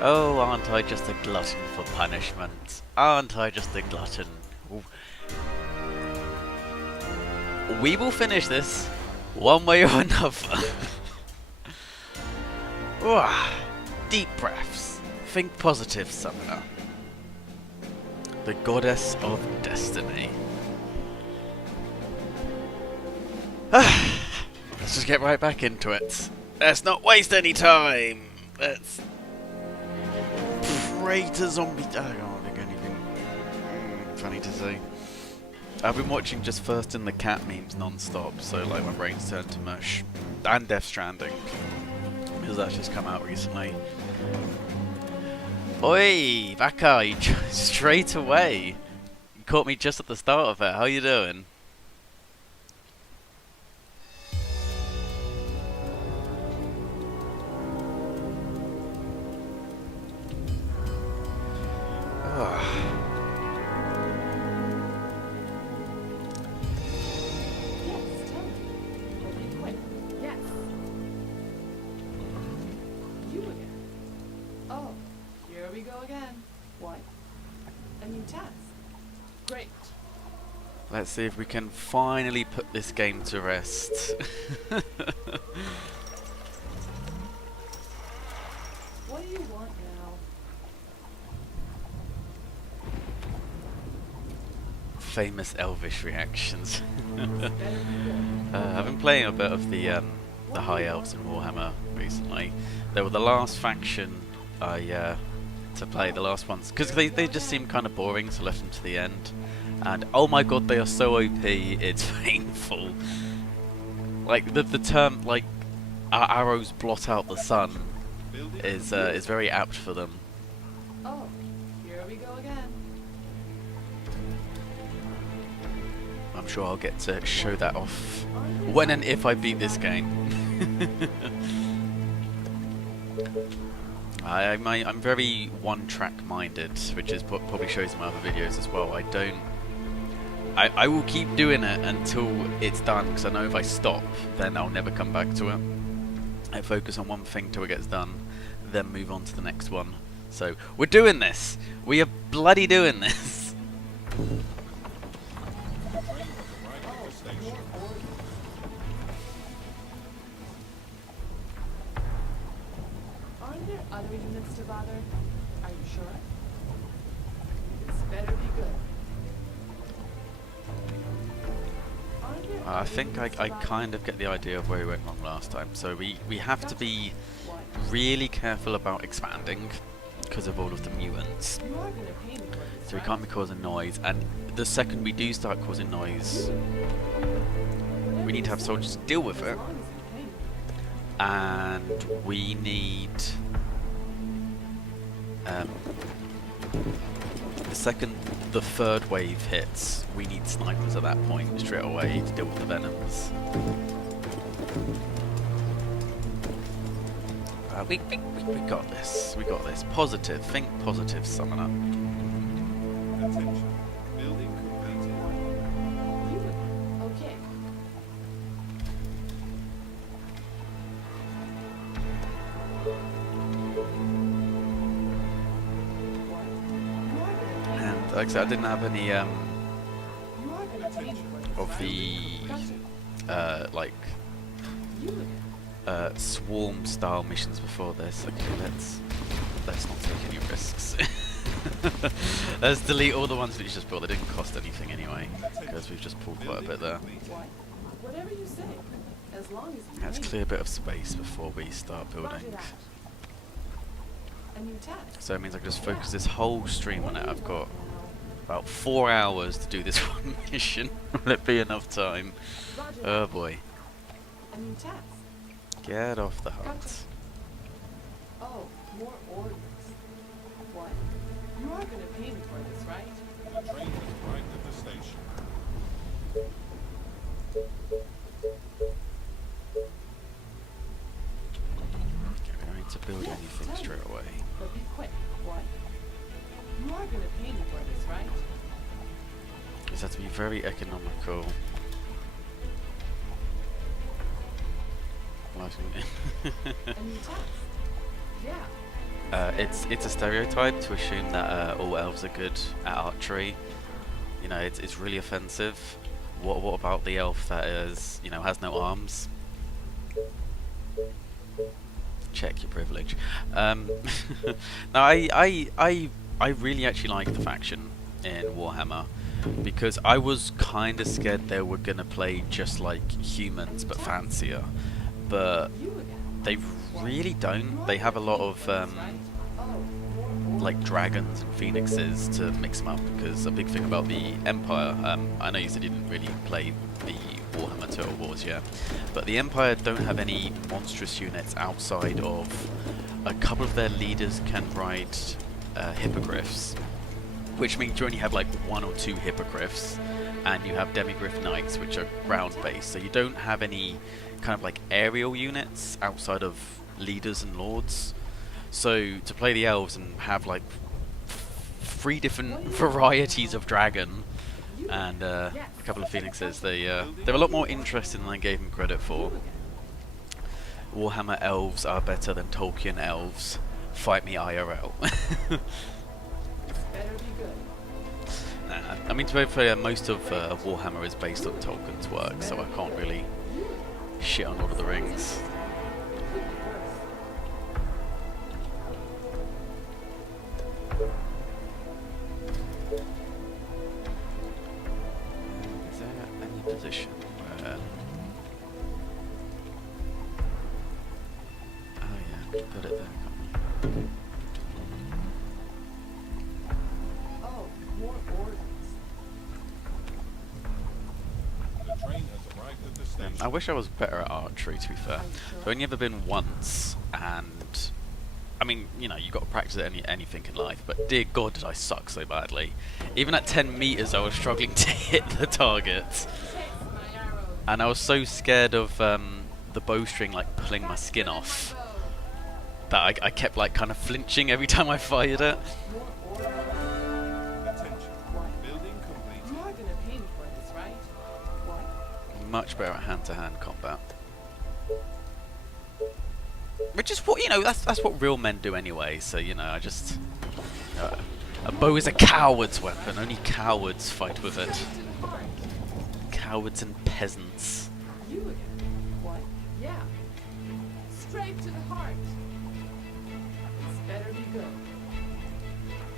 Oh, aren't I just a glutton for punishment? Aren't I just a glutton? Ooh. We will finish this one way or another. Deep breaths. Think positive, Summoner. The goddess of destiny. Let's just get right back into it. Let's not waste any time. Let's pray to zombie. I can't think of anything funny to say. I've been watching just First in the Cat memes non-stop, so like my brain's turned to mush. And Death Stranding, because that's just come out recently. Oi, Baka, you straight away. You caught me just at the start of it. How you doing? Let's see if we can finally put this game to rest. What do you want now? Famous Elvish reactions. I've been playing a bit of the High Elves in Warhammer recently. They were the last faction I to play, the last ones, because they just seemed kind of boring, so left them to the end. And oh my god, they are so OP, it's painful. Like the term like arrows blot out the sun is very apt for them. Oh, here we go again. I'm sure I'll get to show that off when and if I beat this game. I'm very one-track minded, which is probably shows in my other videos as well. I will keep doing it until it's done, because I know if I stop, then I'll never come back to it. I focus on one thing till it gets done, then move on to the next one. So, we're doing this! We are bloody doing this! Aren't there other units to bother? Are you sure? This better be good. I think I kind of get the idea of where we went wrong last time. So we have to be really careful about expanding because of all of the mutants. So we can't be causing noise, and the second we do start causing noise, we need to have soldiers deal with it. And we need the second the third wave hits, we need snipers at that point straight away to deal with the venoms. We got this. We got this. Positive. Think positive, Summoner. Attention. Building completed. Okay. And like I said, I didn't have any of the like swarm style missions before this. Okay, let's not take any risks. Let's delete all the ones that you just brought. They didn't cost anything anyway, because we've just pulled quite a bit there. Whatever you say. As long as you Let's clear a bit of space before we start building. a new task. So it means I can just focus this whole stream on it. I've got about 4 hours to do this one mission. Will it be enough time? Oh boy. A new task. Get off the hut. Oh, more orders. What? You are gonna pay me for this, right? The train has arrived at the station. Okay, we don't need to build anything straight away. But be quick. What? You are gonna pay me for this, right? This has to be very economical. A new task. Yeah. It's a stereotype to assume that all elves are good at archery. You know, it's really offensive. What about the elf that is, you know, has no arms? Check your privilege. No, I really actually like the faction in Warhammer because I was kind of scared they were gonna play just like humans but fancier, but they really don't. They have a lot of like dragons and phoenixes to mix them up, because a big thing about the Empire, I know you said you didn't really play the Warhammer Total Wars yet, but the Empire don't have any monstrous units outside of a couple of their leaders can ride hippogriffs, which means you only have like 1 or 2 hippogriffs, and you have demigriff knights which are ground based, so you don't have any kind of like aerial units outside of leaders and lords. So to play the elves and have like 3 different varieties of dragon and a couple of phoenixes, they're a lot more interesting than I gave them credit for. Warhammer elves are better than Tolkien elves. Fight me IRL. Nah, I mean, to be fair, most of Warhammer is based on Tolkien's work, so I can't really shit on Lord of the Rings. Is there any position where... Oh yeah, put it there, can't we? Oh, more orders. The train has arrived at the station. I wish I was better at archery, to be fair. I've only ever been once, and I mean, you know, you've got to practice at anything in life, but dear God did I suck so badly. Even at 10 meters I was struggling to hit the target. And I was so scared of the bowstring like pulling my skin off that I kept like kind of flinching every time I fired it. Attention. Building completed. You are gonna pay me for this, right? What? Much better at hand-to-hand combat. Which is what, you know, that's what real men do anyway, so, you know, I just... a bow is a coward's weapon, only cowards fight with it. Cowards and peasants. You again? What? Yeah. Straight to the heart. This better be good.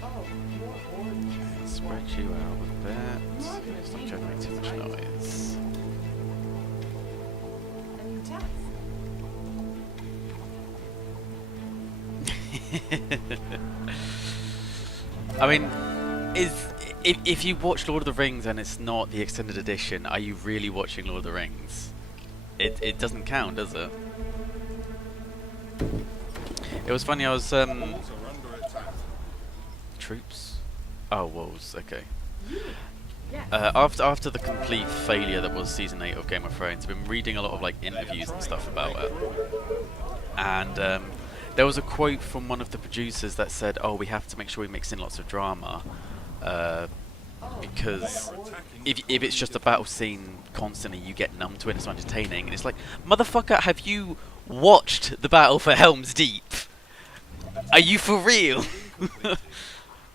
Oh, more orders. Spread you out a bit. Let's not generate too much noise. A new task. I mean, if you watch Lord of the Rings and it's not the extended edition, are you really watching Lord of the Rings? It doesn't count, does it? It was funny, I was Walls are under attack. troops? Oh, wolves, okay. Yes. After the complete failure that was season 8 of Game of Thrones, I've been reading a lot of like interviews and stuff about it, and there was a quote from one of the producers that said, "Oh, we have to make sure we mix in lots of drama, because if it's just a battle scene constantly, you get numb to it. It's not entertaining." And it's like, motherfucker, have you watched the Battle for Helm's Deep? Are you for real?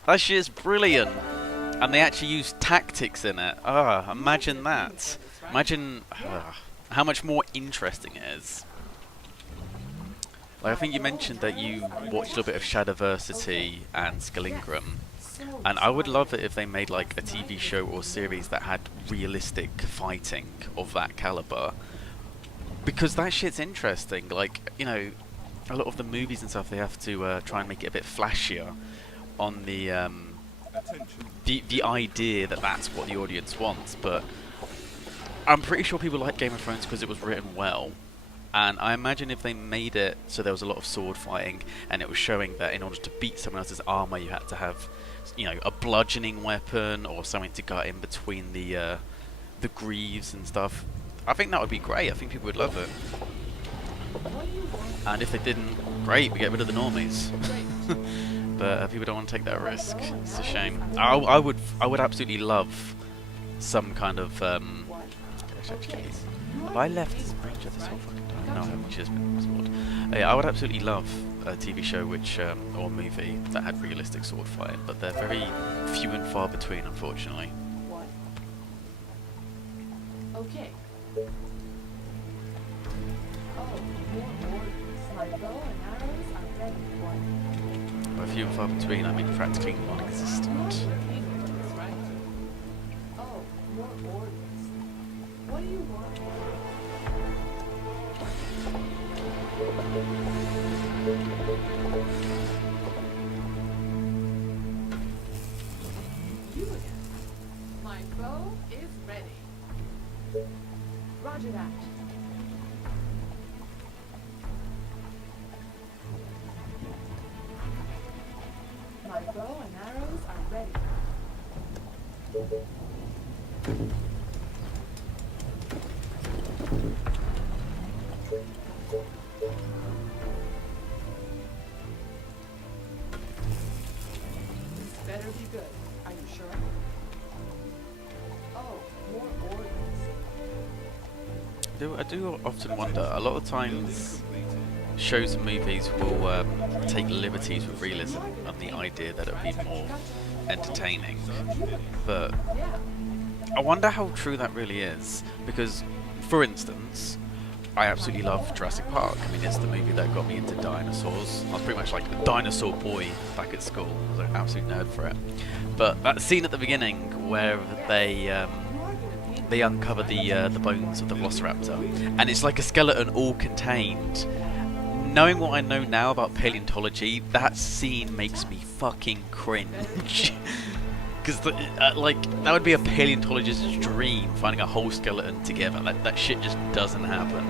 That shit is brilliant. And they actually use tactics in it. Ah, imagine that. Imagine how much more interesting it is. Like, I think you mentioned that you watched a little bit of Shadowversity and Scalingram. And I would love it if they made like a TV show or series that had realistic fighting of that caliber. Because that shit's interesting. Like, you know, a lot of the movies and stuff, they have to try and make it a bit flashier on the idea that that's what the audience wants. But I'm pretty sure people like Game of Thrones because it was written well. And I imagine if they made it so there was a lot of sword fighting, and it was showing that in order to beat someone else's armor, you had to have, you know, a bludgeoning weapon or something to gut in between the greaves and stuff. I think that would be great. I think people would love it. And if they didn't, great, we get rid of the normies. But people don't want to take that risk. It's a shame. I would absolutely love some kind of have I left Ranger this whole fucking time? No, I haven't. She's been explored. Yeah, I would absolutely love a TV show which or movie that had realistic sword fight, but they're very few and far between, unfortunately. What? Okay. Oh, more orders. My bow and arrows are ready. What? By few and far between, I mean practically You are non-existent. gonna pay me for this, right? Oh, more orders. What do you want? You again. My bow is ready. Roger that. My bow and arrows are ready. This better be good. Are you sure? Oh, more orders. I do often wonder, a lot of times shows and movies will take liberties with realism and the idea that it'll be more entertaining, but Yeah. I wonder how true that really is, because, for instance, I absolutely love Jurassic Park. I mean, it's the movie that got me into dinosaurs. I was pretty much like a dinosaur boy back at school. I was an absolute nerd for it. But that scene at the beginning where they uncover the bones of the Velociraptor, and it's like a skeleton all contained. Knowing what I know now about paleontology, that scene makes me fucking cringe. Because like that would be a paleontologist's dream, finding a whole skeleton together. That shit just doesn't happen.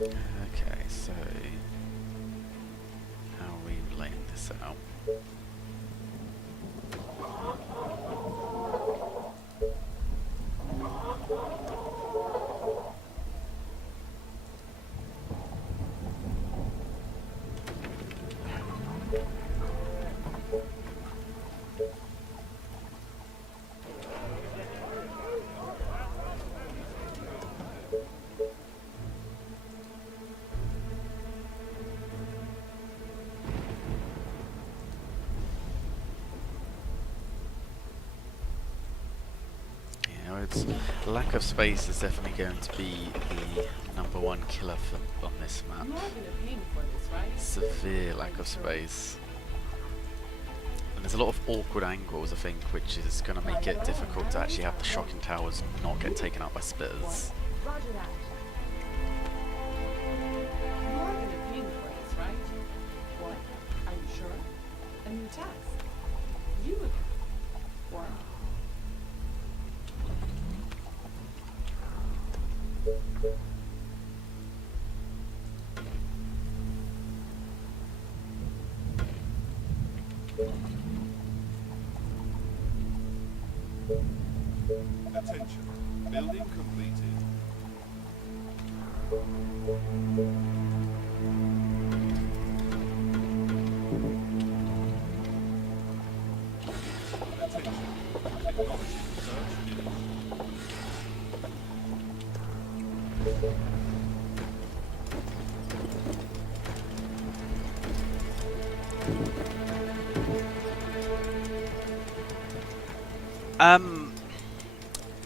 Okay, so how are we laying this out? It's lack of space is definitely going to be the #1 killer on this map. You are gonna pay me for this, right? Severe lack of space. And there's a lot of awkward angles, I think, which is going to make it difficult to actually have the shocking towers not get taken out by splitters. Roger that. You are gonna pay me for this, right? What? Are you sure? A new task. You again. What? Attention. Building completed. Attention. Technology research finished.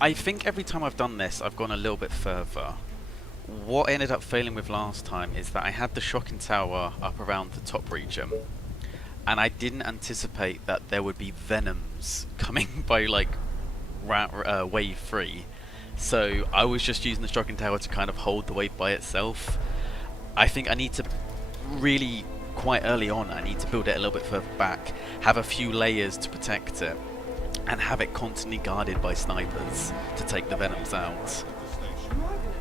I think every time I've done this, I've gone a little bit further. What I ended up failing with last time is that I had the shocking tower up around the top region, and I didn't anticipate that there would be venoms coming by like wave 3. So I was just using the shocking tower to kind of hold the wave by itself. I think I need to really, quite early on, I need to build it a little bit further back, have a few layers to protect it, and have it constantly guarded by snipers to take the venoms out.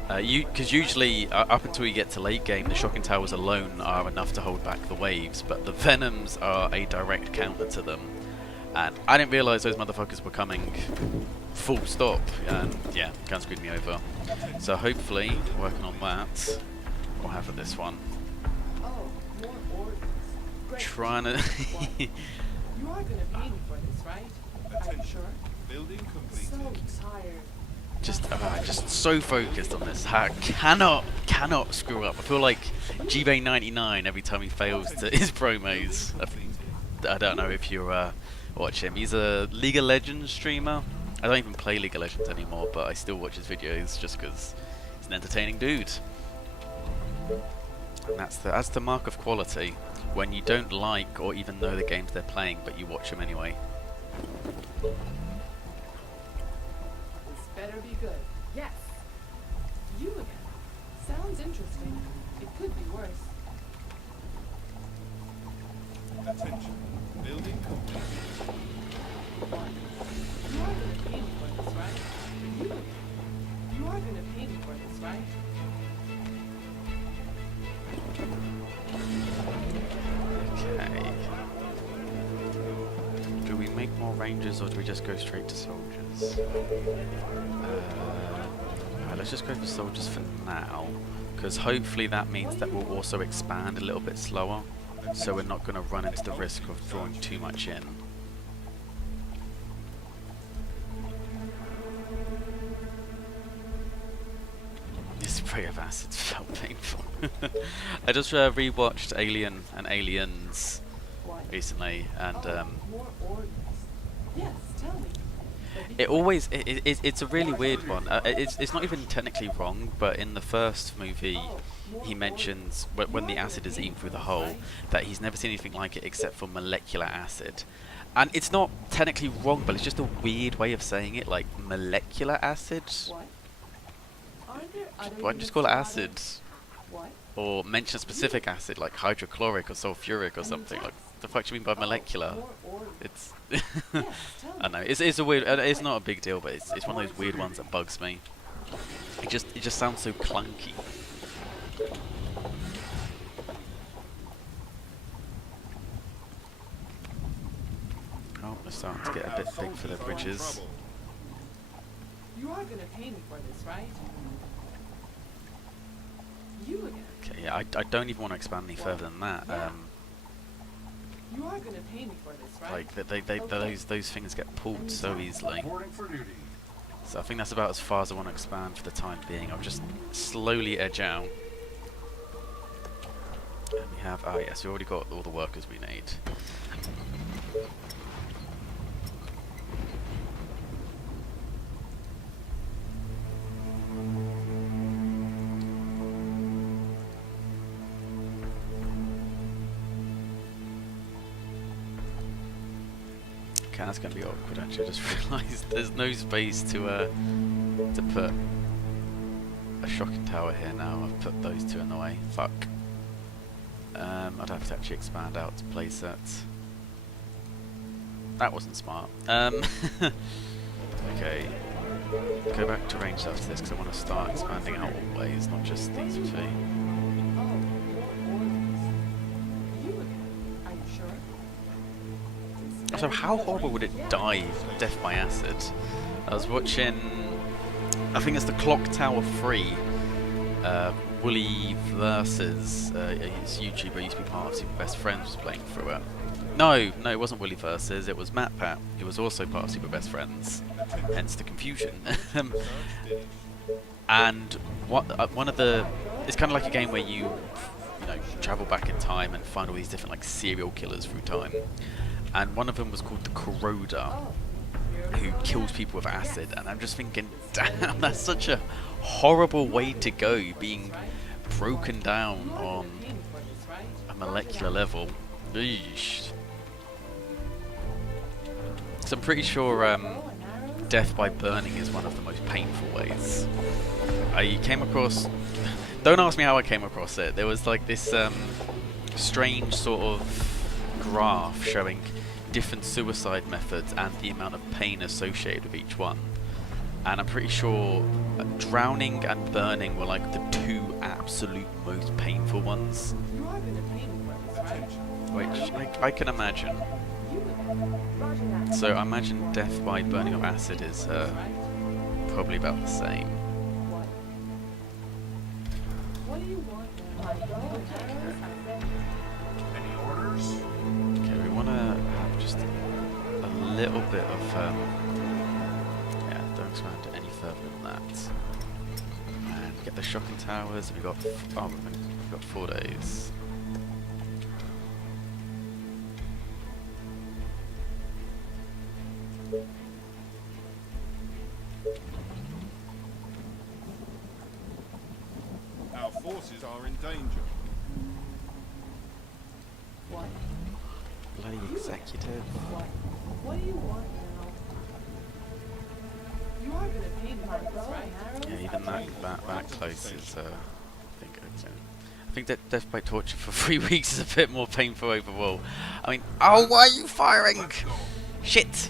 Because usually, up until you get to late game, the shocking towers alone are enough to hold back the waves, but the venoms are a direct counter to them. And I didn't realise those motherfuckers were coming full stop, and yeah, kind of screwed me over. So hopefully, working on that, we'll have for this one. Oh, more orders. Great. Trying to... You are gonna pay me for this, right? Are you Attention. sure? Building completed. So tired. Just so focused on this. I cannot screw up. I feel like GBay99 every time he fails to his promos. I don't know if you watch him. He's a League of Legends streamer. I don't even play League of Legends anymore, but I still watch his videos just because he's an entertaining dude. And that's the mark of quality, when you don't like or even know the games they're playing, but you watch them anyway. This better be good. Yes. You again. Sounds interesting. It could be worse. Attention. Building completed. You are gonna pay me for this, right? You again. You are gonna pay me for this, right? Okay. Do we make more rangers or do we just go straight to soldiers? Alright, let's just go for soldiers for now, because hopefully that means that we'll also expand a little bit slower, so we're not going to run into the risk of drawing too much in. This spray of acid felt painful. I just rewatched Alien and Aliens What? recently, and More orders. Yes, tell me. it always it's a really weird one. It's not even technically wrong, but in the first movie, he mentions when the acid is eaten through the hole that he's never seen anything like it except for molecular acid, and it's not technically wrong, but it's just a weird way of saying it, like molecular acid. What? Aren't there other Why don't you just units call it of acid? What? Or mention a specific acid like hydrochloric or sulfuric or something. Like, the fuck do you mean by molecular? More orders. It's Yes, tell I me. know it's a weird. It's not a big deal, but it's one of those weird ones that bugs me. It just sounds so clunky. Oh, they're starting to get a bit big for their bridges. You are gonna pay me for this, right? You again. Okay, yeah, I don't even want to expand any further than that. You are gonna pay me for this, right? Like those things get pulled so easily. Reporting for duty. So I think that's about as far as I want to expand for the time being. I'll just slowly edge out. And we have, oh yes, we've already got all the workers we need. Okay, that's going to be awkward actually. I just realised there's no space to put a shocking tower here now. I've put those two in the way. Fuck. I'd have to actually expand out to place it. That wasn't smart. Okay. Go back to range after this because I want to start expanding out all ways, not just these two. Oh, more orders. You again. Are you sure? This So better how be horrible good. would it Yes. die death by acid? I was watching, I think it's the Clock Tower 3, Wooly versus, his YouTuber used to be part of Super Best Friends, was playing through it. No, it wasn't Wooly versus, it was Matt Pat, who was also part of Super Best Friends, hence the confusion. And one of the, it's kind of like a game where you know, travel back in time and find all these different like serial killers through time. And one of them was called the Corroder, who kills people with acid, and I'm just thinking, damn, that's such a horrible way to go, being broken down on a molecular level. Eesh. So I'm pretty sure death by burning is one of the most painful ways. I came across, don't ask me how I came across it, there was like this strange sort of graph showing different suicide methods and the amount of pain associated with each one. And I'm pretty sure drowning and burning were like the two absolute most painful ones, You are gonna pay me for this, right? which I can imagine. You again. So I imagine death by burning of acid is probably about the same. What? What do you want now? Any orders? Okay, we want to have just a little bit of yeah, don't expand any further than that. And get the shocking towers. We've got armament. We've got 4 days. Our forces are in danger. What? Bloody executive. What do you want now? You are gonna paint my bow and arrows? Yeah, even that close is I think that death by torture for 3 weeks is a bit more painful overall. I mean, oh, why are you firing? Shit.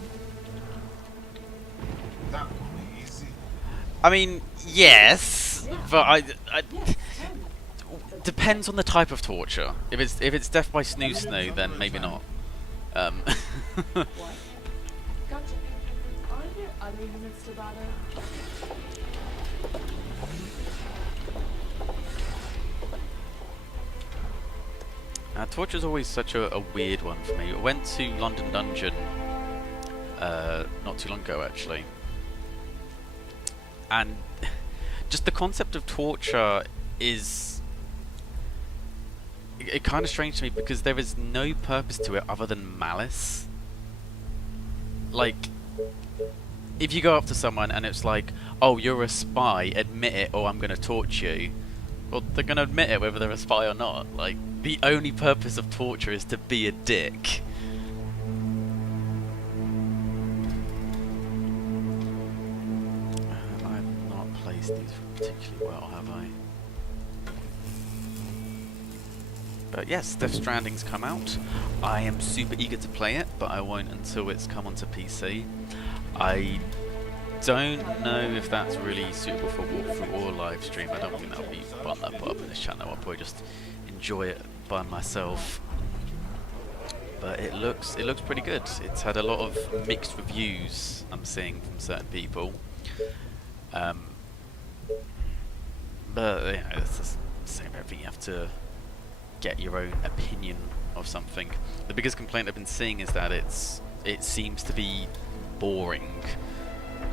That will be easy. I mean, yes, but I depends on the type of torture. If it's death by snoo, then maybe not. What? Gotcha. Aren't there other units to bother? Torture is always such a weird one for me. I went to London Dungeon not too long ago, actually, and just the concept of torture is it kind of strange to me because there is no purpose to it other than malice. Like, if you go up to someone and it's like, oh, you're a spy, admit it or I'm going to torture you. Well, they're going to admit it whether they're a spy or not. Like, the only purpose of torture is to be a dick. I have not placed these particularly well, have I? But yes, Death Stranding's come out. I am super eager to play it, but I won't until it's come onto PC. I don't know if that's really suitable for walkthrough or live stream. I don't think that'll be fun that put up in this channel. I'll probably just enjoy it by myself. But it looks pretty good. It's had a lot of mixed reviews I'm seeing from certain people. But you know, it's the same everything. You have to get your own opinion of something. The biggest complaint I've been seeing is that it seems to be boring.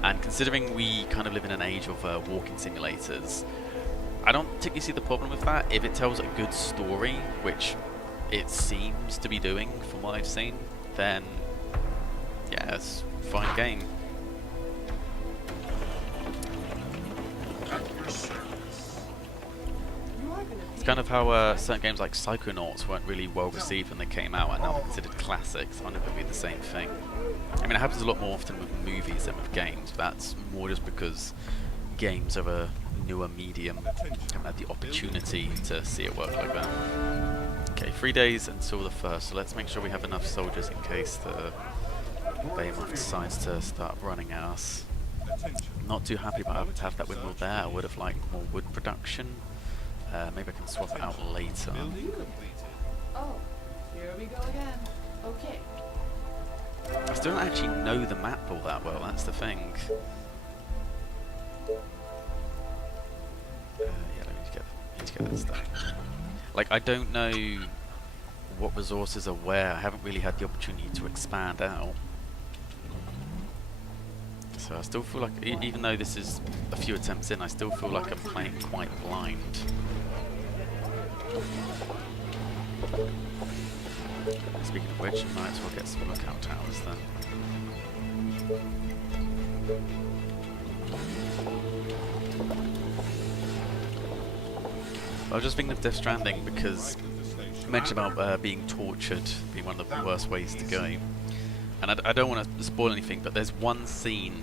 And considering we kind of live in an age of walking simulators, I don't particularly see the problem with that. If it tells a good story, which it seems to be doing from what I've seen, then yeah, it's a fine game. It's kind of how certain games like Psychonauts weren't really well received when they came out and now they're considered classics. I never be the same thing. I mean, it happens a lot more often with movies than with games, but that's more just because games are a newer medium. I haven't had the opportunity to see it work like that. Okay, 3 days until the 1st, so let's make sure we have enough soldiers in case the Behemoth decides to start running at us. Not too happy about having to have that windmill there. I would have liked more wood production. Maybe I can swap it out later. Oh, here we go again. Okay. I still don't actually know the map all that well, that's the thing. Yeah, I need to get that stuff. Like, I don't know what resources are where. I haven't really had the opportunity to expand out. So I still feel like, even though this is a few attempts in, I still feel like I'm playing quite blind. Speaking of which, I might as well get some lookout towers then. I was just thinking of Death Stranding because you mentioned about being tortured being one of the worst ways to go. And I don't want to spoil anything, but there's one scene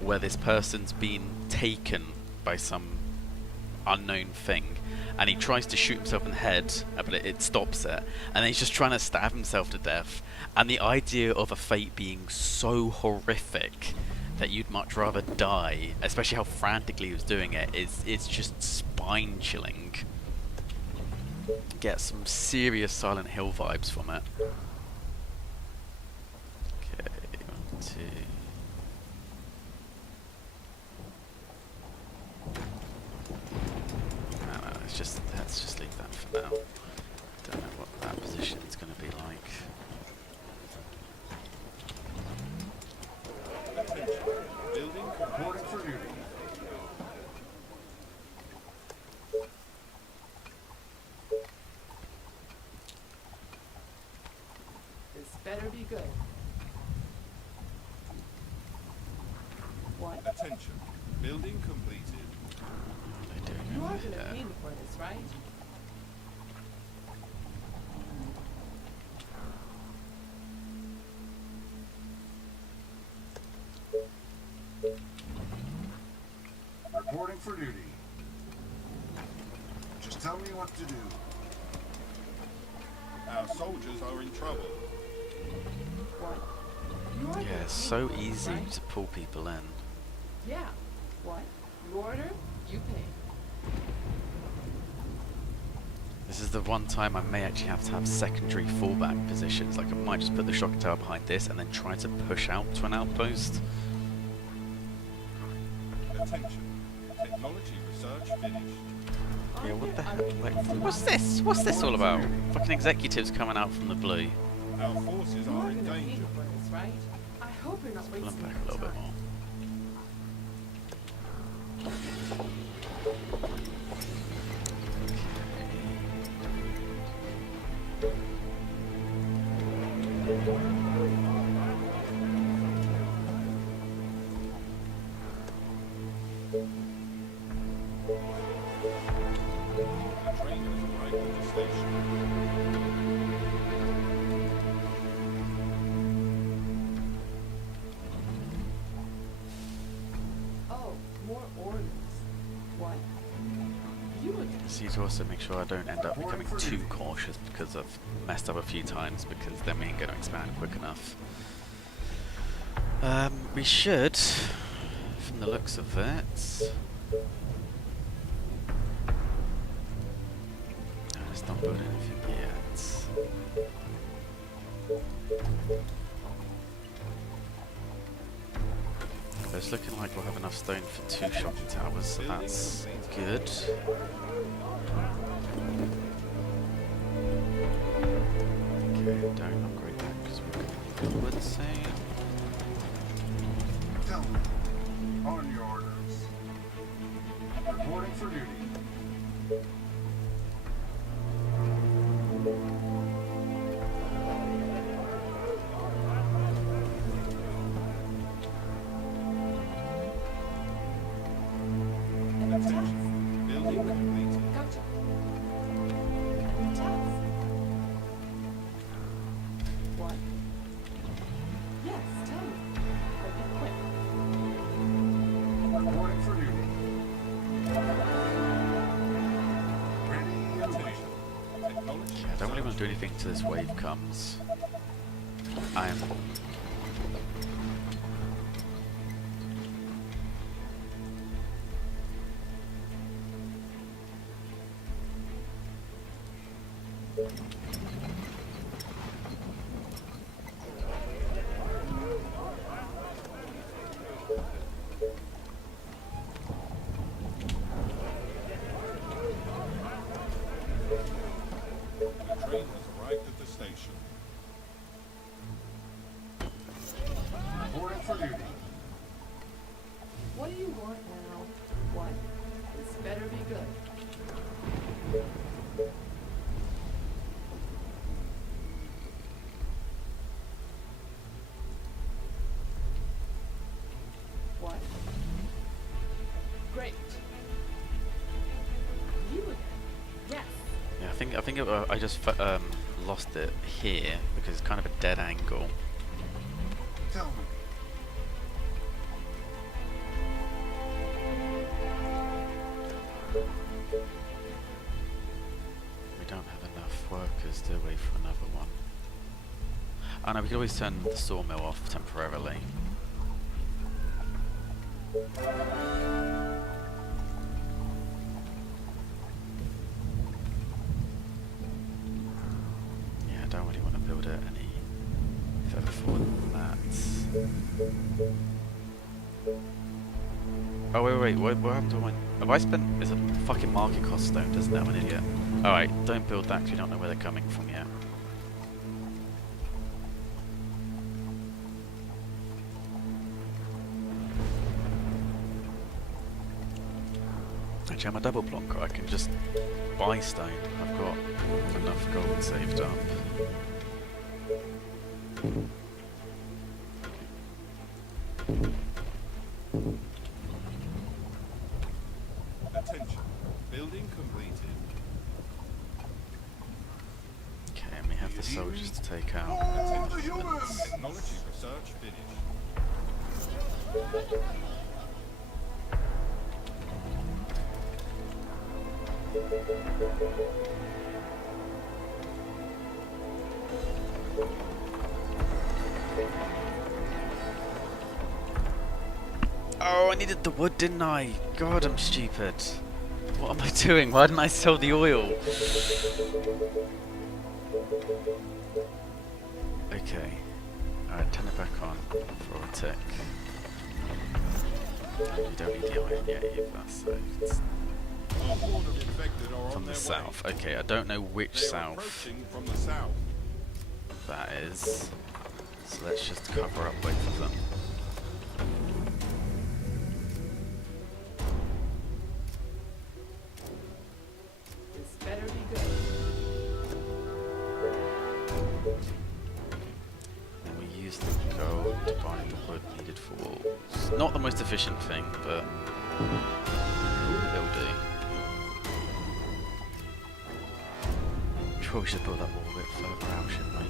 where this person's been taken by some unknown thing, and he tries to shoot himself in the head, but it stops it, and then he's just trying to stab himself to death. And the idea of a fate being so horrific that you'd much rather die, especially how frantically he was doing it, it's just spine-chilling. Get some serious Silent Hill vibes from it. Okay, 1, 2... let's just leave that for now. Don't know what that position is going to be like. Attention. Building Reporting for duty. This better be good. What? Attention. Building completed. They do You go are there. gonna pay me for this, right? Reporting for duty. Just tell me what to do. Our soldiers are in trouble. What? You are Yeah, gonna it's pay so me for this, easy right? to pull people in. Yeah. What? You order, you pay. This is the one time I may actually have to have secondary fallback positions. Like I might just put the shock tower behind this and then try to push out to an outpost. Attention. Technology research finished. Yeah, what the hell? Like, what's this? What's this all about? Fucking executives coming out from the blue. Our forces You are are in gonna pay me danger. for this, right? I hope you're not Pull them wasting back my a little bit time. more. The train has arrived at the station. Oh, more orders. What? You again? Just need to also make sure I don't end up becoming too cautious because I've messed up a few times because then we ain't going to expand quick enough. We should, from the looks of it. No, let's not build anything yet. But it's looking like we'll have enough stone for 2 shocking towers, so that's good. Okay, don't upgrade that because we're going to build wood soon. Tell me. On your orders. Reporting for duty. Attention. Building completed. Gotcha. Task. What? Yes, tell me. But be quick. Reporting for duty. Ready and waiting. Attention. Technology Yeah, I don't really want to do research anything until this wave comes. I'm... The train has arrived at the station. Reporting for duty. What do you want now? What? This better be good. What? Great. You again? Yes. Yeah, I think I just lost it here because it's kind of a dead angle. Tell me. We don't have enough workers, do we, for another one? Oh no, we could always turn the sawmill off temporarily. Yeah, I don't really want to build it any further forward than that. Oh wait, what happened to my... Have I spent... It's a fucking market cost stone, doesn't it? I'm an idiot. Alright, don't build that because you don't know where they're coming from yet. Actually, I'm a double plonker. I can just buy stone. I've got enough gold saved up. Attention. Building completed. Okay, and we have the soldiers to take out. Oh, the humans! Technology research finished. Oh, I needed the wood, didn't I? God, I'm stupid. What am I doing? Why didn't I sell the oil? Okay. Alright, turn it back on for a tick. You don't need the iron yet either, so it's Our horde of infected are from on the their south. way. Okay, I don't know which They are south approaching from the south. that is. So let's just cover up both of them. This better be good. And we use the gold to buy the wood needed for walls. Not the most efficient thing, but it'll do. Probably should build that wall a bit further out, shouldn't we?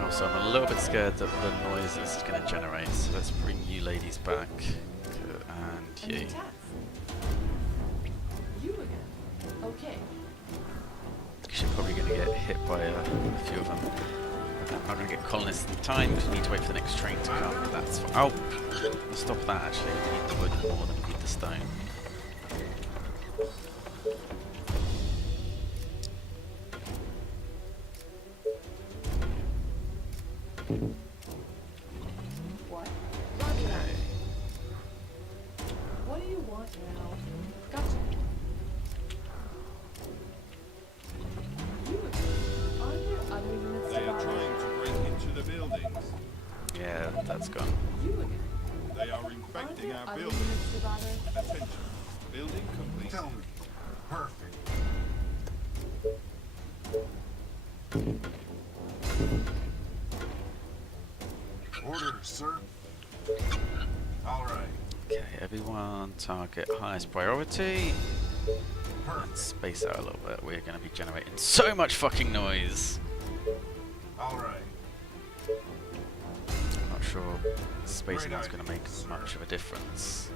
Oh, so I'm a little bit scared that the noise this is going to generate, so let's bring you ladies back. And Any you. attacks? You again. Okay. Because you're probably going to get hit by a few of them. I'm not going to get colonists in time because we need to wait for the next train to come. That's fine. Oh! Let's stop that actually. We need the wood more than we need the stone. What? Okay. What do you want now? Gotcha. You again. Aren't there other units They are about? trying to break into the buildings. Yeah, that's gone. You again. They are Aren't infecting there our other buildings. units about us? Attention. Building completed. Tell me. Perfect. Orders, sir. All right. Okay, everyone target highest priority. And Perfect. space out a little bit. We're going to be generating so much fucking noise. All right. I'm not sure spacing Great out's going to idea, make sir. much of a difference.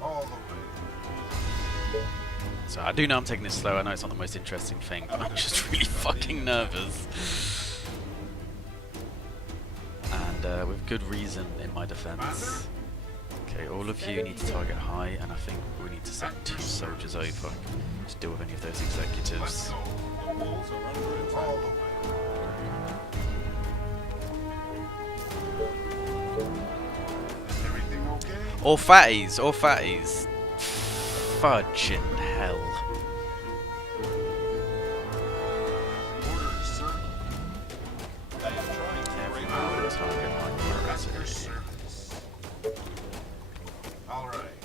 All the way. So I do know I'm taking this slow. I know it's not the most interesting thing, but I'm just really fucking nervous. And with good reason in my defense. Okay, all of you need to target high, and I think we need to send 2 soldiers over to deal with any of those Let's executives. go. The walls are under attack. All the way. Is everything okay? Or fatties, or fatties. Fudge in hell. Orders, sir. They are trying to break Everyone target high At your priority. service. All right.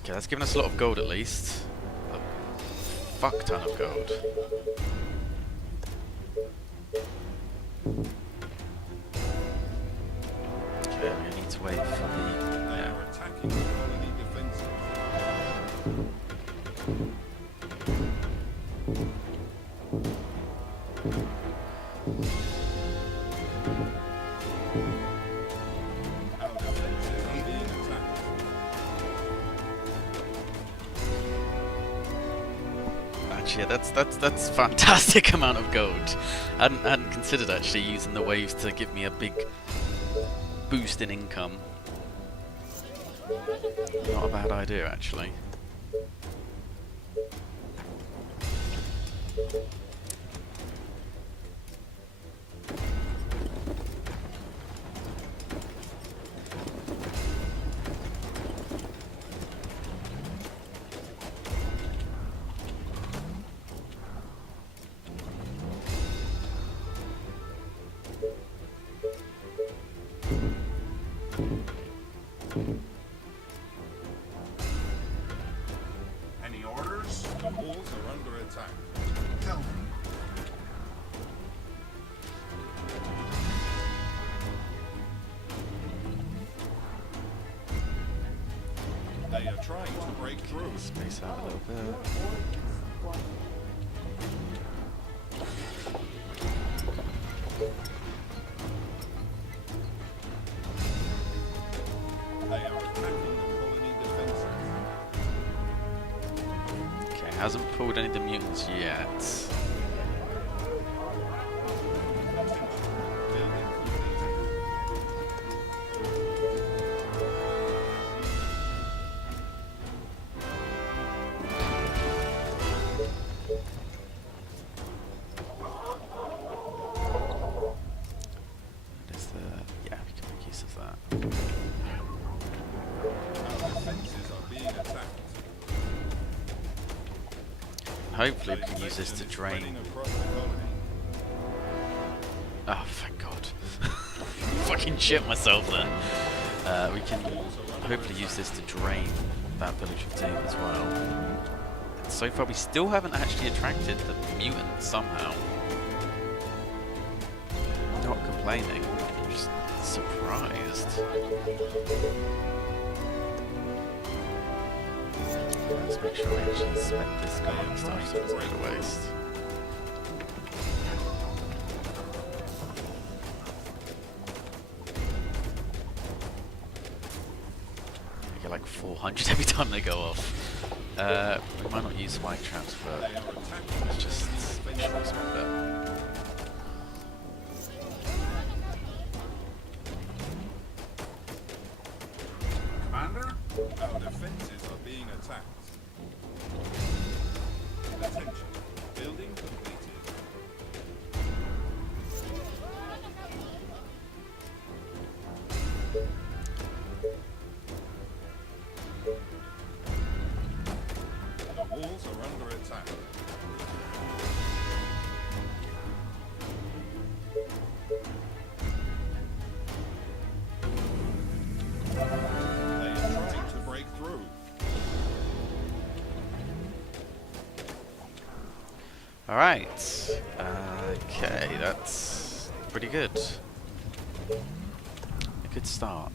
Okay, that's given us a lot of gold at least. A fuck ton of gold. Okay, we need to wait for the... They Yeah. are attacking the colony defenses. Our defenses are being attacked. Actually, yeah, that's fantastic amount of gold. I hadn't considered actually using the waves to give me a big boost in income. Not a bad idea actually. Any orders? The walls are under attack. Tell me. They are trying to break through. Space out a little More bit. ordnance. What? They are attacking the colony defenses. Okay, hasn't pulled any of the mutants yet. Attention. Building completed. Is the yeah, we can make use of that. Our defenses are being attacked. Hopefully we The can use this to infection is drain. spreading across the colony. Oh, thank God. Fucking shit myself then. We can hopefully use this to drain that village of doom as well. And so far we still haven't actually attracted the mutant somehow. Not complaining, I'm just surprised. Let's make sure we actually spend this golden stuff so it's not a waste. I get like 400 every time they go off. We might not use spike traps, but They are attacking let's just make sure we spend it. Commander? Our defenses are being attacked. Attention. Building completed. The walls are under attack. They are trying to break through. Alright. Okay, that's pretty good. A good start.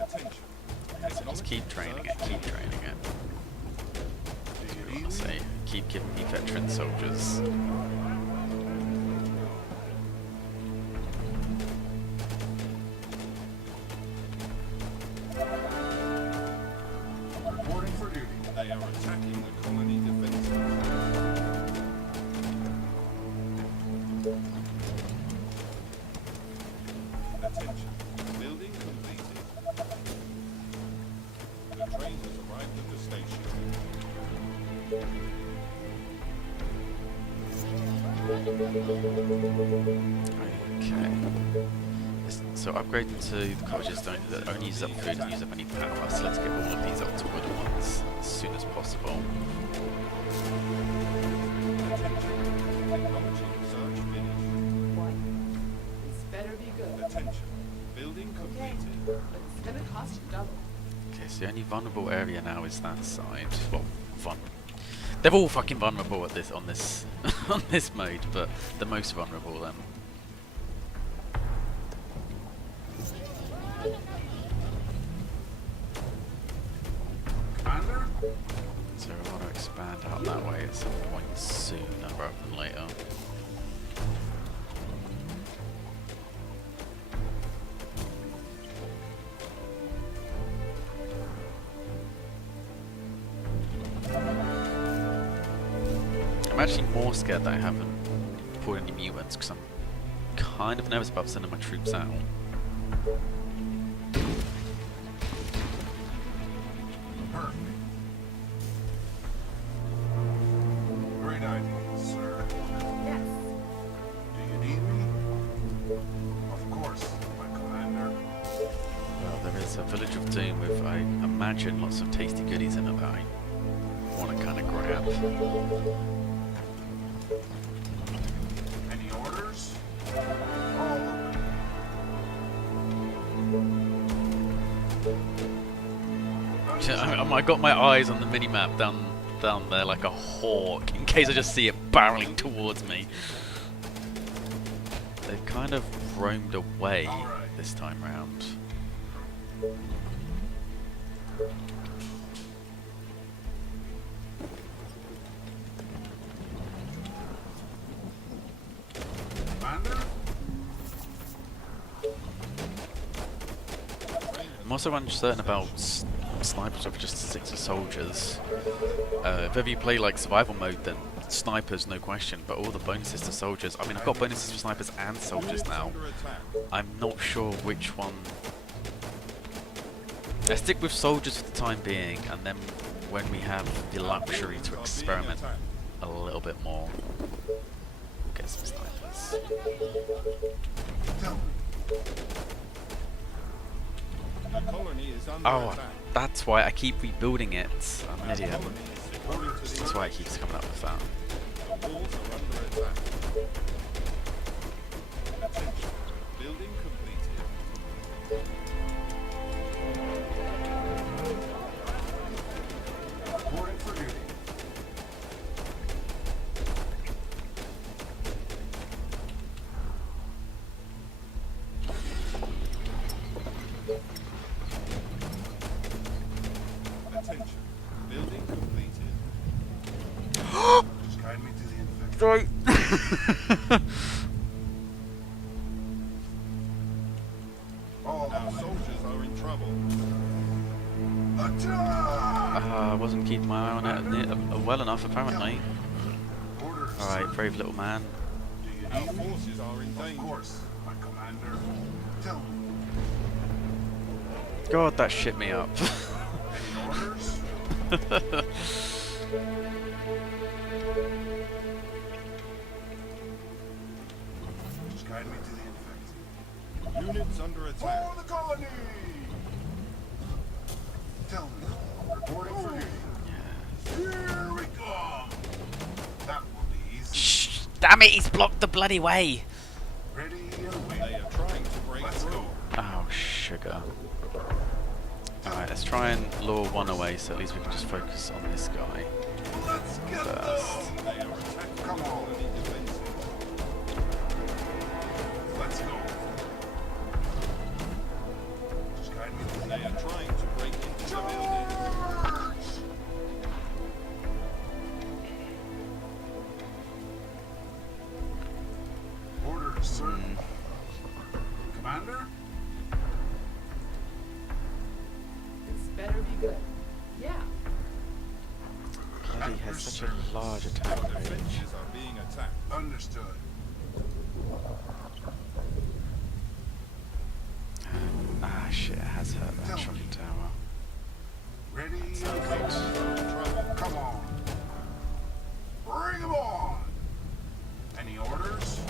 Attention. Just keep training it, keep training it. Do you I need want to me? say, keep giving me veteran soldiers. Reporting for duty. They are attacking the colony defenses. Attention. Building completed. The train has arrived at the station. Okay. So upgrading to the cottages don't only use up food and use up any power, so let's get all of these up to wood at once as soon as possible. Attention. Acknowledging search finished. What? This better be good. Attention. Building Okay, completed. but it's gonna cost you double. Okay, so the only vulnerable area now is that side. Well, they're all fucking vulnerable at this on this on this mode, but the most vulnerable then. Commander? So we want to expand out that way at some point sooner rather than later. I'm actually more scared that I haven't pulled any mutants because I'm kind of nervous about sending my troops out. imagine lots of tasty goodies in it that I want to kind of grab. Any orders? All I got my eyes on the mini-map down there like a hawk, in case I just see it barreling towards me. They've kind of roamed away this time round. Commander? I'm also uncertain about snipers over just 6 soldiers. If ever you play like survival mode, then snipers, no question, but all the bonuses to soldiers. I mean, I've got bonuses for snipers and soldiers now. I'm not sure which one. Let's stick with soldiers for the time being, and then when we have the luxury to experiment a little bit more, we'll get some snipers. Tell me. The colony is under Oh, attack. that's why I keep rebuilding it. I'm an idiot. Colony is reporting to the That's why it keeps coming up with that. The walls are under attack. Attention. Building completed. Reporting for duty. Attention. Building completed. Just guide me to the infected. Sorry. All Our soldiers are in trouble. attack! I wasn't keeping my eye on it well enough, apparently. Orders. Alright, brave little man. Do you Our need me? forces are in Of danger. course, my commander. Tell me. God, that shit me up. Any orders? Just guide me to the infected. Units under attack. For the colony! Tell me. Reporting for duty. Here we come! That will be easy. Shh! Damn it, he's blocked the bloody way! Ready and They waiting. are trying to break Let's through. go. Oh, sugar. Alright, let's try and lure one away so at least we can just focus on this guy. Let's get First. them! They are attacking Come the on. colony defenses. Let's go. Just guide me to the They are trying to break into the building. Charge! Orders, sir. Commander? This better be good. Yeah. Bloody has such a large attack Our range. defenses are being attacked. Understood. Ah, shit, it has hurt that shocking tower. Ready and Our waiting. soldiers are in trouble. Come on. Bring 'em on! Any orders?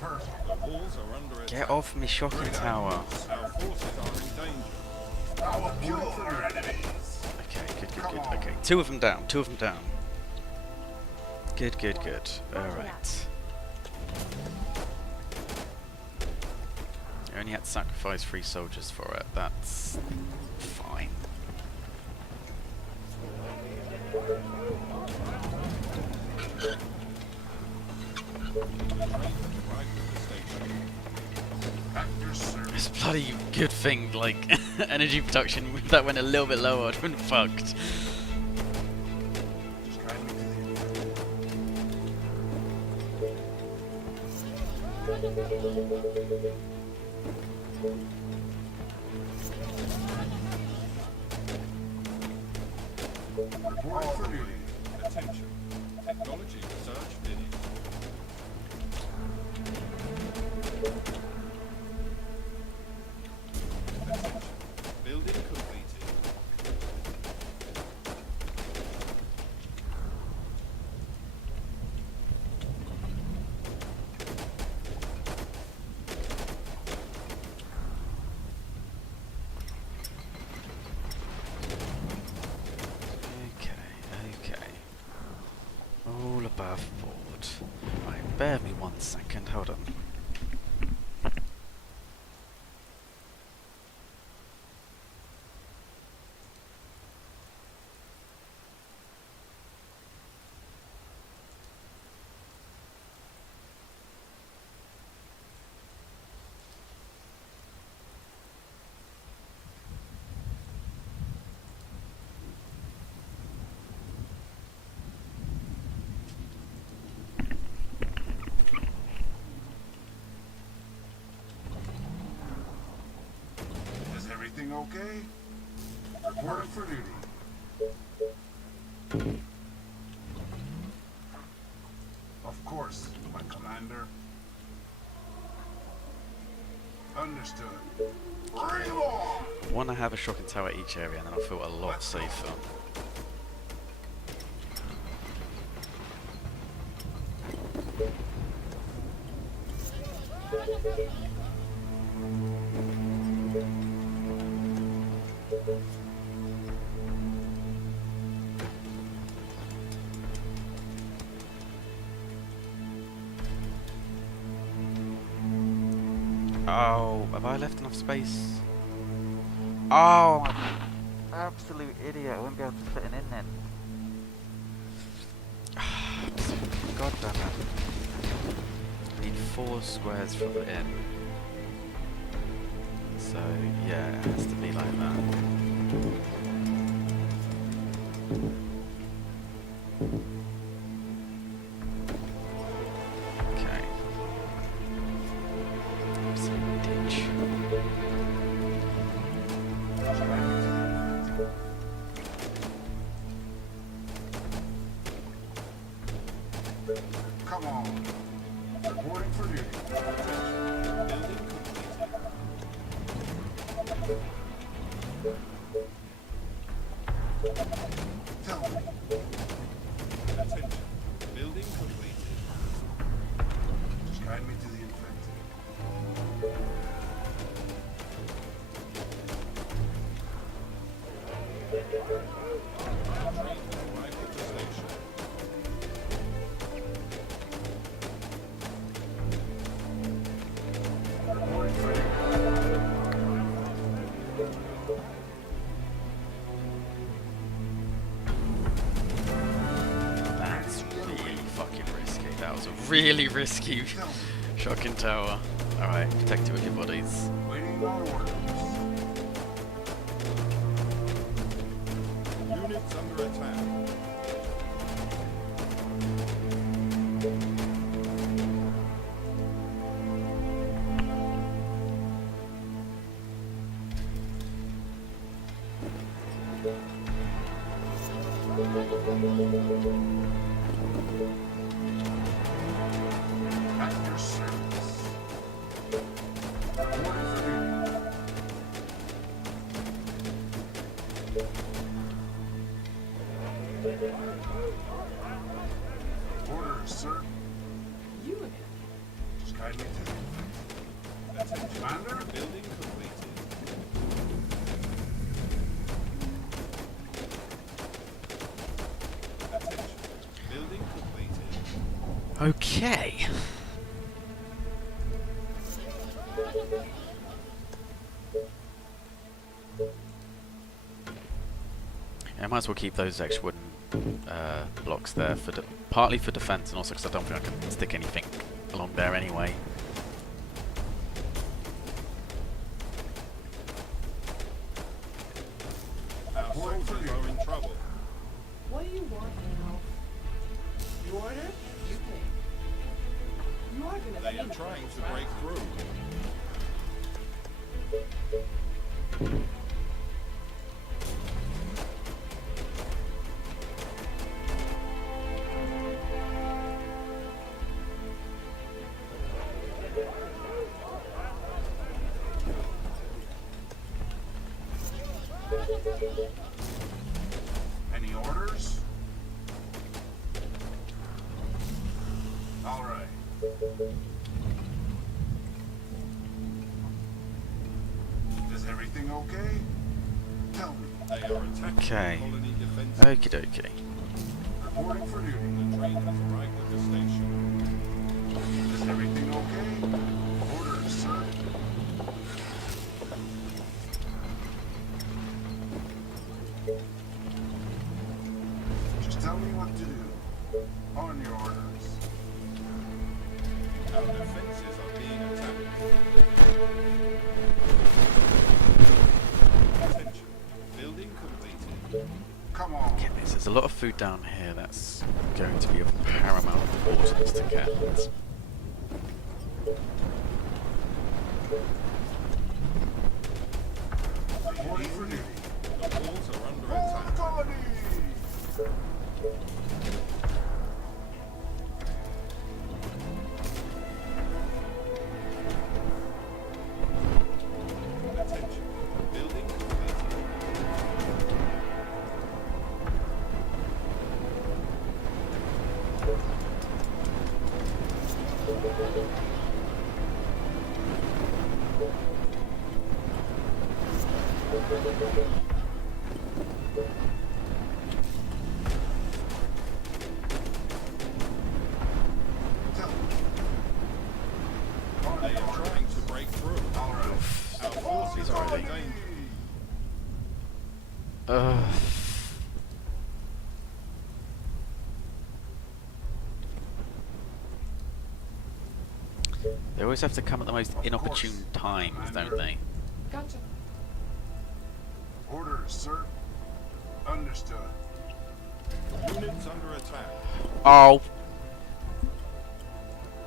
Perfect. The walls are under attack. Get off me shocking tower. Our forces are in danger. I will kill our enemies. Okay, good. Come on. Okay, 2 of them down, 2 of them down. Good. Alright. You only had to sacrifice 3 soldiers for it. That's fine. At your service. It's a bloody good thing, like, energy production, if that went a little bit lower, I'd been fucked. Just guide me to the infected. Reporting for duty. Attention. Technology research finished. Attention. Building completed. Bear me 1 second, hold on. Everything okay? Reporting for duty. Of course, my commander. Understood. Bring on! Want to have a shocking tower at each area, and then I'll feel a lot safer. Oh, have I left enough space? Oh, I'm an absolute idiot. I won't be able to fit it in then. God damn it. I need 4 squares from the in. So, yeah, it has to be like that. Okay. Absolute ditch. Come on. Reporting for duty. Tell me. Attention. Building completed. Just guide me to the infected. Train has arrived at the station. Reporting for duty. That's really fucking risky. That was a really risky Tell me. shocking tower. Alright, protect it with your bodies. Waiting on orders. Units under attack. At your service. Reporting for duty. Orders, sir. You again. Just guide me to the infected. Attention. Commander? Building completed. Attention. Building completed. Okay. Yeah, I might as well keep those extra wooden blocks there for partly for defense and also because I don't think I can stick anything along there anyway. Our soldiers are in trouble. What do you want now? You order? You pay. You are gonna They are finish trying this, to right? break through. Any orders? All right. Is everything okay? Tell me. They are attacking Okay. colony defense. Okie dokie. Reporting for duty. The train has arrived at the station. Is everything okay? Orders, sir. Just tell me what to do. On your orders. Our defenses are being attacked. Attention. Building completed. Come on. Get this, there's a lot of food down here that's going to be of paramount importance to get. Ready for duty. The walls are under Roll the attack. colony! Attention. Building completed. Tell me. On They your are orders. trying to break through. All right. Our forces are in danger. They always have to come at the most inopportune times, don't they? Gotcha. Orders, sir. Understood. Units under attack. Oh,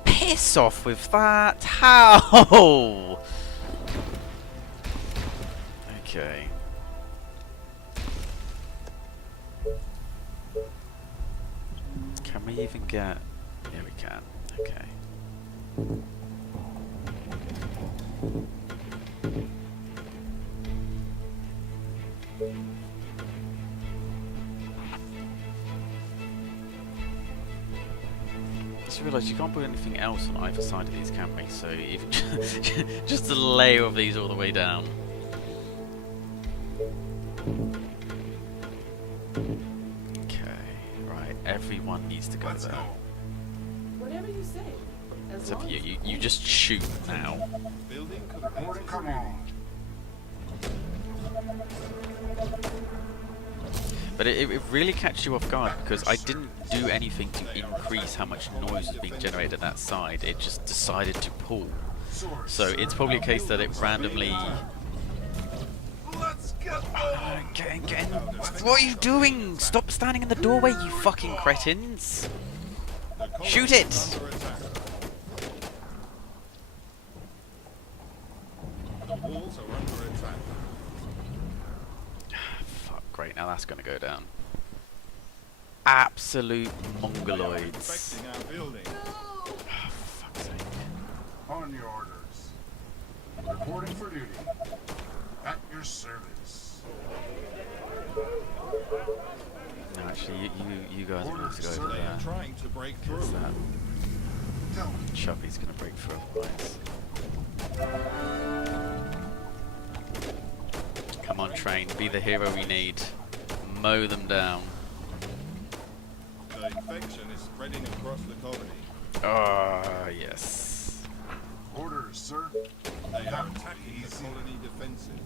piss off with that! How? Okay. Can we even get? Yeah, we can. Okay. Just realised you can't put anything else on either side of these, can we? So even just a layer of these all the way down. Okay, right. Everyone needs to go Let's there. go. Whatever you say. As Except for long you, as you just shoot now. Building Reporting completed. come on. But it really catches you off guard because I didn't do anything to increase how much noise was being generated at that side. It just decided to pull. Swords, So sir. it's probably a case that it randomly. Let's get Get in. What are you doing? Stop standing in the doorway, you fucking cretins! The colony Shoot is it! under attack. The walls are under attack. Fuck, great, now that's gonna go down. Absolute They are mongoloids. infecting our building. Oh, fuck's sake. on your orders. Reporting for duty. At your service. No, actually, you guys are going to have to go over They are there. trying to break through. Because that Tell me. Chubby's going to break through otherwise. Come on, train. Be the hero we need. Mow them down. The infection is spreading across the colony. Ah, yes. Orders, sir. They are attacking the colony defenses.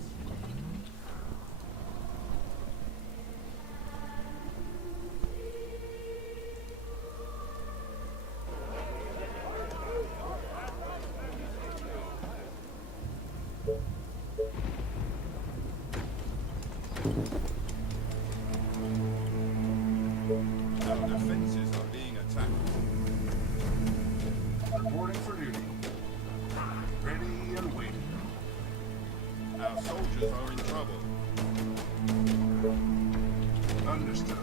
Our defenses are being attacked. Reporting for duty. Ready and waiting. Our soldiers are in trouble. Understood.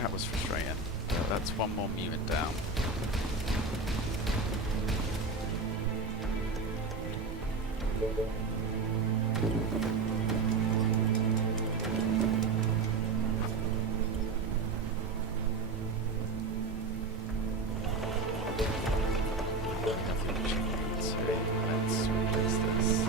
That was frustrating. That's one more mutant down. Nothing much you need, so let's replace this.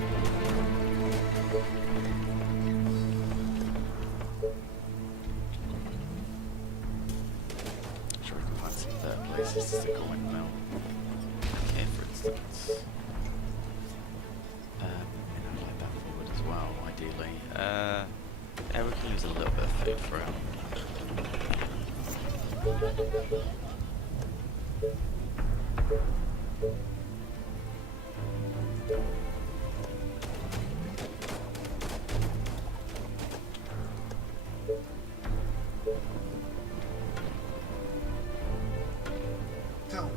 This is a coin mill. Here, for instance. I'd like that forward as well, ideally. Yeah, we can use a little bit of food for it. Tell me.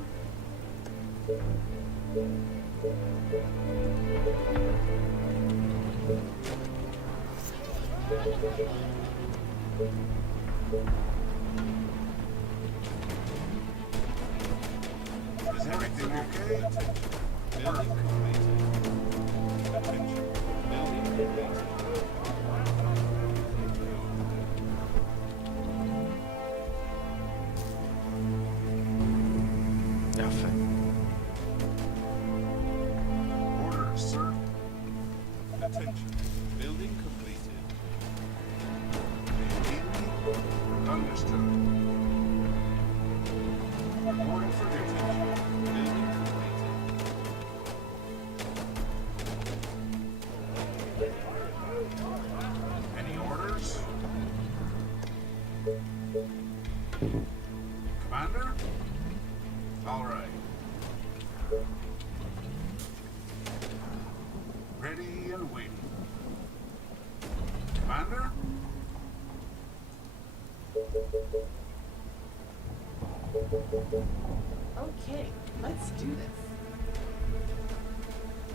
Is everything okay? Building completed. Attention. Building completed. Perfect. Orders, sir. Attention. Building completed. Understood. Reporting for duty. Building completed. Any orders? Commander? All right. Ready and waiting. Commander? Okay, let's do this.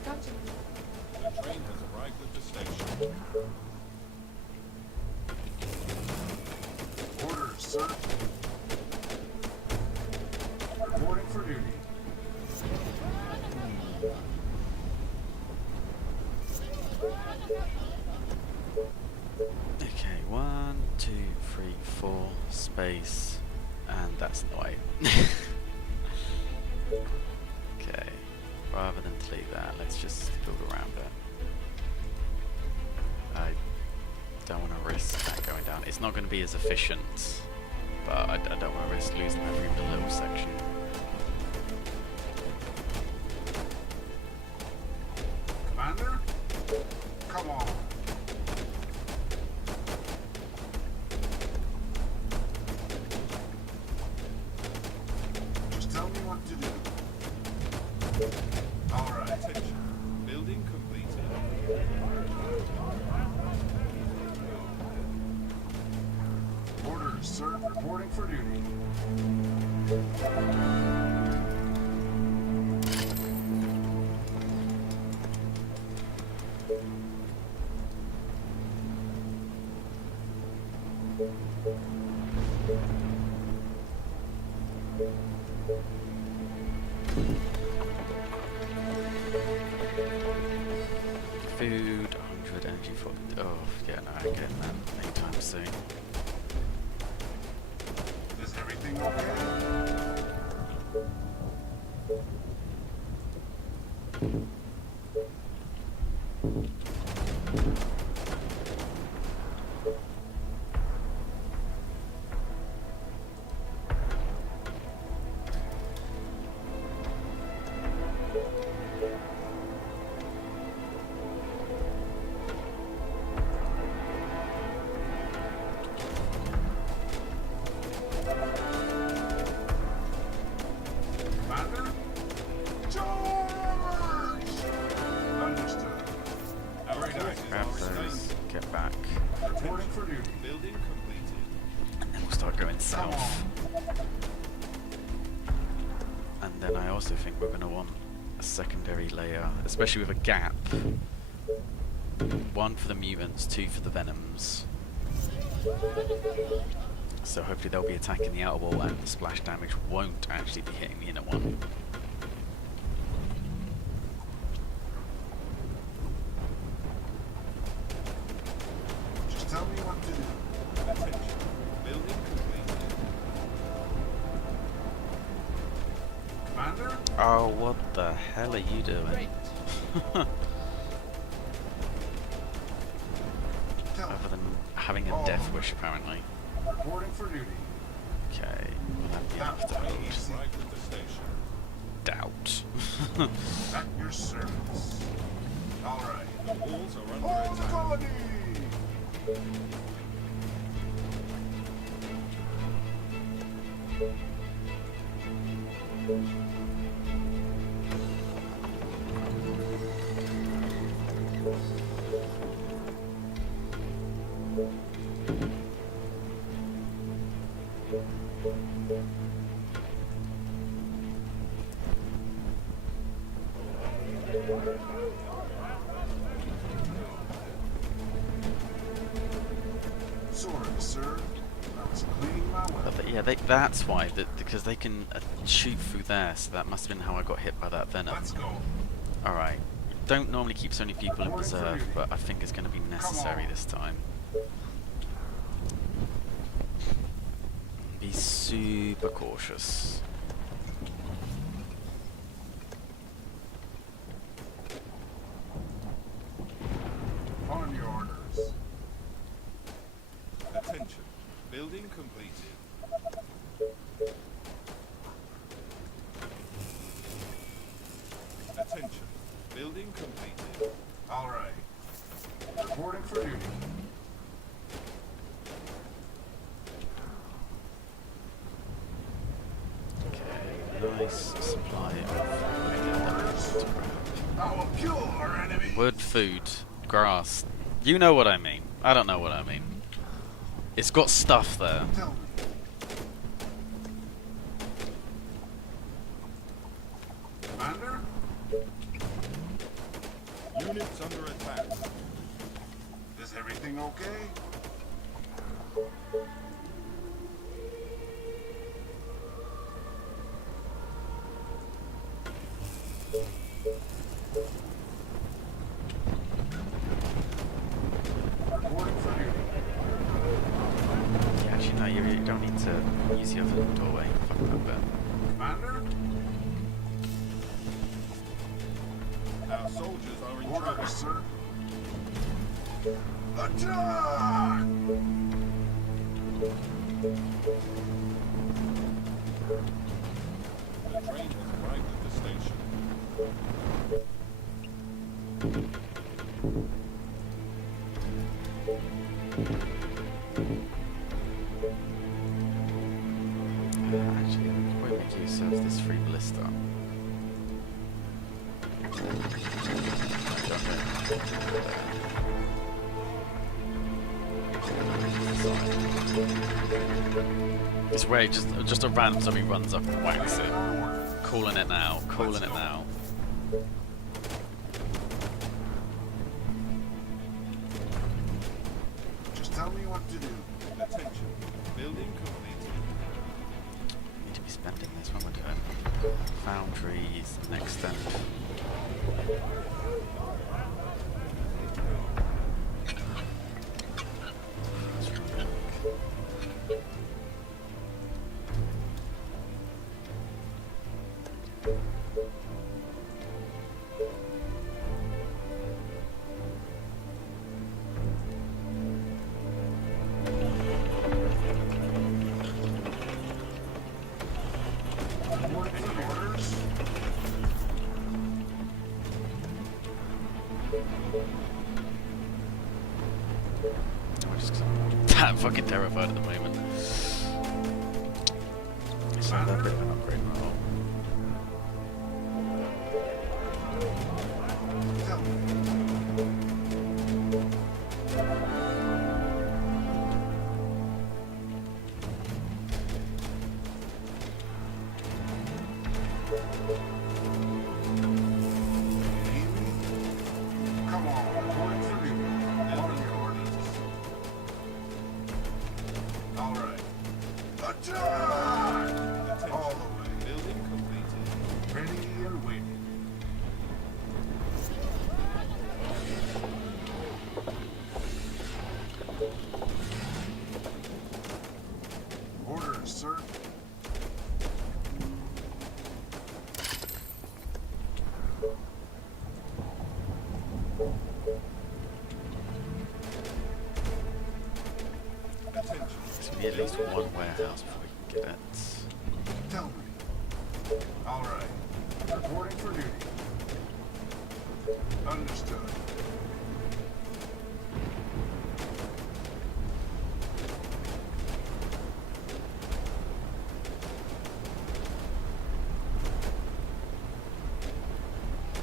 Gotcha. The train has arrived at the station. Orders, sir. Reporting for duty. Okay, 1, 2, 3, 4, space, and that's in the way. Okay, rather than delete that, let's just build around it. I don't want to risk that going down. It's not going to be as efficient, but I don't want to risk losing every little section. Commander? Come on. Just tell me what to do. All right. Attention. Building completed. Orders, sir. Reporting for duty. Food, 100 energy for. Oh, yeah, no, I ain't getting that anytime soon. Is everything okay? Commander? Charge! Understood. Our forces Grab are those, restrained. get back, Reporting for duty. Building completed. and then we'll start going Come south. on. And then I also think we're going to want a secondary layer, especially with a gap. 1 for the mutants, 2 for the venoms. So hopefully they'll be attacking the outer wall and the splash damage won't actually be hitting the inner one. Just tell me what to do. Attention. Building completed. Commander? Oh, what the hell are you doing? Great. Tell me. Other than having a death wish, apparently. Reporting for duty. Okay, will that be enough to Train hold? has arrived at the station. Doubt. At your service. All right. The walls are under Hold the attack. colony! Sorry, sir. I was cleaning my weapon. But yeah, that's why, because they can shoot through there, so that must have been how I got hit by that venom. Let's go. Alright. Don't normally keep so many people in reserve, but I think it's going to be necessary this time. Be super cautious. On your orders. Attention. Building completed. Attention. Building completed. All right. Reporting for duty. Okay, nice supply of elements to grab. I will kill our enemy. Wood, food, grass. You know what I mean. I don't know what I mean. It's got stuff there. Tell me. Commander? Units under attack. Is everything okay? Reporting for duty. Yeah, actually, no, you don't need to use the other doorway. Fuck that bit. Commander? Our soldiers are in Orders, trouble. sir. Attack! The train has arrived at the station. Actually, we could probably make use of this free ballista. It's where just a random zombie runs up and whacks it. Calling it now. Calling it now. Just tell me what to do. Attention. Building completed. Need to be spending this when we're doing Foundry's next end. Any orders? I'm just that fucking terrified at the moment. It's a little bit of an upgrade roll. Tell me. Come on, reporting for duty. On your orders. All right. Attack! All the way. Building completed. Ready and waiting. Orders, sir. Attention. So we need at least one warehouse before we can Get it. Tell me. All right. Reporting for duty. Understood.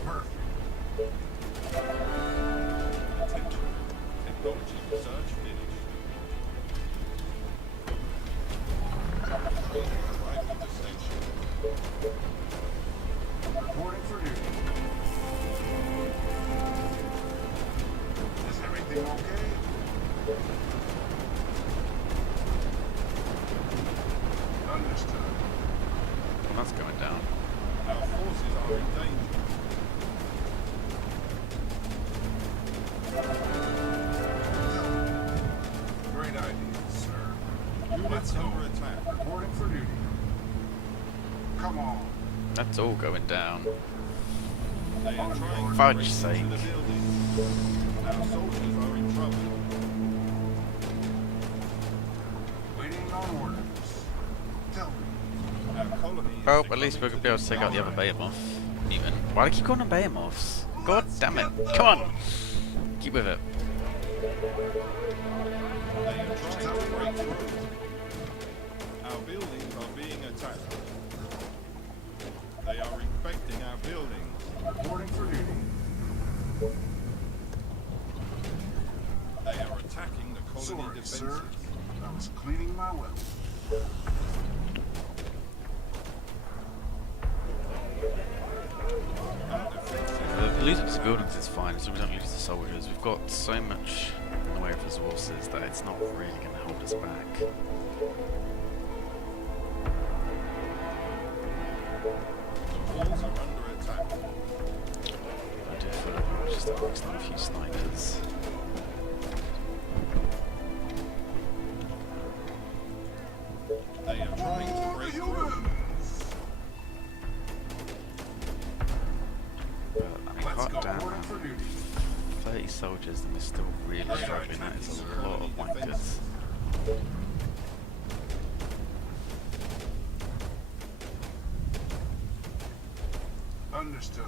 Perfect. Attention. Technology research finished. Train arrived at the station. Reporting for duty. Is everything okay? Understood. Well, that's going down. Our forces are in danger. Great idea, sir. Let's Units go. under attack. Reporting for duty. Come on. That's all going down. They are trying to Fudge break sake. into the building. Our soldiers are in trouble. Waiting on orders. Tell me. Our colony is Oh, at least we're succumbing going to be able to take out the other Alright. behemoth. Even. Why do I keep calling them behemoths? God damn it. Come on. Keep with it. They are trying to break through. Our buildings are being attacked. They are infecting our buildings. Reporting for duty. They are attacking the colony Sorry, defenses. sir. I was cleaning my well. Our defenses Losing the buildings is fine as long as we don't lose the soldiers. We've got so much in the way of resources that it's not really going to hold us back. the walls are under attack. I do feel like we'll just focus on a few snipers. They are trying to break through. But, I mean, Let's go. god damn, Reporting for duty. 30 soldiers and we're still really struggling. That is a lot of wankers. Understood.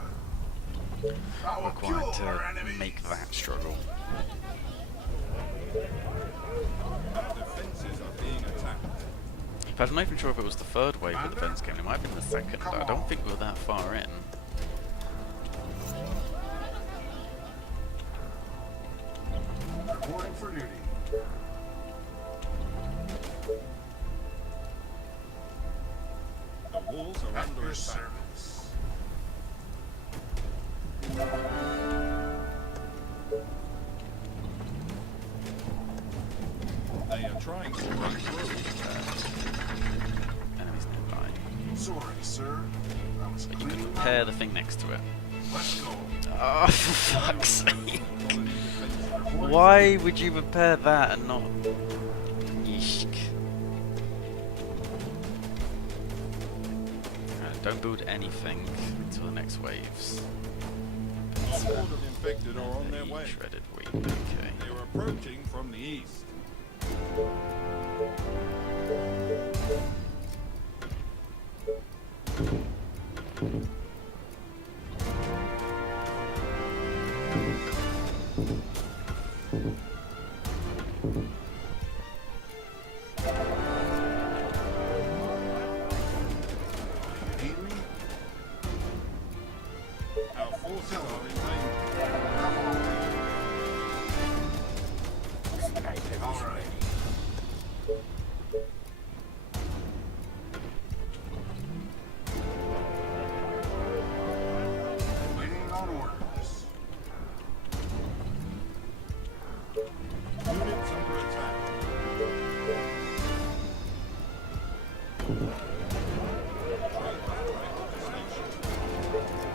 I will Required kill our to enemies. make that struggle. Our defenses are being attacked. In fact, I'm not even sure if it was the third wave of defense came in. It might have been the second. I don't think we were that far in. Reporting for duty. The walls are At under your attack. service. They are trying to break through. Enemies nearby. Sorry, sir. I was But you cleaning can my repair well. the thing next to it. Let's go. Oh, for fuck's sake. Colony defenses. Reporting Why would you repair that and not... Yeesh. Don't build anything until the next waves. A horde of infected are on their way. Shredded wheat, okay. They are approaching from the east. Need me? Our forces are in danger. Come on. All right. Waiting on orders. Units under attack. Train arrived at the station.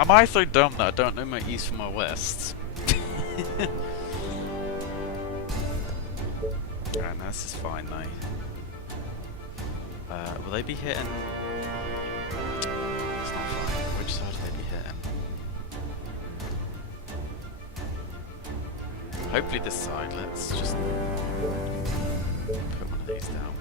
Am I so dumb that I don't know my east from my west? No, this is fine though. Will they be hitting hit him. Hopefully this side. Let's just put one of these down.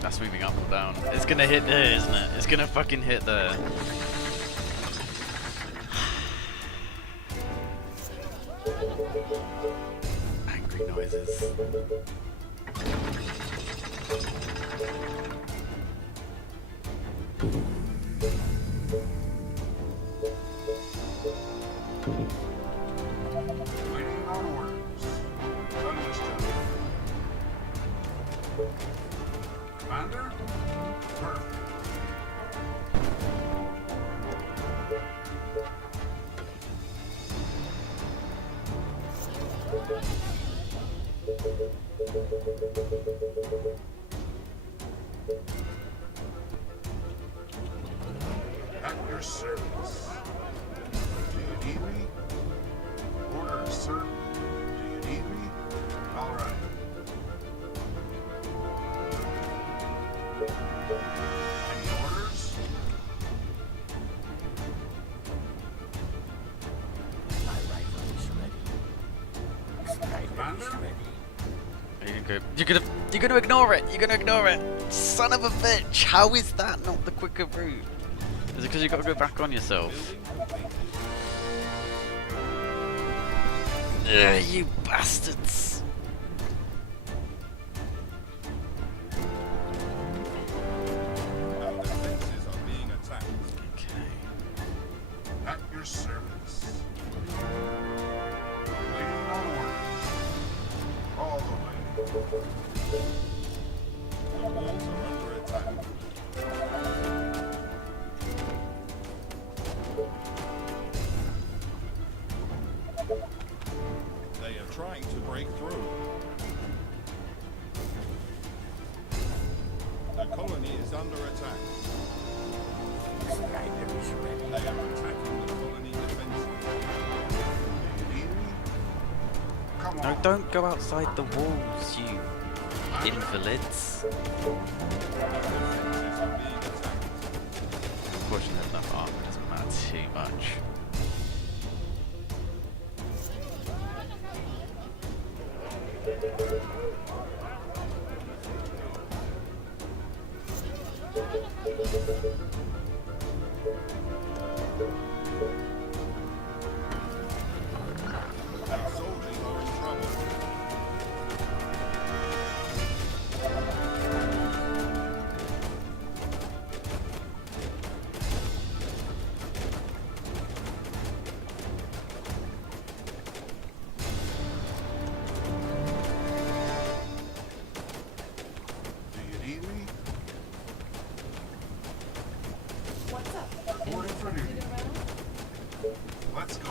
That's moving up or down. It's gonna hit there, isn't it? It's gonna fucking hit there. Angry noises. Waiting on orders. Understood. Commander? Perfect. At your service. Do you need me? Orders, sir. Do you need me? All right. Any orders? My rifle is ready. Sniper is Commander? ready. You're gonna ignore it. You're gonna ignore it. Son of a bitch! How is that not the quicker route? Is it because you got to go back on yourself? Ugh, you bastards! Our defenses are being attacked. Okay. At your service. Waiting on orders. All the way. The walls are under attack. They are trying to break through. The colony is under attack. Sniper is ready. They are attacking the colony defenses. Do you need me? Come No, on. don't go outside the walls, you invalids. The defenses are being attacked. Unfortunately, there's enough armor. It doesn't matter too much. Our soldiers are in trouble. Do you need me? What's up? Reporting for duty. Get around? Let's go.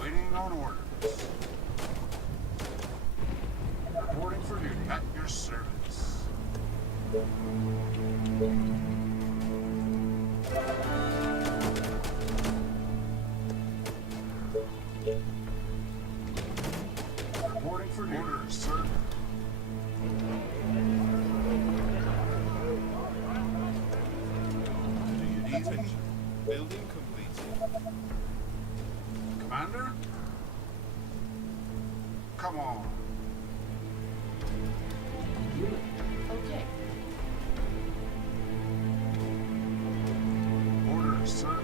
Waiting on orders. Reporting for duty. At your service. Reporting for duty. Orders, sir. Do you need me? Building completed. Commander? Come on. Okay. Orders, sir.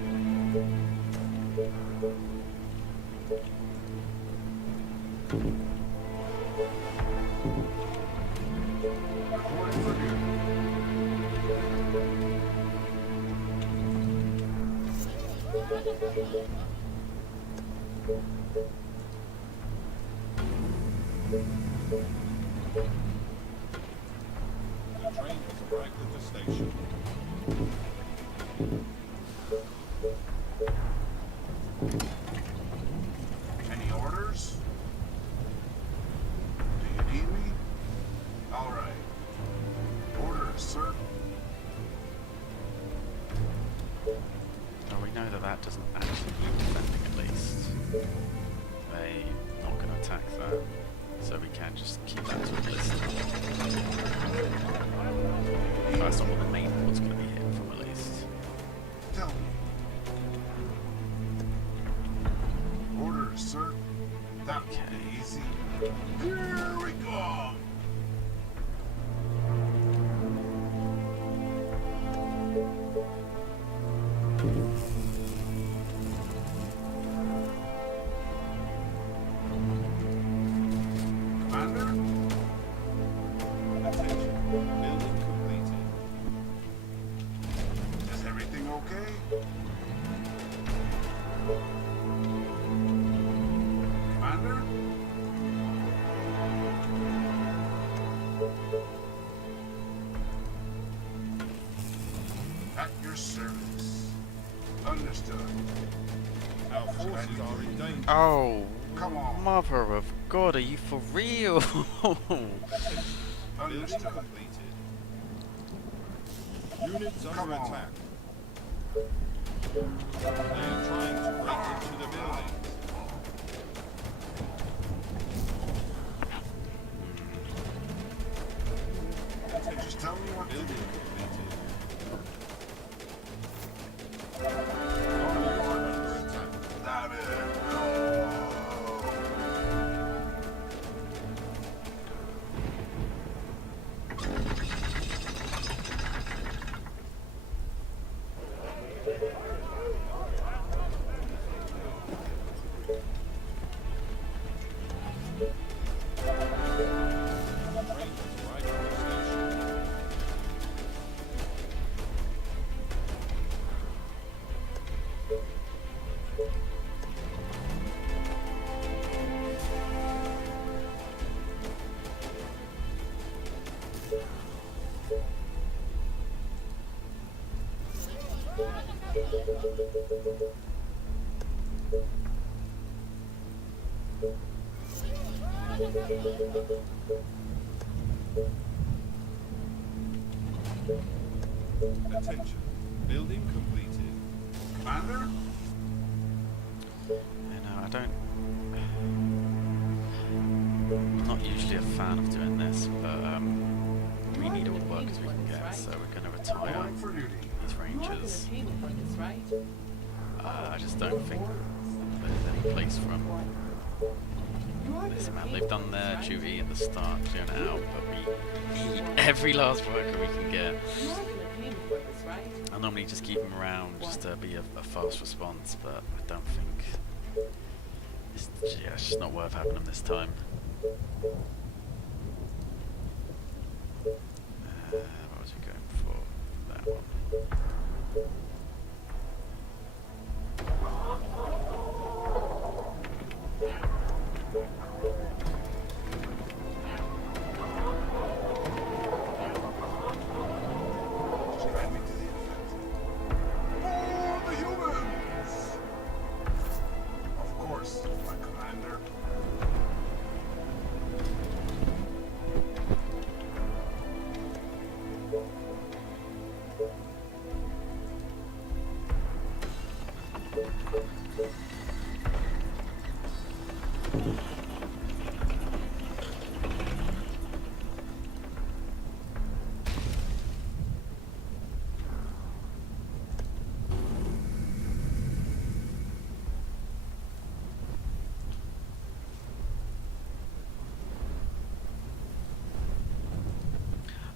Reporting for duty. The train has arrived at the station. Any orders? Do you need me? All right. Order is certain. Well, we know that that doesn't actually need defending at least. They're not going to attack that, so we can just keep that to a list. That's not what the main board's going to be hitting from at least. Tell me. Order is certain. That will be easy. Here we go. Commander? Attention. Building completed. Is everything okay? Commander? At your service. Understood. Our forces are in danger. Oh, Come on. mother of God, are you for real? Building Understood. completed. Units Come under on. attack. They are trying to break into the building. Just tell me what to Building do. completed. Our units are under attack. Damn it. No. Rangers right on the station. Attention. Building completed. Commander? You know, I don't... I'm not usually a fan of doing this, but we need all the workers we can get, so we're going to retire Reporting for duty. these You're not gonna rangers. pay me for this, right? I just don't think there's any place for them. You are Listen, gonna man, pay they've for done this, their right? duty at the start, clearing it out, but we need every last worker we can get. You are gonna pay me for this, right? I normally just keep them around just to be a fast response, but I don't think it's just not worth having them this time. What was we going for? That one. Drive me to the offensive. For the humans! Of course, my commander.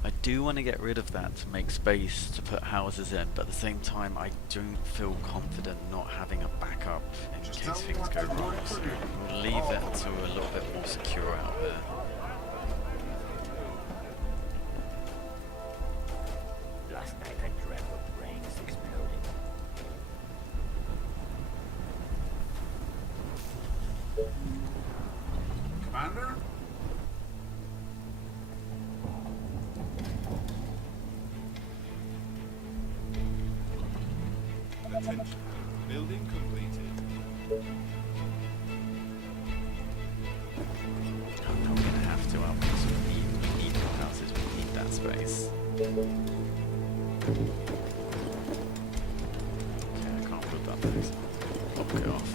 I do want to get rid of that to make space to put houses in, but at the same time I don't feel confident not having a backup in Just case tell me things what go to do wrong, for so you. we'll leave it until we're a little bit more secure out there. Last night I dreamt of brains exploding. Commander? Attention. Building completed. I'm not going to have to, because we need more houses, we need that space. Okay, I can't put that there, so I'll block it off.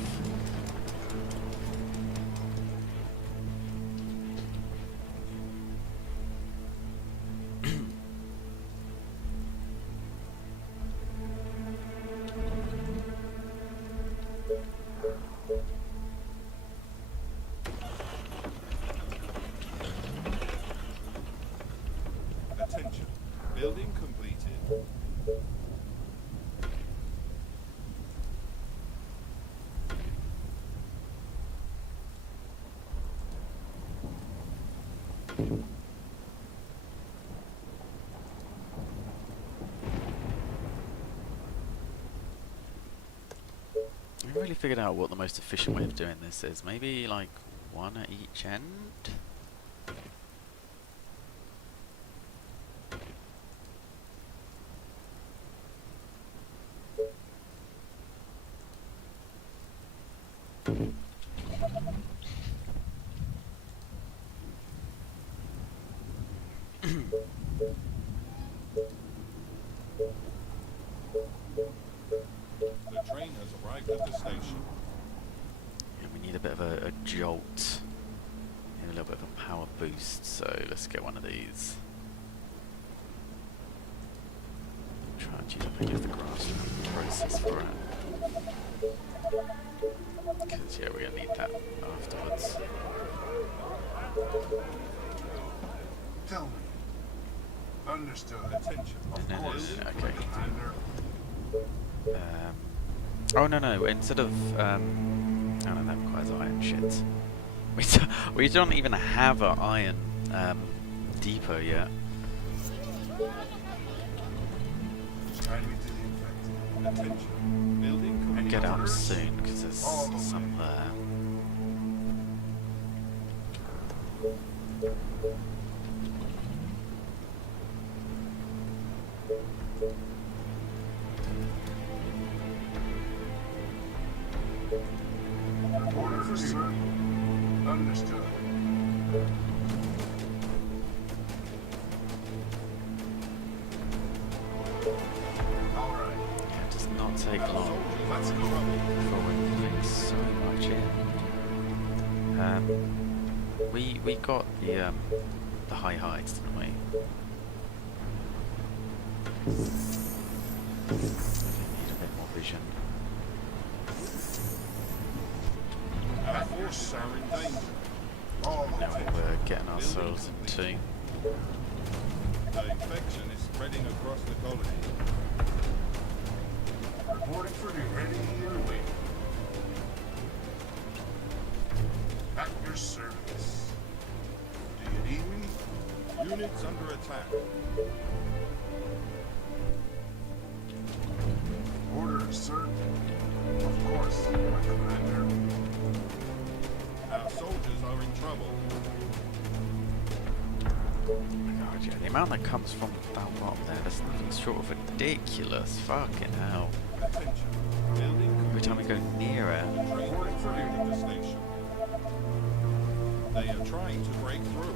Attention. Building completed. I haven't really figured out what the most efficient way of doing this is. Maybe like one at each end? The train has arrived at the station. Yeah, we need a bit of a jolt. Need a little bit of a power boost, so let's get one of these. Try and use up any of the grass process for it. Because yeah, we're gonna need that afterwards. Tell me. Understood. Attention. Of No, course, okay. Commander. Oh no, instead of oh no, that requires iron. Shit. We don't even have an iron depot yet. Guide me to the infected. Attention. Building We'll completed. get up soon because there's All the some way. there. Order for certain. Understood. All right. Yeah, it does not take long Let's go. before we're putting so much in. We got the high heights, didn't we? Need a bit more vision. Our forces are in danger. All the Now way. we're getting ourselves into. The infection is spreading across the colony. Reporting for you. Ready and waiting. At your service. Do you need me? Units under attack. Orders, sir. Of course, my commander. Our soldiers are in trouble. God, yeah, the amount that comes from down bottom there, that's nothing short of ridiculous. Fucking hell. Attention. Building Every time we go near it. train has arrived at the station. They are trying to break through.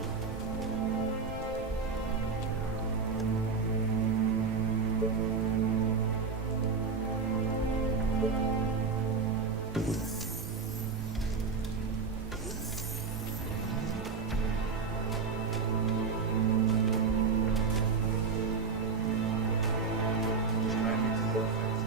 Guide me to the infected.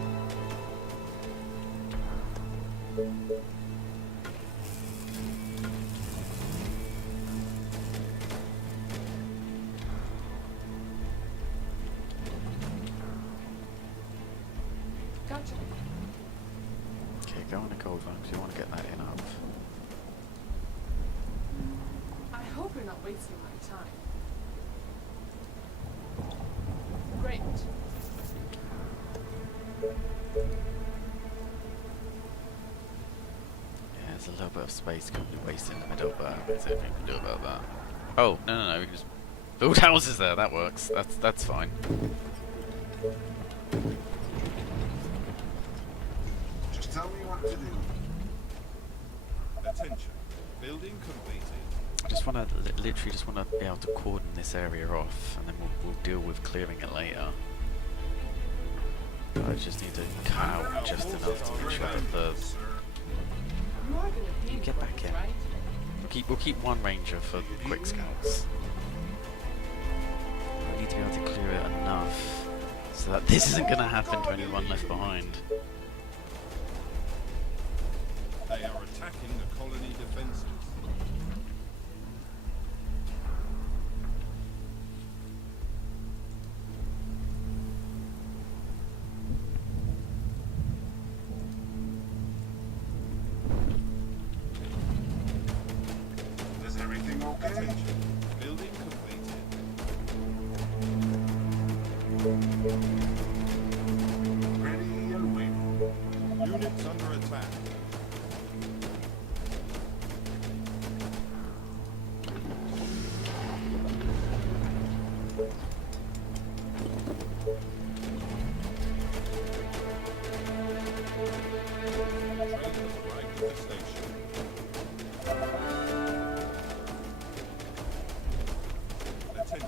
Gotcha. Okay, go on a gold one because you want to get that in up. I hope you're not wasting my time. Great. Yeah, there's a little bit of space currently wasted in the middle, but let's see if we can do about that. Oh, no, we can just build houses there, that works. That's fine. what to do. Attention. Building completed. I just want to, literally just want to be able to cordon this area off, and then we'll deal with clearing it later. I just need to cut out just enough to make sure that the... Sir. You are gonna be Get back in. right? We'll keep one ranger for quick scouts. We need to be able to clear it enough so that this isn't going to happen to anyone left behind. They are attacking the colony defenses. Is everything okay? Attention. Building completed. Ready and waiting. Units under attack. Train has arrived at the station. Attention.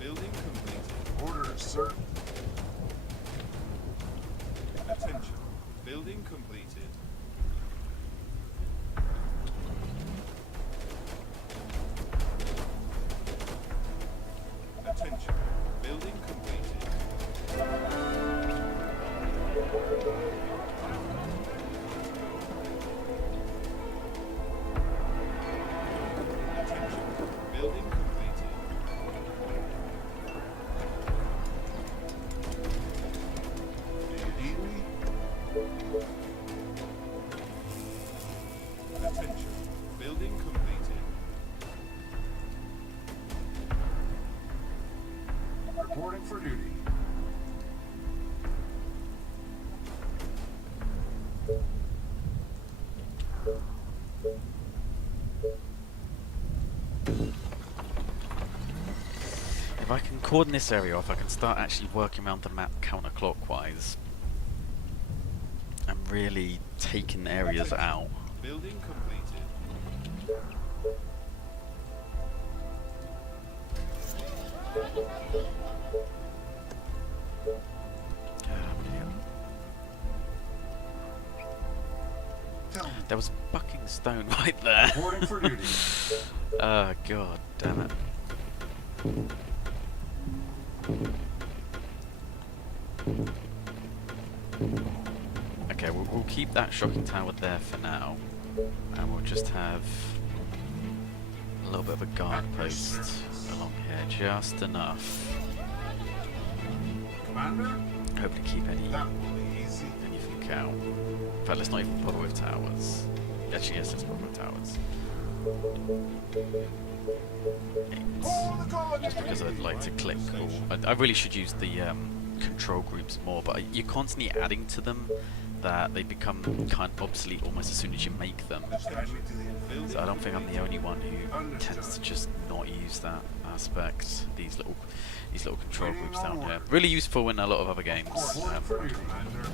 Building completed. Orders, sir. Attention. Building completed. Attention. Building completed. Attention. Building completed. Do you need me? Attention. Building completed. Reporting for duty. If I can cordon this area off, I can start actually working around the map counterclockwise and really taking areas out. Building completed. Tell me. There was fucking stone right there. Reporting for duty. Oh god damn it. Okay, we'll keep that shocking tower there for now, and we'll just have a little bit of a guard post along here, just enough. Commander? Hope to keep That will be easy. anything out. In fact, let's not even bother with towers. Actually, yes, let's bother with towers. 8. Just because I'd like to click. I really should use the control groups more, but you're constantly adding to them that they become kind of obsolete almost as soon as you make them. Guide me to the infield. So I don't think I'm the only one who tends to just not use that aspect. These little control groups down here, really useful in a lot of other games. Reporting for duty, Commander.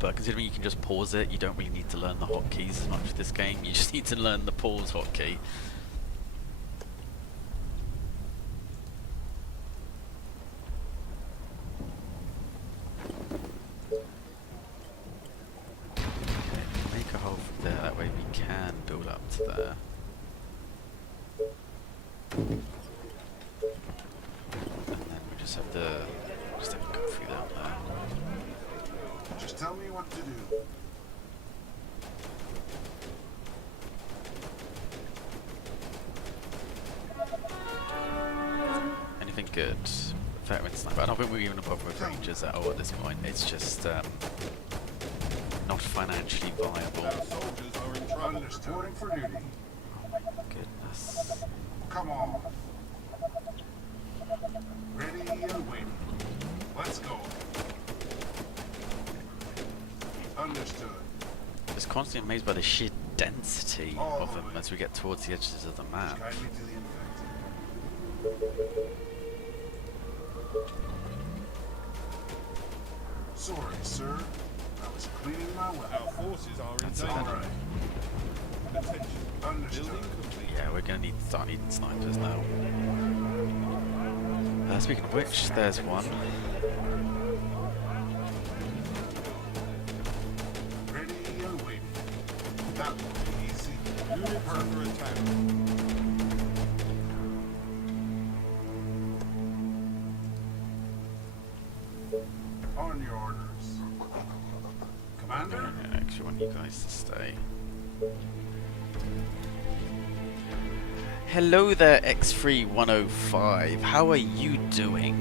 But considering you can just pause it, you don't really need to learn the hotkeys as much for this game. You just need to learn the pause hotkey. Make a hole from there, that way we can build up to there. And then we just have to go through down there. Just tell me what to do. Anything good? Veteran sniper. I don't think we're even above with rangers at all at this point. It's just not financially viable. Our soldiers are in trouble. Reporting for duty. Goodness. Come on. Ready and waiting. Let's go. Understood. Just constantly amazed by the sheer density Oh, of them as we get towards the edges of the map. Guide me to the infected. Sorry, sir. I was cleaning my weapon. Our forces are in That's danger. All right. Attention. Understood. Building complete. Yeah, we're gonna need to start needing snipers now. Speaking of which, there's one. Ready and waiting. That will be easy. Units under attack. On your orders. Commander? I actually want you guys to stay. Hello there, X3105. How are you doing?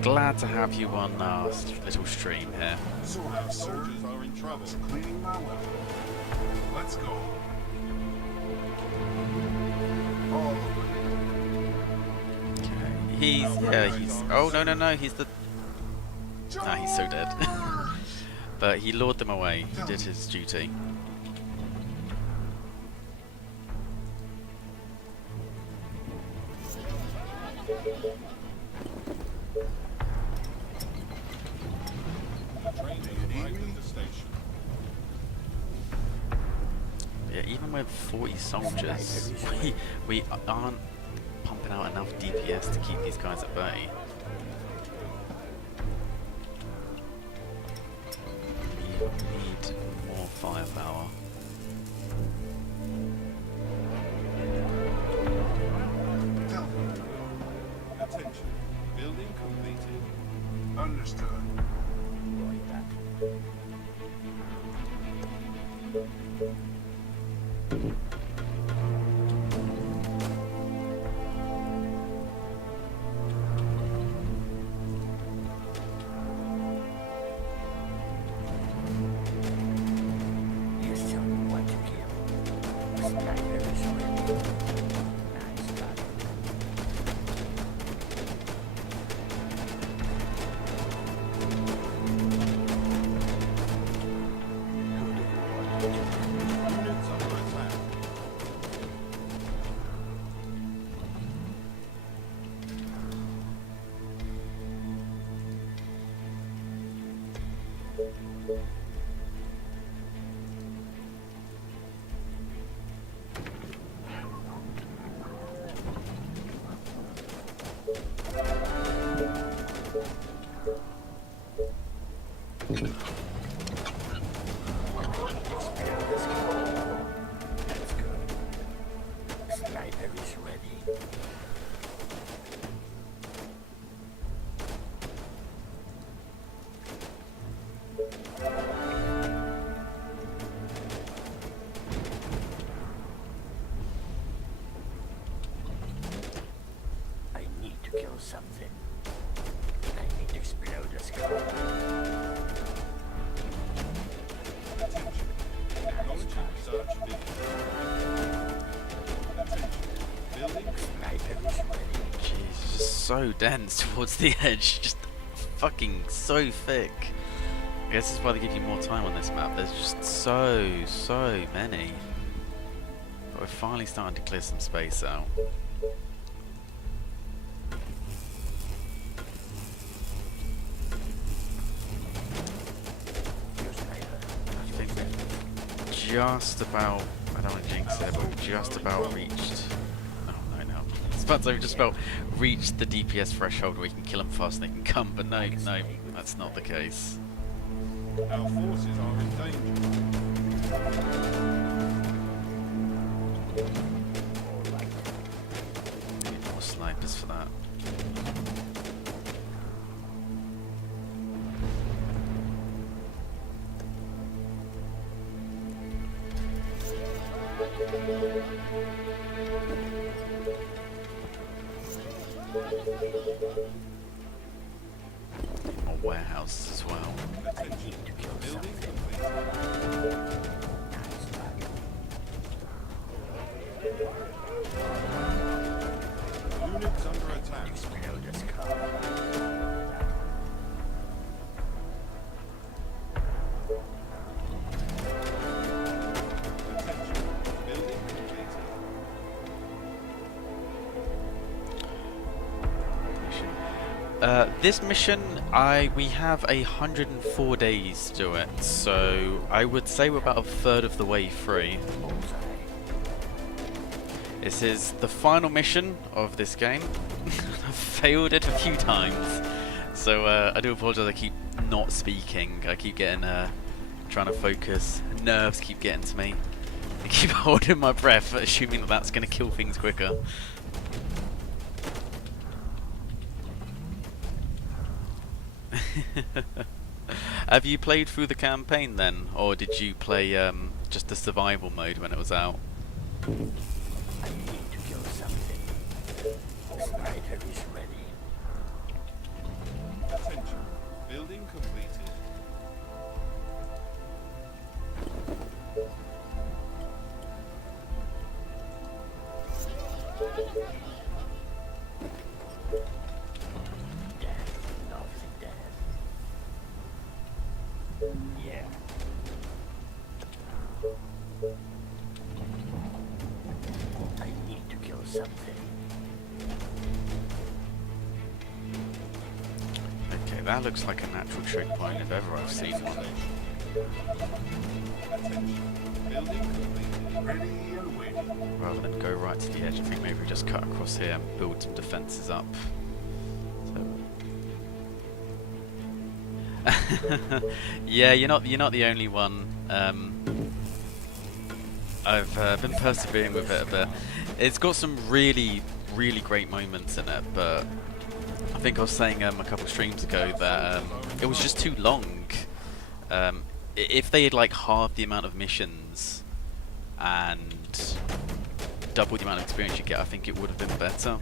Glad to have you on our little stream here. So Our have, sir. soldiers are in I trouble. was cleaning my weapon. Let's go. All the way. Okay. He's oh no, he's the nah, he's so dead. But he lured them away. He did his duty. Train is arrived at the station. Yeah, even with 40 soldiers, we aren't pumping out enough DPS to keep these guys at bay. We need more firepower. Tell me. Attention. Building completed. Understood. You still want to kill. Sniper is ready. Nice got it. Units under attack. That's good. Sniper is ready. I need to kill something. I need to explode the skull. Attention. Acknowledging search vehicle. Attention. Building Sniper is ready. Jeez, just so dense towards the edge, just fucking so thick. I guess that's why they give you more time on this map. There's just so many. But we're finally starting to clear some space out. Your sniper. I think we've just about, I don't want to jinx it, but we've just about reached, oh no, it's about to say we've just about reached the DPS threshold where we can kill them fast and they can come, but no, that's not the case. Our forces are in danger. Alright. Need more snipers for that. Need more warehouses as well. I need to kill Building something. complete. Nice got it. Units under attack. Explode the skull. Attention. Building completed. This mission, we have 104 days to do it, so I would say we're about a third of the way through. This is the final mission of this game. I've failed it a few times, so I do apologise. I keep not speaking. I keep getting trying to focus. Nerves keep getting to me. I keep holding my breath, assuming that that's going to kill things quicker. Have you played through the campaign then, or did you play just the survival mode when it was out? I need to kill something. The sniper is ready. Attention. Building completed. Death, lovely death. Yeah. I need to kill something. Okay, that looks like a natural checkpoint if ever I've seen one. Attention. Building completed. Ready and waiting. Rather than go right to the edge, I think maybe we just cut across here and build some defences up. So. Yeah, you're not the only one. I've been persevering with it a bit. It's got some really great moments in it, but I think I was saying a couple streams ago that it was just too long. If they had like halved the amount of missions and double the amount of experience you get, I think it would have been better.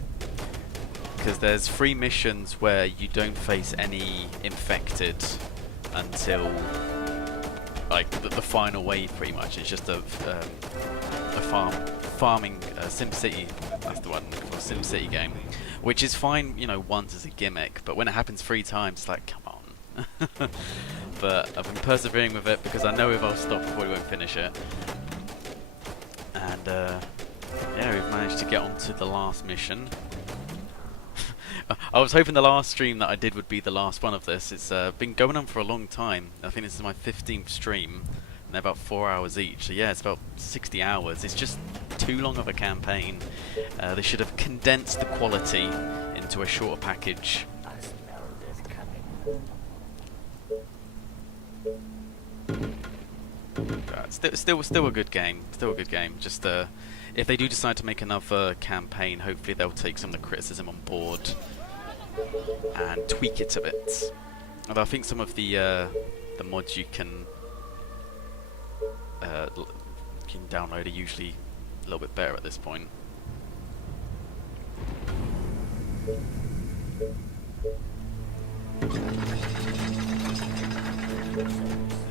Because there's 3 missions where you don't face any infected until like the final wave, pretty much. It's just a farming SimCity. That's the one for SimCity game, which is fine, you know, once as a gimmick. But when it happens 3 times, it's like, come on. But I've been persevering with it because I know if I'll stop, I probably won't finish it. And yeah, we've managed to get onto the last mission. I was hoping the last stream that I did would be the last one of this. It's been going on for a long time. I think this is my 15th stream, and they're about 4 hours each. So yeah, it's about 60 hours. It's just too long of a campaign. They should have condensed the quality into a shorter package. I smell this coming. Still a good game. Still a good game. Just if they do decide to make another campaign, hopefully they'll take some of the criticism on board and tweak it a bit. Although I think some of the mods you can download are usually a little bit better at this point.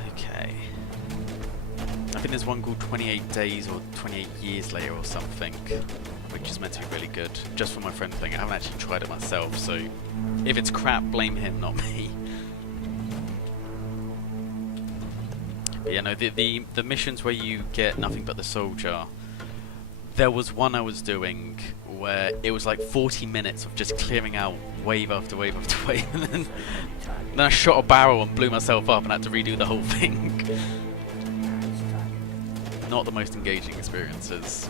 Okay. I think there's one called 28 Days or 28 Years Later or something, which is meant to be really good. Just for my friend playing it. I haven't actually tried it myself, so if it's crap, blame him, not me. But yeah, no, the missions where you get nothing but the soldier, there was one I was doing where it was like 40 minutes of just clearing out wave after wave after wave, and then I shot a barrel and blew myself up and had to redo the whole thing. Not the most engaging experiences.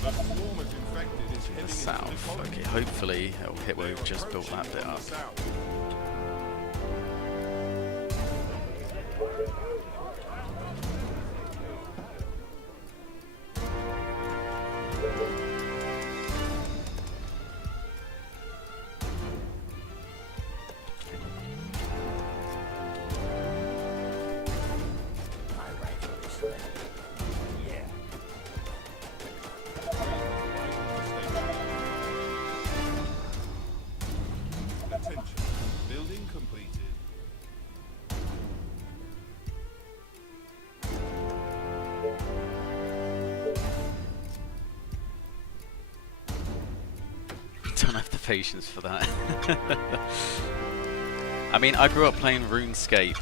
The swarm is infected is To the heading south. into the colony. Okay, hopefully it will hit where we've just built that bit up. South. My rifle is ready. Yeah. Attention. Building completed. Don't have the patience for that. I mean, I grew up playing RuneScape,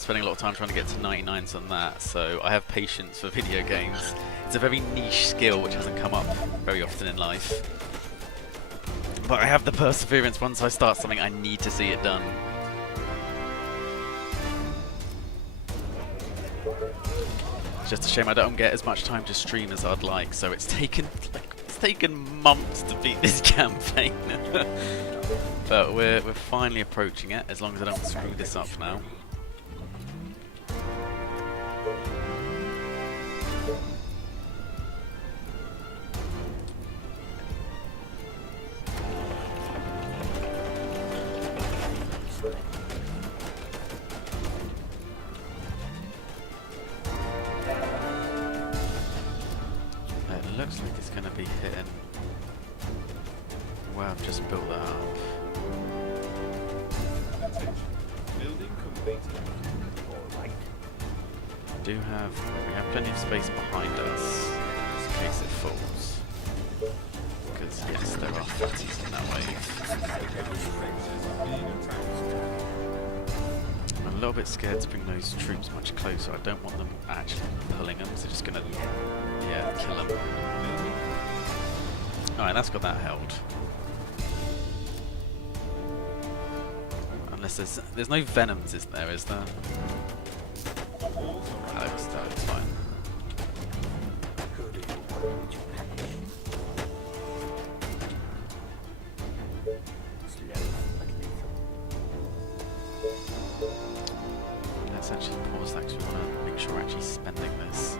spending a lot of time trying to get to 99s on that, so I have patience for video games. It's a very niche skill which hasn't come up very often in life. But I have the perseverance. Once I start something, I need to see it done. It's just a shame I don't get as much time to stream as I'd like, so it's taken months to beat this campaign. But we're finally approaching it, as long as I don't screw this up now. It looks like it's going to be hitting where I've just built that up. Building completed. Alright. We have plenty of space behind us in case it falls. Because yes, there are fatties in that wave. Being attacked. I'm a little bit scared to bring those troops much closer. I don't want them actually pulling them, so just gonna kill them. Alright, that's got that held. Unless there's no venoms, is there? That looks fine. Who do you want to punish? Slow but lethal. Let's actually pause that because we want to make sure we're actually spending this.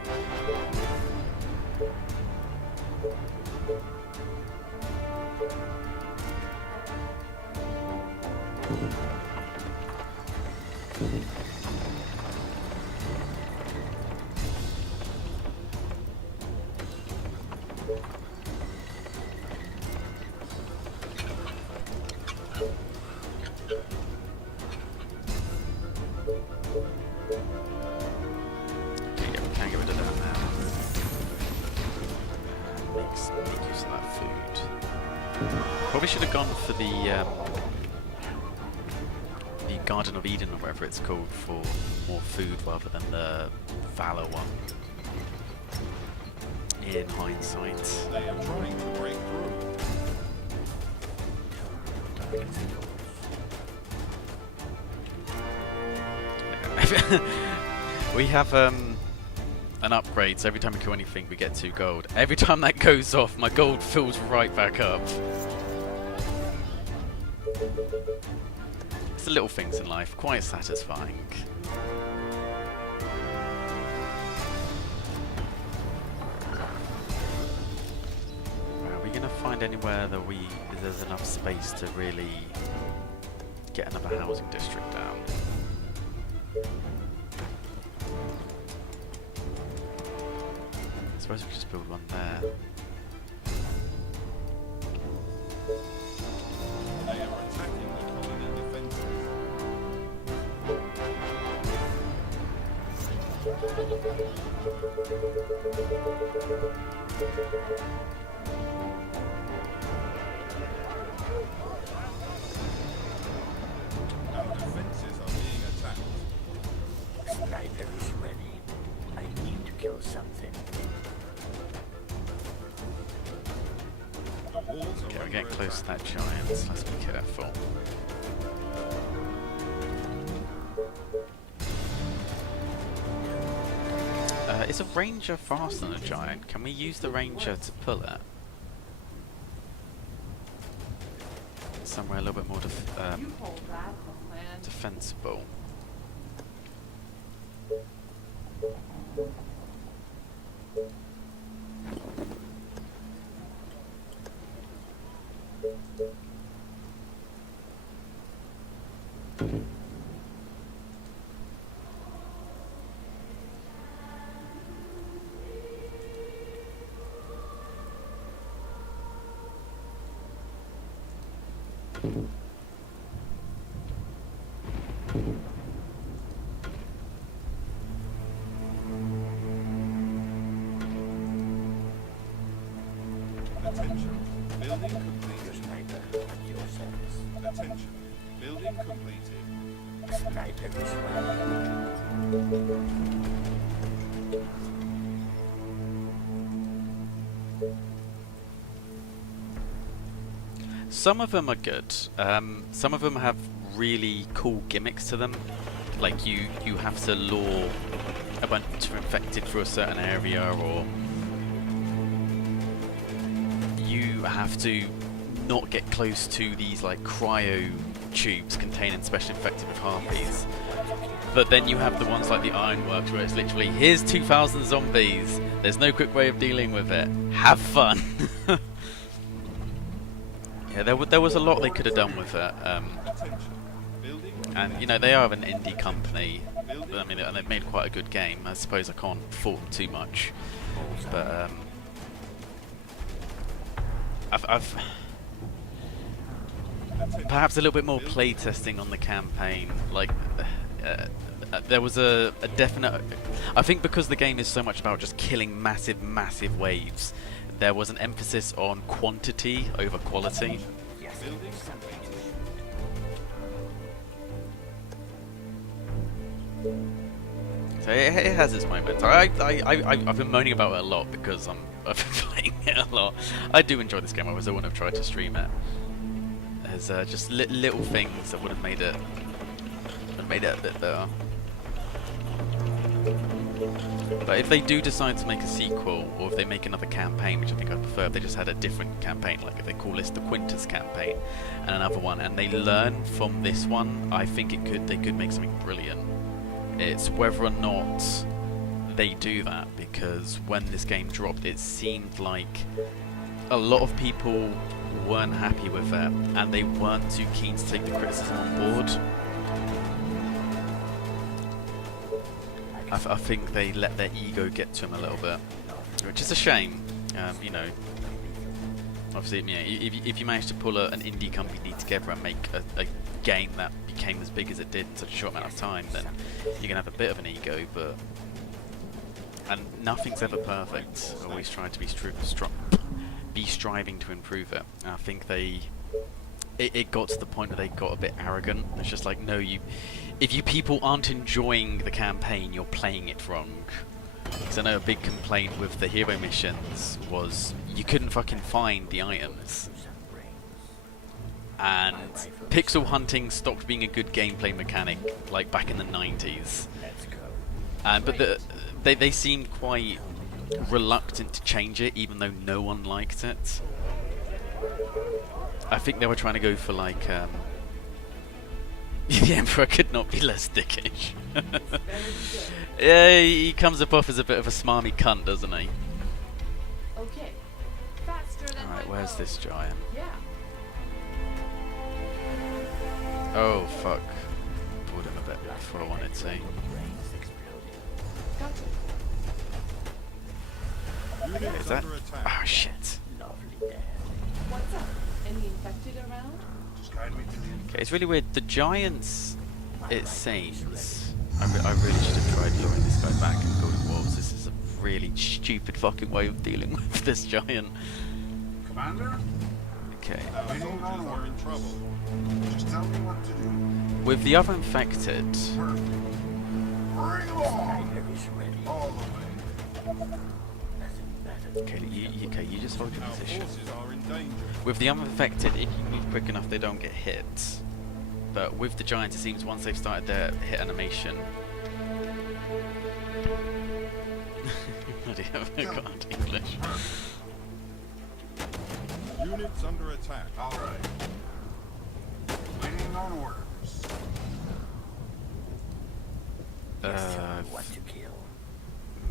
Probably should have gone for the Garden of Eden or whatever it's called for more food rather than the Valor one. In hindsight. They are trying to break through. We have an upgrade, so every time we kill anything we get 2 gold. Every time that goes off, my gold fills right back up. It's the little things in life, quite satisfying. Are we going to find anywhere that there's enough space to really get another housing district down? I suppose we could just build one there. They are attacking the colony defenses. Our defenses are being attacked. Sniper is ready. I need to kill something. The walls are Okay, we're under getting close to attack. that giant, so let's be careful. Is a ranger faster than a giant? Can we use the ranger to pull it? Somewhere a little bit more You hold that, the plan. defensible. Attention. Building Your completed. sniper at your service. Attention. Building completed. Sniper is ready. Some of them are good. Some of them have really cool gimmicks to them. Like you have to lure a bunch of infected through a certain area, or you have to not get close to these like cryo tubes containing special infected with harpies. But then you have the ones like the Ironworks where it's literally, here's 2,000 zombies, there's no quick way of dealing with it, have fun. Yeah, there was a lot they could have done with it. And you know, they are an indie company. I mean, and they've made quite a good game. I suppose I can't fault them too much. But I've perhaps a little bit more playtesting on the campaign. Like there was a definite. I think because the game is so much about just killing massive waves, there was an emphasis on quantity over quality. So it has its moments. I've been moaning about it a lot because I've been playing it a lot. I do enjoy this game. I wouldn't have tried to stream it. There's just little things that would have made it a bit better. But if they do decide to make a sequel, or if they make another campaign, which I think I prefer, if they just had a different campaign, like if they call this the Quintus campaign, and another one, and they learn from this one, I think they could make something brilliant. It's whether or not they do that, because when this game dropped, it seemed like a lot of people weren't happy with it, and they weren't too keen to take the criticism on board. I think they let their ego get to them a little bit, which is a shame. You know, obviously, if you manage to pull an indie company together and make a game that became as big as it did in such a short amount of time, then you're gonna have a bit of an ego. And nothing's ever perfect. Always trying to be striving to improve it. And I think it got to the point where they got a bit arrogant. It's just like, no, if you people aren't enjoying the campaign, you're playing it wrong. Because I know a big complaint with the hero missions was you couldn't fucking find the items. And pixel hunting stopped being a good gameplay mechanic, like back in the 90s. But they seemed quite reluctant to change it, even though no one liked it. I think they were trying to go for like the Emperor could not be less dickish. Yeah, he comes up as a bit of a smarmy cunt, doesn't he? Okay. Faster than Alright, my where's bow. this giant? Yeah. Oh fuck. Pulled him a bit before I wanted to. Gotcha. Units Is that? under attack. Oh shit. What's up? Any infected around? Just guide me to the Okay, it's really weird. The giants, it seems. I really should have tried luring this guy back and building walls. This is a really stupid fucking way of dealing with this giant. Commander? Okay. Our soldiers are in trouble. Just tell me what to do. With the other infected, Perfect. Bring along! All the way. okay, you just hold your Our position. forces are in danger. With the uninfected, if you move quick enough, they don't get hit. But with the giants, it seems once they've started their hit animation. Bloody hell, I can't English. Units under attack. All right. Waiting on orders.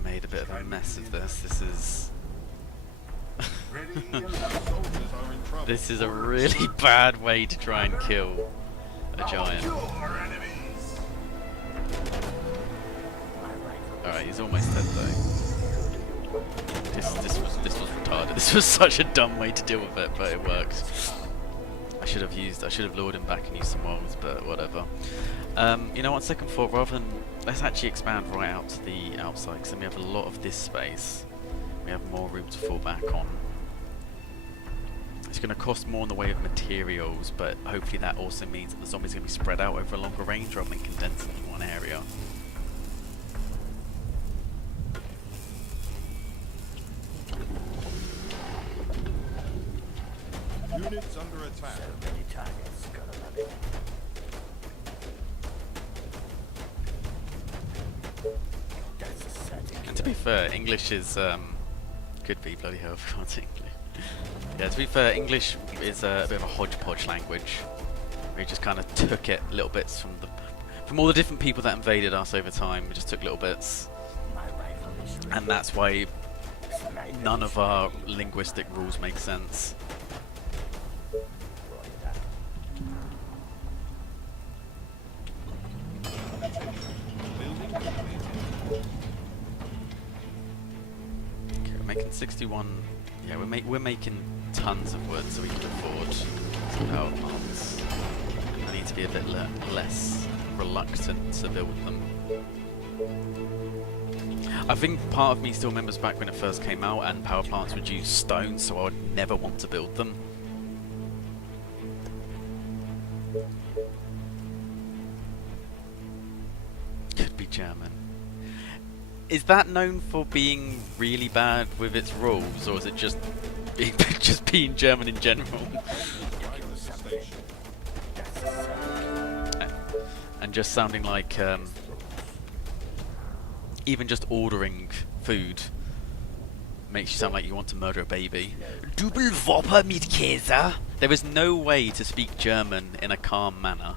Made a bit of a mess of this. This is Ready and Our soldiers are in trouble. this is a really bad way to try and kill a giant. kill our enemies. Alright, he's almost dead though. This was retarded. This was such a dumb way to deal with it, but it works. I should have lured him back and used some walls, but whatever. You know what, second thought, rather than let's actually expand right out to the outside, because then we have a lot of this space. We have more room to fall back on. It's going to cost more in the way of materials, but hopefully that also means that the zombies are going to be spread out over a longer range rather than condensed in one area. Units under attack. So many targets, gotta love it. That's a certain And to be fair, English is could be bloody hell if I can't English. Yeah, to be fair, English is a bit of a hodgepodge language. We just kind of took it little bits from all the different people that invaded us over time. We just took little bits, my rifle is ready. and that's why Sniper none is of our ready. linguistic rules make sense. Roger that. Building completed. Okay, we're making 61. Yeah, we're making tons of wood, so we can afford some power plants. I need to be a bit less reluctant to build them. I think part of me still remembers back when it first came out, and power plants would use stone, so I would never want to build them. Could be German. Is that known for being really bad with its rules, or is it just being German in general? Right at the station. That's a certain And just sounding like even just ordering food makes you sound like you want to murder a baby. Double Whopper mit Käse. There is no way to speak German in a calm manner.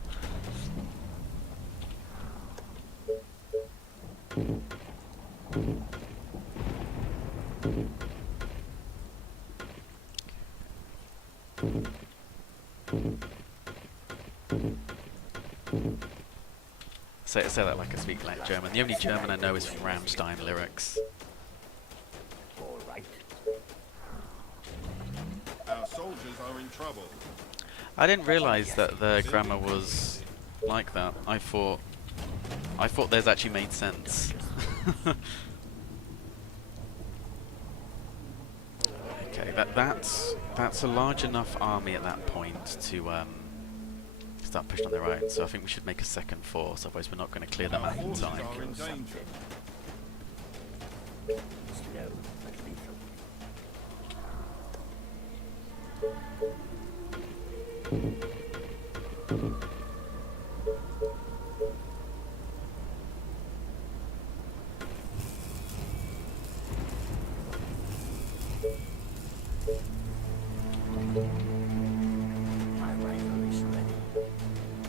Say that like I speak like German. The only German I know is from Rammstein lyrics. all right. Our soldiers are in trouble. I didn't realise that the grammar was like that. I thought theirs actually made sense. Okay, that's a large enough army at that point to start pushing on their own. So I think we should make a second force, otherwise we're not going to clear them Our out in forces time. are in danger. Slow but lethal. My rifle is ready.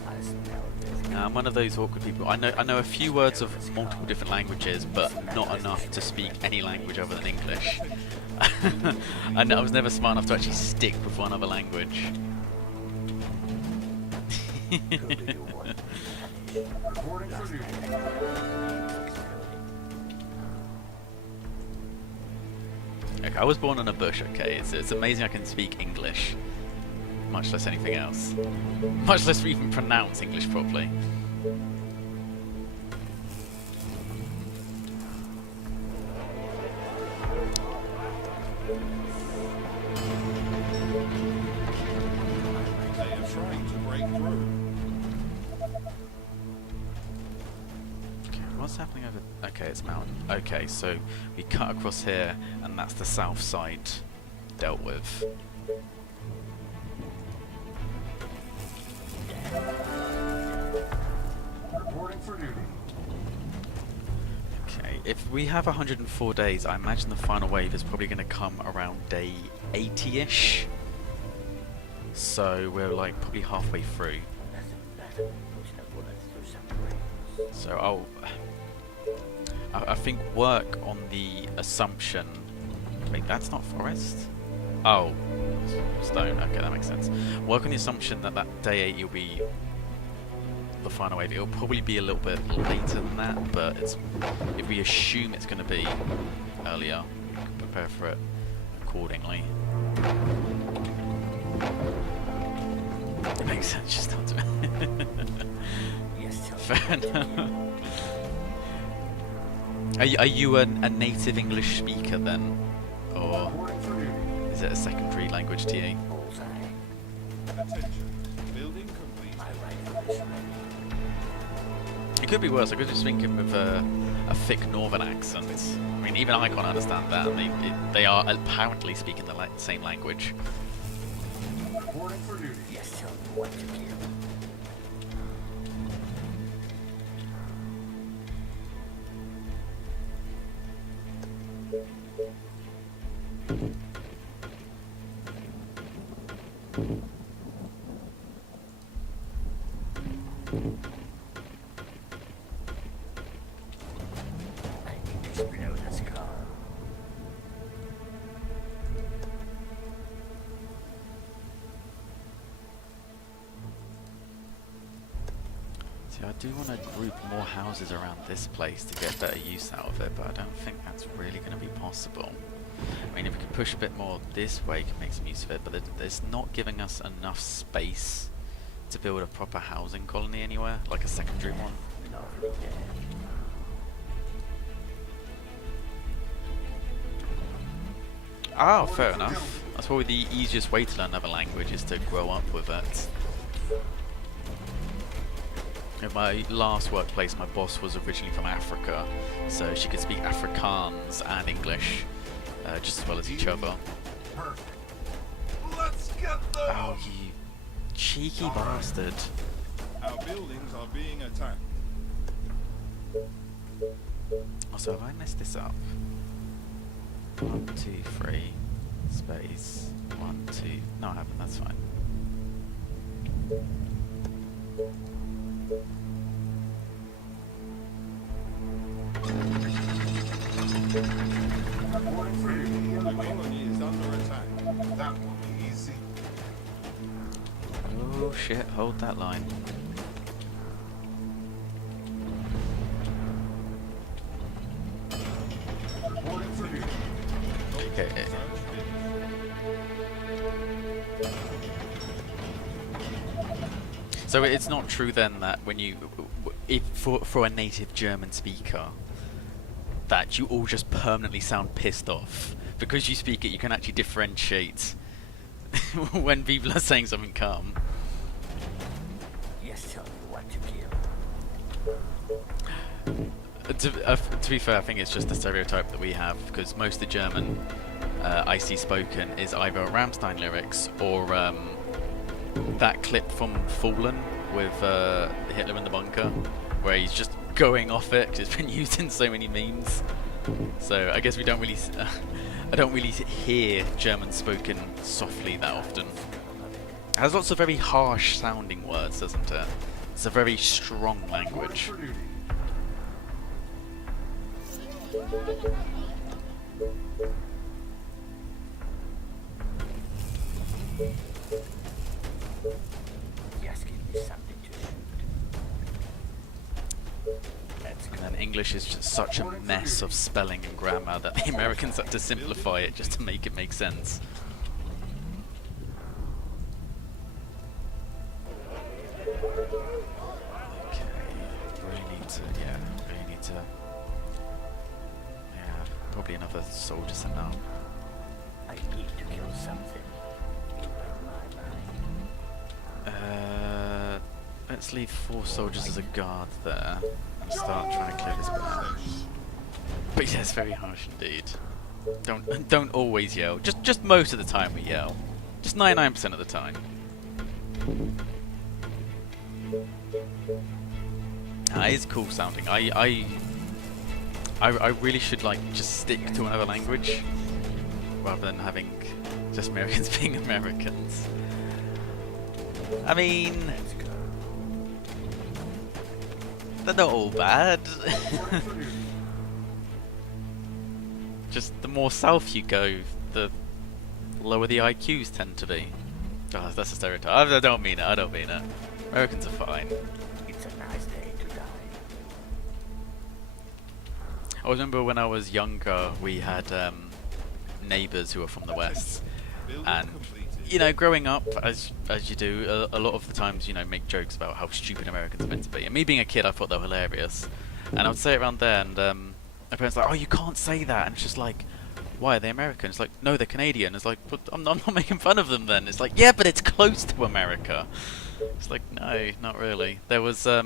I smell this. Now, I'm one of those awkward people. I know a few words of multiple different languages, but not enough to speak any language other than English. And I was never smart enough to actually stick with one other language. Reporting for duty. Okay, I was born in a bush, okay? It's amazing I can speak English. Much less anything else. Much less even pronounce English properly. They are trying to break through. Okay, what's happening over... Okay, it's mountain. Okay, so we cut across here, and that's the south side dealt with. Reporting for duty. Okay, if we have 104 days, I imagine the final wave is probably going to come around day 80-ish. So we're like probably halfway through. So I think work on the assumption... Wait, that's not forest? Oh, stone. Okay, that makes sense. Work on the assumption that day 8 will be the final wave. It'll probably be a little bit later than that, but if we assume it's going to be earlier, we can prepare for it accordingly. It makes sense, just not to... Yes, sir. Fair enough. Are you a native English speaker then? Or Reporting for duty. is it a secondary language to you? Bullseye. Attention. Building complete. My rifle is ready. It could be worse. I could just think with a thick northern accent. I mean, even I can't understand that. I mean, they are apparently speaking the same language. Reporting for duty. Just tell me what to kill. I need to explode this car. See, I do want to group more houses around this place to get better use out of it, but I don't think that's really going to be possible. I mean, if we could push a bit more this way, we can make some use of it, but it's not giving us enough space to build a proper housing colony anywhere, like a secondary one. Lovely day. Ah, fair enough. That's probably the easiest way to learn another language, is to grow up with it. In my last workplace, my boss was originally from Africa, so she could speak Afrikaans and English just as well as each other. Perfect. Let's get them. Oh, you cheeky bastard. Our buildings are being attacked. Also, have I messed this up? 1, 2, 3, space, 1, 2. No, I haven't, that's fine. Reporting for duty. The colony is under attack. That will be easy. Oh shit, hold that line. Reporting for duty. Okay. So it's not true then that when you, if for a native German speaker, that you all just permanently sound pissed off because you speak it. You can actually differentiate when people are saying something calm. Just tell me what to kill. To be fair, I think it's just a stereotype that we have, because most of the German I see spoken is either Rammstein lyrics or that clip from Fallen with Hitler in the bunker, where he's just going off it 'cause it's been used in so many memes. So I guess we don't really, I don't really hear German spoken softly that often. It has lots of very harsh sounding words, doesn't it? It's a very strong language. For duty. Just give me something to shoot. Let's go. And English is just such a mess of spelling and grammar that the Americans had to simplify it just to make it make sense. Okay, really need to, probably another soldier sent out. I need to kill something. In my mind. Let's leave 4 soldiers as a guard there and start trying to clear this back. But yes, very harsh indeed. Don't always yell. Just most of the time we yell. Just 99% of the time. That is cool sounding. I really should like just stick to another language rather than having just Americans being Americans. I mean, Let's go. they're not all bad. Just the more south you go, the lower the IQs tend to be. Oh, that's a stereotype. I don't mean it. I don't mean it. Americans are fine. It's a nice day to die. I remember when I was younger, we had neighbours who were from the west, Building and completed. you know, growing up, as you do, a lot of the times, you know, make jokes about how stupid Americans are meant to be. And me being a kid, I thought they were hilarious, and I would say it around there, and my parents were like, "Oh, you can't say that," and it's just like, "Why are they American?" It's like, "No, they're Canadian." It's like, "But I'm not making fun of them then." It's like, "Yeah, but it's close to America." It's like, no, not really. There was I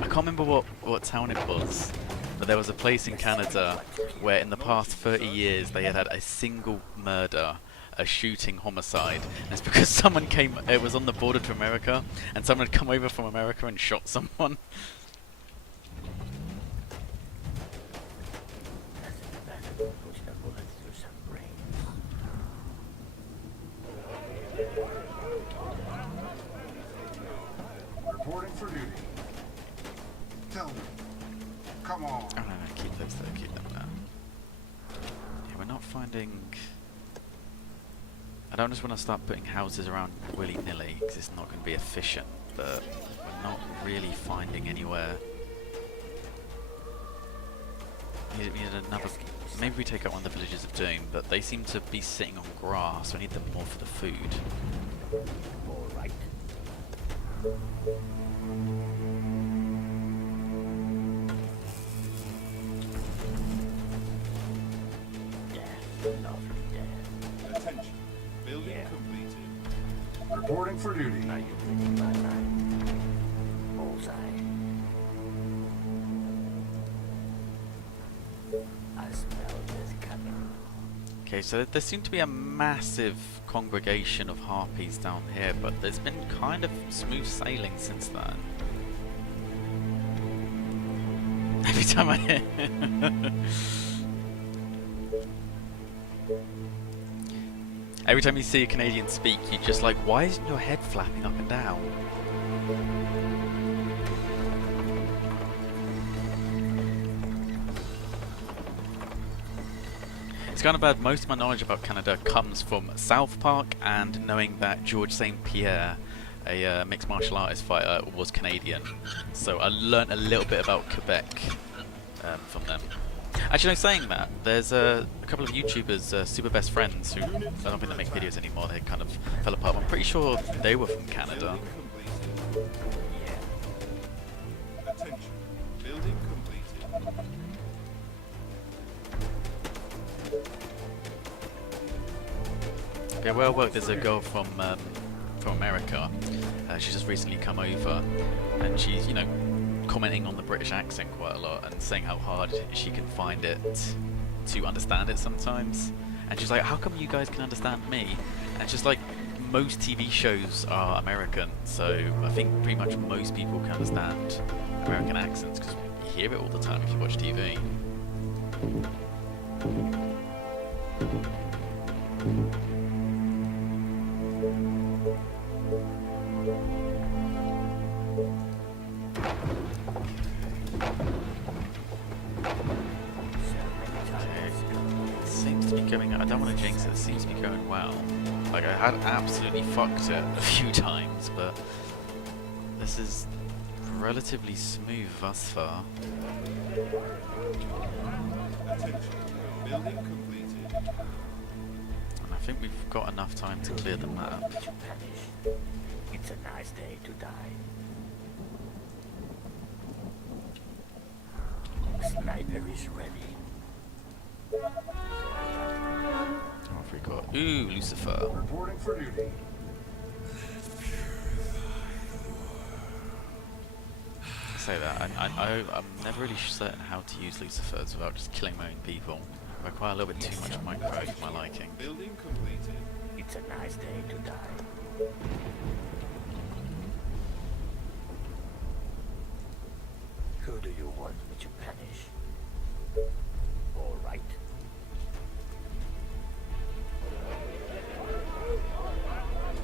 can't remember what town it was, but there was a place in Canada where in the past 30 years they had had a single murder a shooting homicide. And it's because someone came. It was on the border to America, and someone had come over from America and shot someone. Doesn't matter. Push the bullets through some brains. Reporting for duty. Tell me. Come on. Oh no, keep those there, keep them there. Yeah, we're not finding... I don't just want to start putting houses around willy-nilly, because it's not going to be efficient, but we're not really finding anywhere. We need another... Maybe we take out one of the villages of Doom, but they seem to be sitting on grass, so I need them more for the food. All right. Lovely dad. Attention. Building Yeah. completed. Reporting for duty. Are you ready, my man? Bullseye. I smell this coming. Okay, so there seemed to be a massive congregation of harpies down here, but there's been kind of smooth sailing since then. Every time I hear... Every time you see a Canadian speak, you're just like, why isn't your head flapping up and down? It's kind of bad. Most of my knowledge about Canada comes from South Park and knowing that George St. Pierre, a mixed martial artist fighter, was Canadian. So I learnt a little bit about Quebec from them. Actually, no, saying that, there's a couple of YouTubers, super best friends, who I don't think they make videos anymore. They kind of fell apart. I'm pretty sure they were from Canada. Building completed. Attention. Building completed. Yeah, well, work. There's a girl from America. She's just recently come over, and she's, you know, commenting on the British accent quite a lot and saying how hard she can find it to understand it sometimes. And she's like, how come you guys can understand me? And it's just like, most TV shows are American, so I think pretty much most people can understand American accents because you hear it all the time if you watch TV. It seems to be going. I don't want to jinx it. It seems to be going well. Like, I had absolutely fucked it a few times, but this is relatively smooth thus far. Attention. Building completed. And I think we've got enough time to clear the map. It's a nice day to die. Sniper is ready. What have we got? Ooh, Lucifer. Reporting for duty. I say that. I'm never really certain how to use Lucifers without just killing my own people. I require a little bit too much micro for my liking. Building completed. It's a nice day to die. Who do you want me to punish? All right.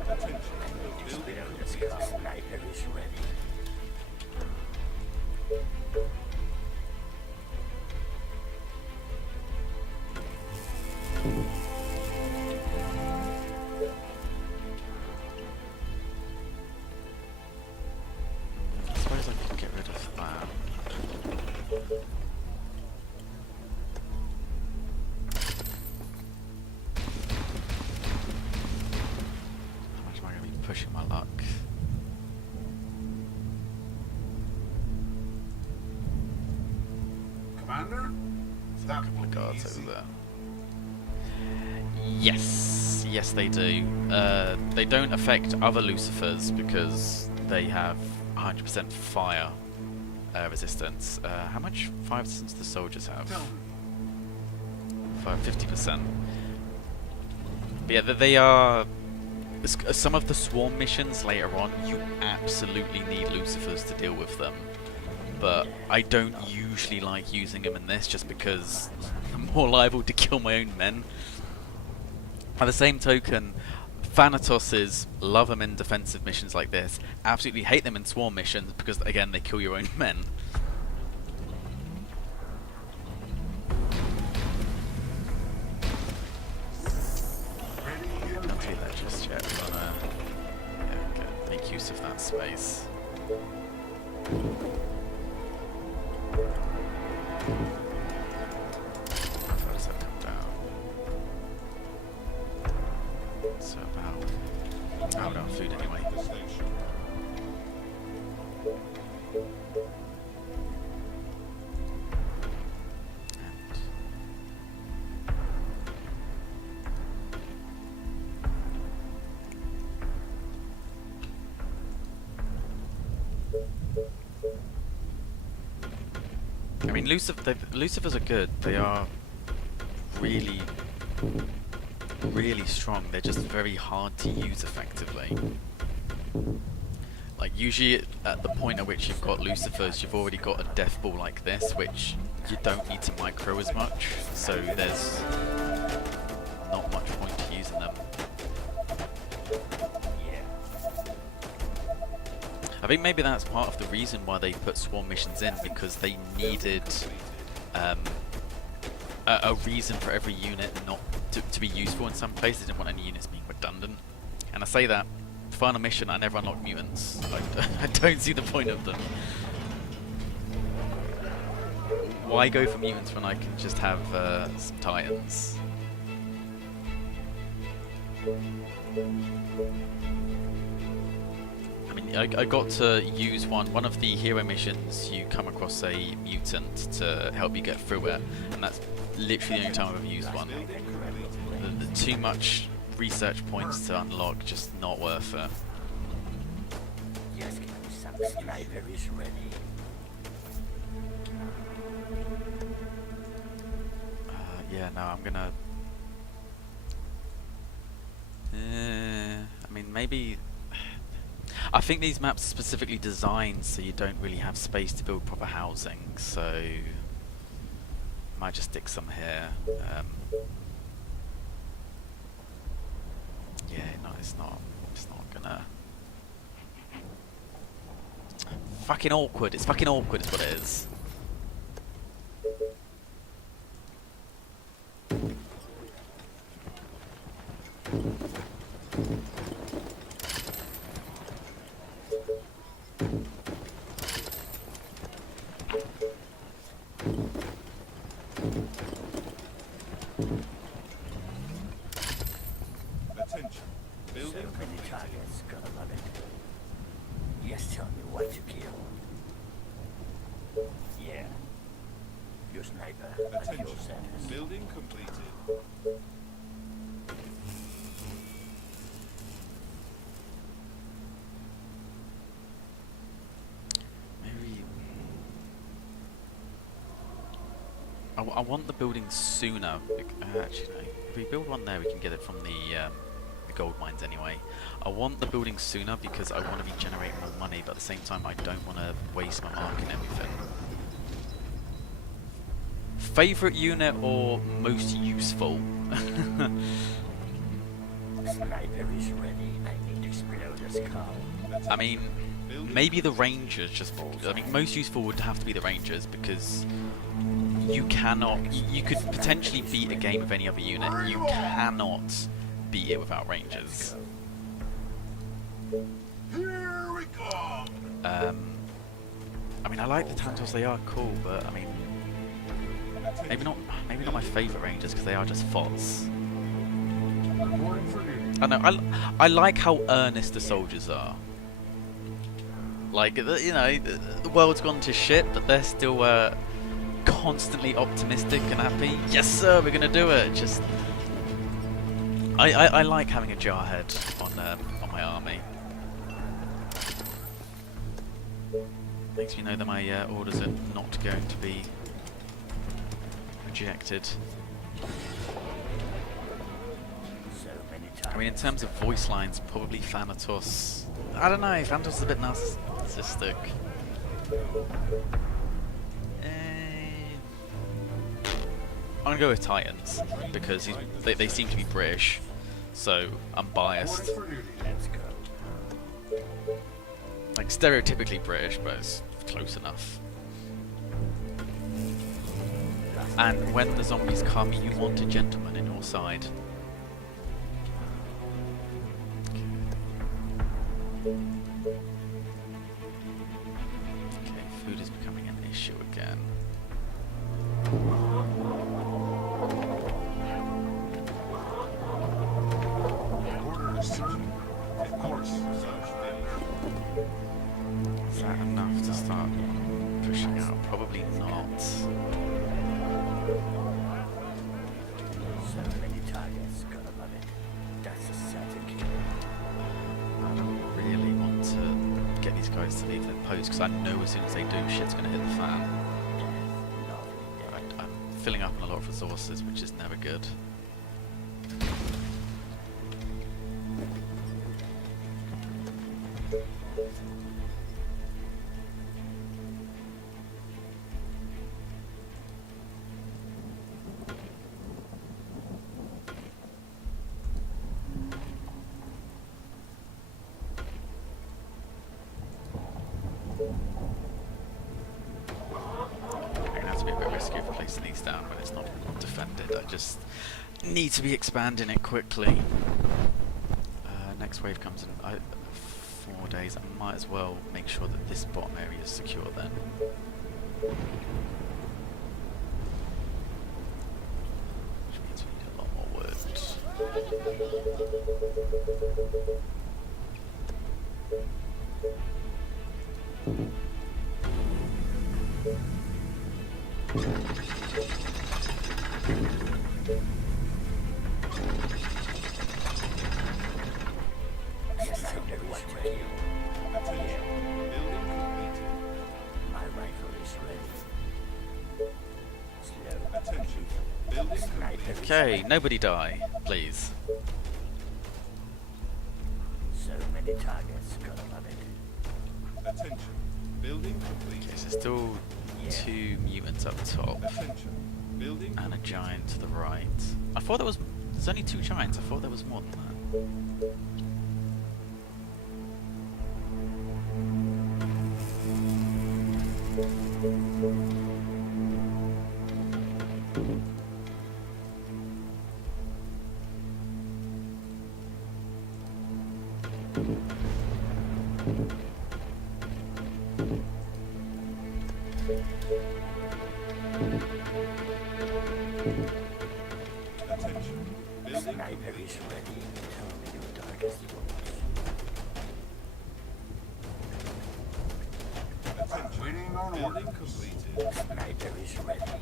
Attention. This Building bit of completed. the sniper is ready. I suppose I can get rid of that. How much am I going to be pushing my luck? Commander? There's a That couple will of be guards easy. over there. Yes, yes they do. They don't affect other Lucifers because they have 100% fire resistance. How much fire resistance do the soldiers have? Tell me. 50%. But yeah, they are... Some of the swarm missions later on, you absolutely need Lucifers to deal with them. But I don't usually like using them in this, just because I'm more liable to kill my own men. By the same token, Thanatoses love them in defensive missions like this, absolutely hate them in swarm missions, because again, they kill your own men. Can't do that just yet. I'm gonna make use of that space. How does that come down? So about... Oh, we don't have food anyway. The station. I mean, Lucifers are good. They are really, really strong. They're just very hard to use effectively. Like, usually at the point at which you've got Lucifers, you've already got a death ball like this, which you don't need to micro as much, so there's not much point to using them. I think maybe that's part of the reason why they put swarm missions in, because they needed a reason for every unit not to be useful in some places. They didn't want any units being redundant. And I say that, final mission, I never unlock mutants. I don't see the point of them. Why go for mutants when I can just have some titans? I got to use one of the hero missions. You come across a mutant to help you get through it, and that's literally the only time I've ever used one. The too much research points to unlock, just not worth it. Yes, some sniper is ready. Yeah, no, I'm gonna... I mean, maybe... I think these maps are specifically designed so you don't really have space to build proper housing, so... might just stick some here. Yeah, no, it's not gonna... Fucking awkward, it's fucking awkward is what it is. Attention. So Building many complete. targets, gonna love it. Yes, tell me what to kill. Yeah. Your sniper at your Attention. service. Building completed. Maybe... I want the building sooner. Actually, no. If we build one there, we can get it from the gold mines anyway. I want the building sooner because I want to be generating more money, but at the same time, I don't want to waste my mark and everything. Favorite unit or most useful? Sniper is ready. I need to explode the skull. I mean, maybe the Rangers just... I mean, most useful would have to be the Rangers because you cannot... You could potentially beat a game with any other unit. You cannot beat it without Rangers. Here we go. I mean, I like the Tantals, they are cool, but I mean... Maybe not my favourite Rangers because they are just FOTs. I know, I like how earnest the soldiers are. Like, you know, the world's gone to shit, but they're still constantly optimistic and happy. Yes sir, we're gonna do it. Just, I like having a jarhead on my army. Makes me know that my orders are not going to be rejected. So many I mean, in terms of voice lines, probably Thanatos. I don't know, Thanatos is a bit narcissistic. I'm gonna go with Titans because they seem to be British, so I'm biased. Reporting for duty. Let's go. Like stereotypically British, but it's close enough. And when the zombies come, you want a gentleman in your side. Okay, food is becoming an issue again. Order is searching. Of course, Sarge. Is that enough to start pushing out? Probably not. So many targets, gotta love it. That's a certain kill. I don't really want to get these guys to leave their post because I know as soon as they do, shit's gonna hit the fan. I'm filling up on a lot of resources, which is never good. Placing these down when it's not defended. I just need to be expanding it quickly. Next wave comes in 4 days. I might as well make sure that this bottom area is secure then. Which means we need a lot more wood. Okay, nobody die, please. So many targets, gotta love it. Attention. Building complete. Okay, so still 2 mutants up top Attention. Building and a complete. giant to the right. I thought there's only 2 giants. I thought there was more than that. Attention. Building Sniper complete. is ready. Tell me your darkest thoughts. Attention. Waiting on Building orders. completed. Sniper is ready.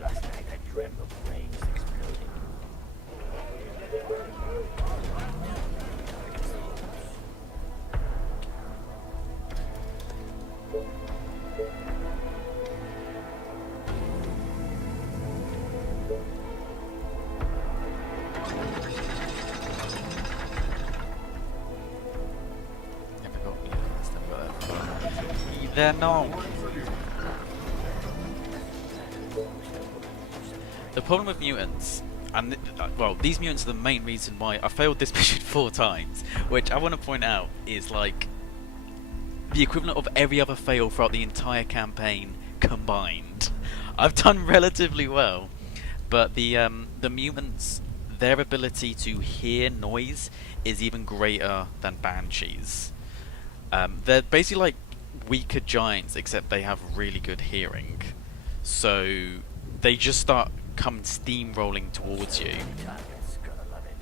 Last night I dreamt of brains exploding. Never got mutants, never got that. They're not. The problem with mutants, and well, these mutants are the main reason why I failed this mission 4 times, which I want to point out is like the equivalent of every other fail throughout the entire campaign combined. I've done relatively well, but the mutants, their ability to hear noise is even greater than banshees. They're basically like weaker giants, except they have really good hearing. So they just start come steamrolling towards you, Targets, gotta love it.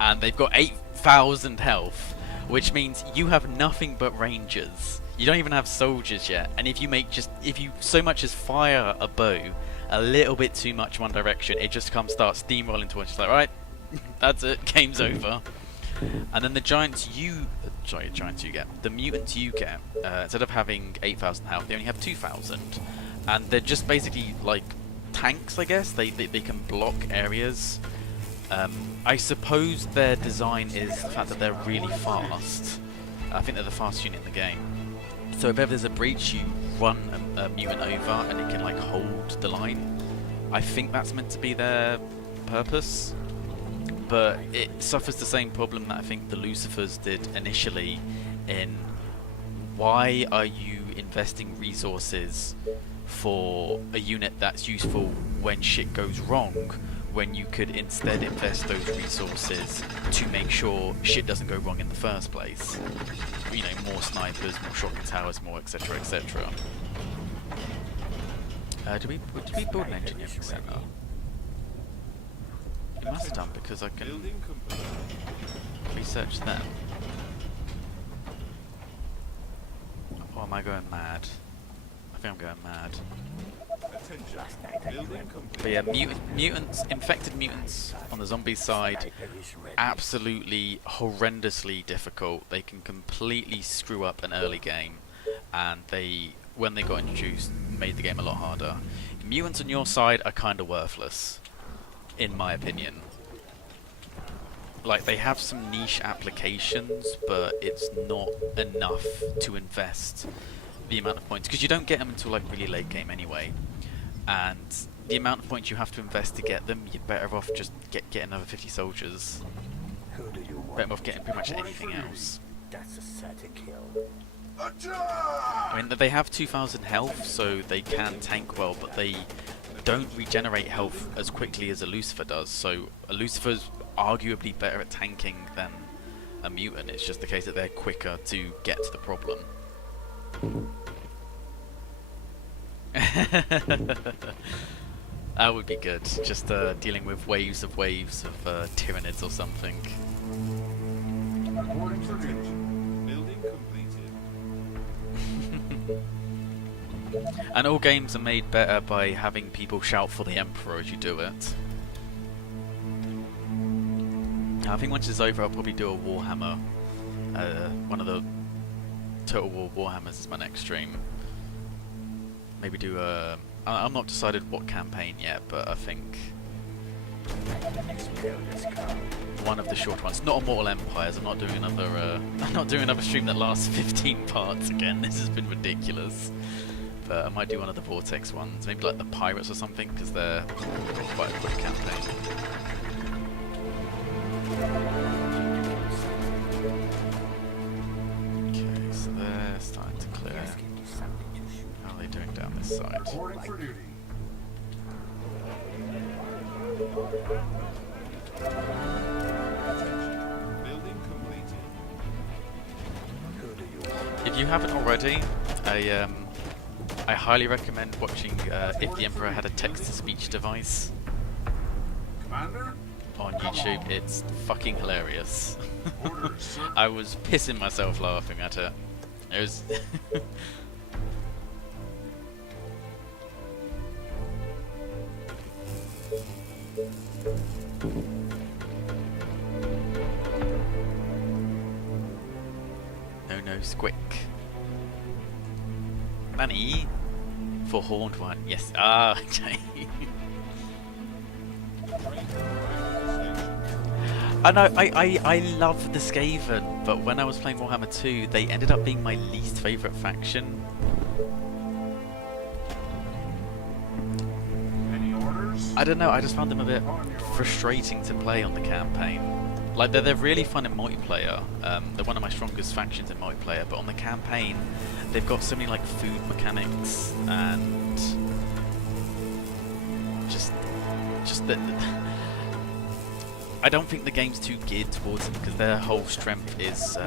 and they've got 8,000 health, which means you have nothing but rangers. You don't even have soldiers yet, and if you so much as fire a bow a little bit too much one direction, it just starts steamrolling towards you. It's like, right, that's it, game's over. And then the the mutants you get, instead of having 8,000 health, they only have 2,000, and they're just basically like tanks, I guess. They can block areas, I suppose their design is the fact that they're really fast. I think they're the fastest unit in the game. So if ever there's a breach, you run a mutant over and it can like hold the line. I think that's meant to be their purpose, but it suffers the same problem that I think the Lucifers did initially in why are you investing resources for a unit that's useful when shit goes wrong, when you could instead invest those resources to make sure shit doesn't go wrong in the first place. You know, more snipers, more shotgun towers, more etc, etc. Did we build an engineering center? We must have done, because I can Building complete. research them. Or am I going mad? I think I'm going mad. Attention. Building complete. But yeah, mutants, infected mutants on the zombie side, absolutely horrendously difficult. They can completely screw up an early game, and when they got introduced, made the game a lot harder. Mutants on your side are kind of worthless, in my opinion. Like, they have some niche applications, but it's not enough to invest the amount of points, because you don't get them until like really late game anyway. And the amount of points you have to invest to get them, you're better off just get another 50 soldiers. Better off getting pretty much anything else. That's a certain kill. I mean, they have 2,000 health, so they can tank well, but they don't regenerate health as quickly as a Lucifer does. So a Lucifer's arguably better at tanking than a mutant. It's just the case that they're quicker to get to the problem. That would be good. Just dealing with waves of Tyranids or something. Building completed. And all games are made better by having people shout for the Emperor as you do it. I think once it's over, I'll probably do a Warhammer. One of the Total War Warhammers is my next stream. Maybe do a... I'm not decided what campaign yet, but I think one of the short ones. Not on Mortal Empires. I'm not doing another. I'm not doing another stream that lasts 15 parts again. This has been ridiculous. But I might do one of the Vortex ones. Maybe like the Pirates or something, because they're quite a quick campaign. Okay, so they're starting to clear. How are they doing down this side? Reporting for duty. Building completed. If you haven't already, I highly recommend watching If the Emperor Had a Text-to-Speech Device Commander? on YouTube. It's fucking hilarious. Orders, sir. I was pissing myself laughing at it. It was... No, squick. Money for horned one. Yes. Ah, okay. I know. I love the Skaven, but when I was playing Warhammer 2, they ended up being my least favourite faction. Any orders? I don't know. I just found them a bit frustrating to play on the campaign. Like, they're really fun in multiplayer. They're one of my strongest factions in multiplayer, but on the campaign, they've got so many like food mechanics and just that. I don't think the game's too geared towards them, because their whole strength is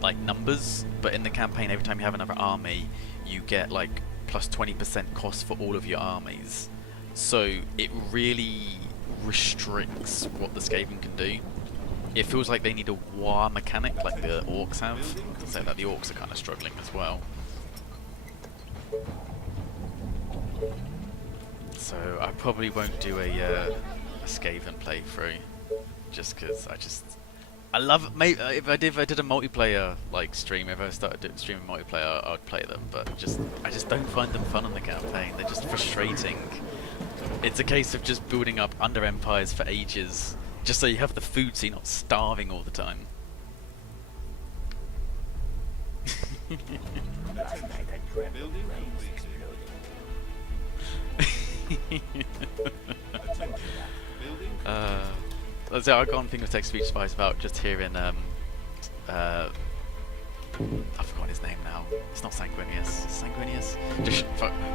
like numbers. But in the campaign, every time you have another army, you get like plus 20% cost for all of your armies. So it really restricts what the Skaven can do. It feels like they need a war mechanic like the Orcs have. So that the Orcs are kind of struggling as well. So I probably won't do a Skaven playthrough, just because I love it. Mate, if I did a multiplayer like stream, if I started streaming multiplayer, I'd play them. But I just don't find them fun on the campaign. They're just frustrating. It's a case of just building up under empires for ages, just so you have the food so you're not starving all the time. Last night I dreamt of Building flames complete. exploding. Attention. Building That's it. I got one thing with text-speech spice about just hearing I've forgotten his name now. It's not Sanguinius. Sanguinius? Just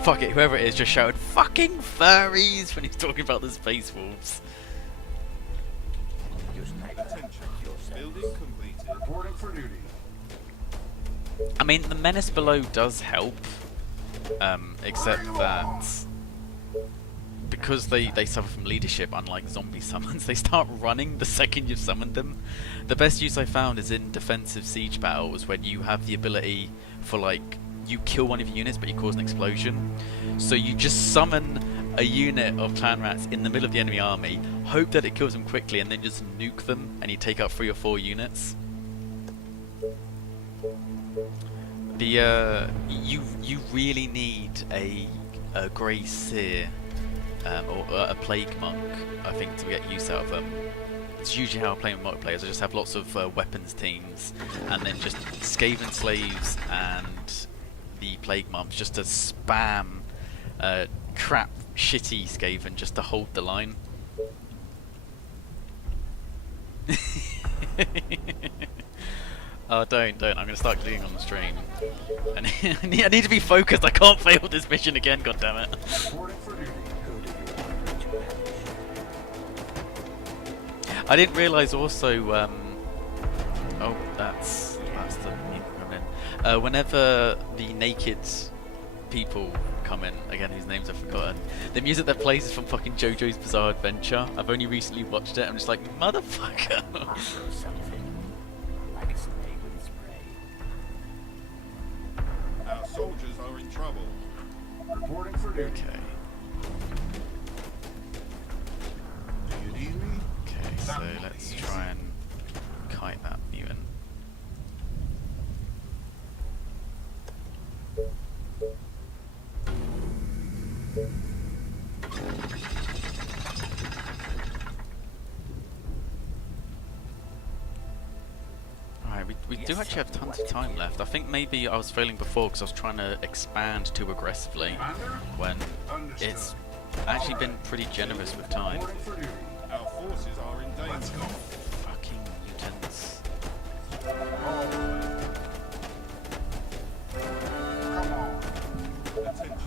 fuck it. Whoever it is, just shouted "fucking furries" when he's talking about the space wolves. Use night attention. at your Building service. completed. Reporting for duty. I mean, the menace below does help, except that because they suffer from leadership, unlike zombie summons, they start running the second you've summoned them. The best use I found is in defensive siege battles, when you have the ability for, like, you kill one of your units but you cause an explosion. So you just summon a unit of clan rats in the middle of the enemy army, hope that it kills them quickly, and then just nuke them, and you take out 3 or 4 units. The you really need a grey seer or a plague monk, I think, to get use out of them. It's usually how I play with multiplayers. I just have lots of weapons teams, and then just Skaven slaves and the plague monks just to spam crap shitty Skaven just to hold the line. Oh, don't. I'm going to start clicking on the stream. I need to be focused. I can't fail this mission again, goddammit. Reporting for duty. Who do you want to punish? I didn't realise also, oh, that's the people coming in. Whenever the naked people come in, again, whose names I've forgotten, the music that plays is from fucking JoJo's Bizarre Adventure. I've only recently watched it. I'm just like, motherfucker. I know something. Like a snake with its prey. Our soldiers are in trouble. Reporting for duty. Okay. Do you need me? Okay, so let's try and kite that mutant. Alright, we do actually have tons of time left. I think maybe I was failing before because I was trying to expand too aggressively Commander? when Understood. it's actually been pretty generous with time. Reporting for duty. Our forces are in Let's danger. go. Fucking mutants. All the way. Come on. Attention.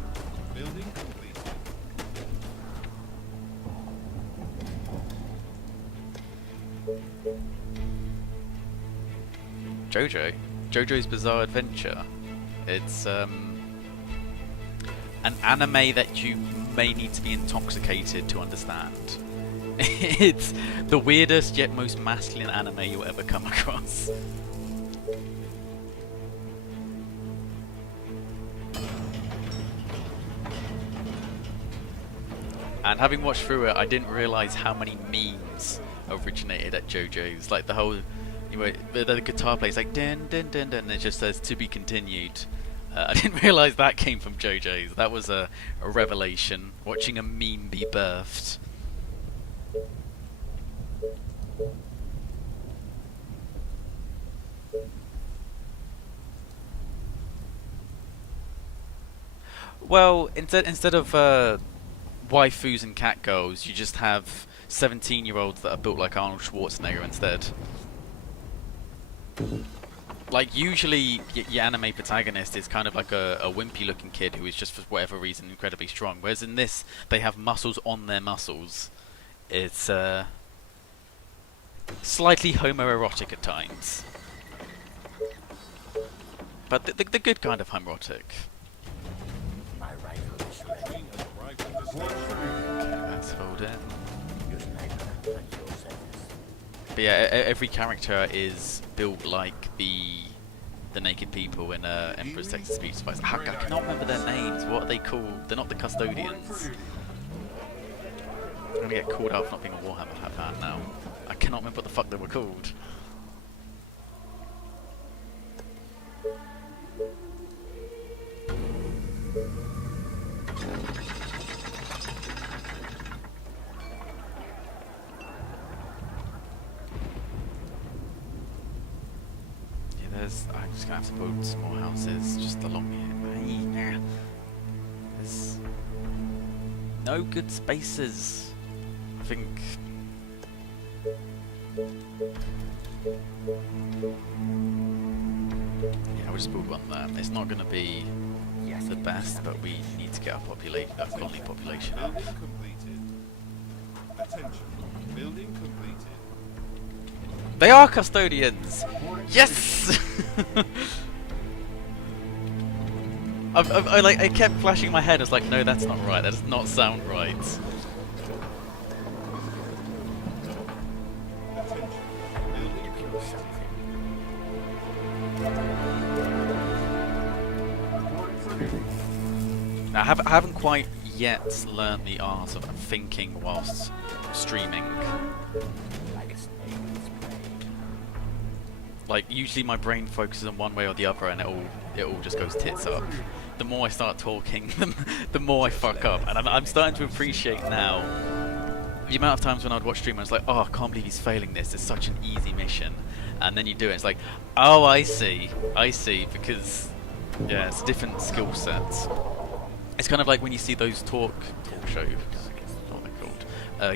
Building completed. JoJo's Bizarre Adventure. It's an anime that you may need to be intoxicated to understand. It's the weirdest yet most masculine anime you'll ever come across. And having watched through it, I didn't realise how many memes originated at JoJo's. Like the whole, the guitar plays like dun dun dun dun, and it just says "to be continued." I didn't realise that came from JoJo's. That was a revelation. Watching a meme be birthed. Well, instead of waifus and catgirls, you just have 17-year-olds that are built like Arnold Schwarzenegger instead. Like, usually your anime protagonist is kind of like a wimpy-looking kid who is just, for whatever reason, incredibly strong. Whereas in this, they have muscles on their muscles. It's slightly homoerotic at times. But the good kind of homoerotic. My rifle is ready. Has arrived at the Reporting station. for duty. Let's hold it. Use sniper at your service. But yeah, every character is built like the naked people in Emperor's Text to Speech Spice. I cannot remember their names. What are they called? They're not the Reporting for custodians. duty. I'm gonna get called out for not being a Warhammer fan now. I cannot remember what the fuck they were called. I'm just gonna have to build some more houses just along here. There's no good spaces. I think. Yeah, we'll just build one there. It's not gonna be the best, but we need to get our colony population up. Building completed. Attention. Building completed. They are custodians! Yes! I kept flashing in my head. I was like, no, that's not right. That does not sound right. Attention. Building completed. Now, I haven't quite yet learnt the art of thinking whilst streaming. Like, usually my brain focuses on one way or the other and it all just goes tits up. The more I start talking, the more I fuck up. And I'm starting to appreciate now the amount of times when I'd watch stream and I was like, oh, I can't believe he's failing this. It's such an easy mission. And then you do it, it's like, oh, I see, because, yeah, it's a different skill set. It's kind of like when you see those talk shows, what they're called,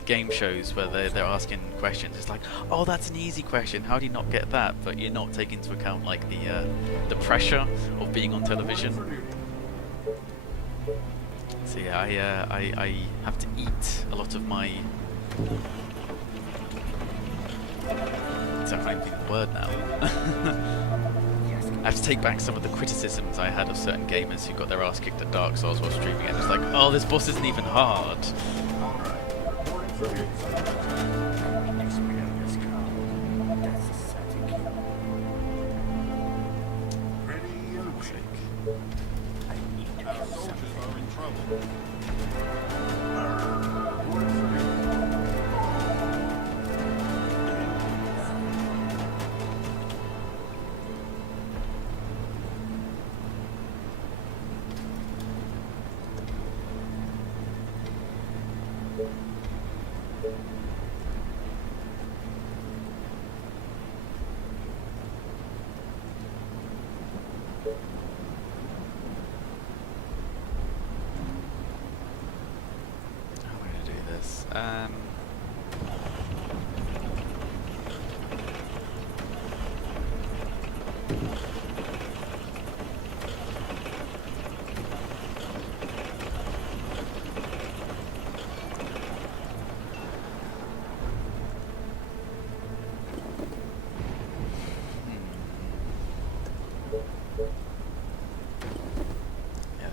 game shows where they're asking questions. It's like, oh, that's an easy question. How do you not get that? But you're not taking into account like the pressure of being on television. So yeah, I have to eat a lot of my. I can't even think of the word now. I have to take back some of the criticisms I had of certain gamers who got their ass kicked at Dark Souls while streaming it. It's like, oh, this boss isn't even hard. Our soldiers are in trouble.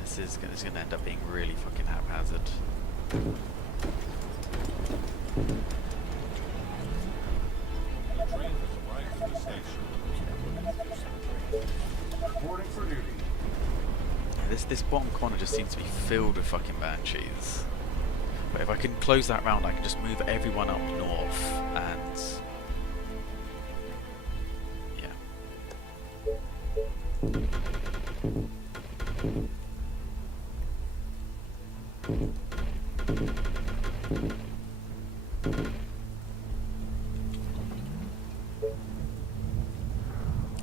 This is going to end up being really fucking haphazard. The train has arrived at the station. Reporting for duty. This bottom corner just seems to be filled with fucking banshees. But if I can close that round, I can just move everyone up north and yeah.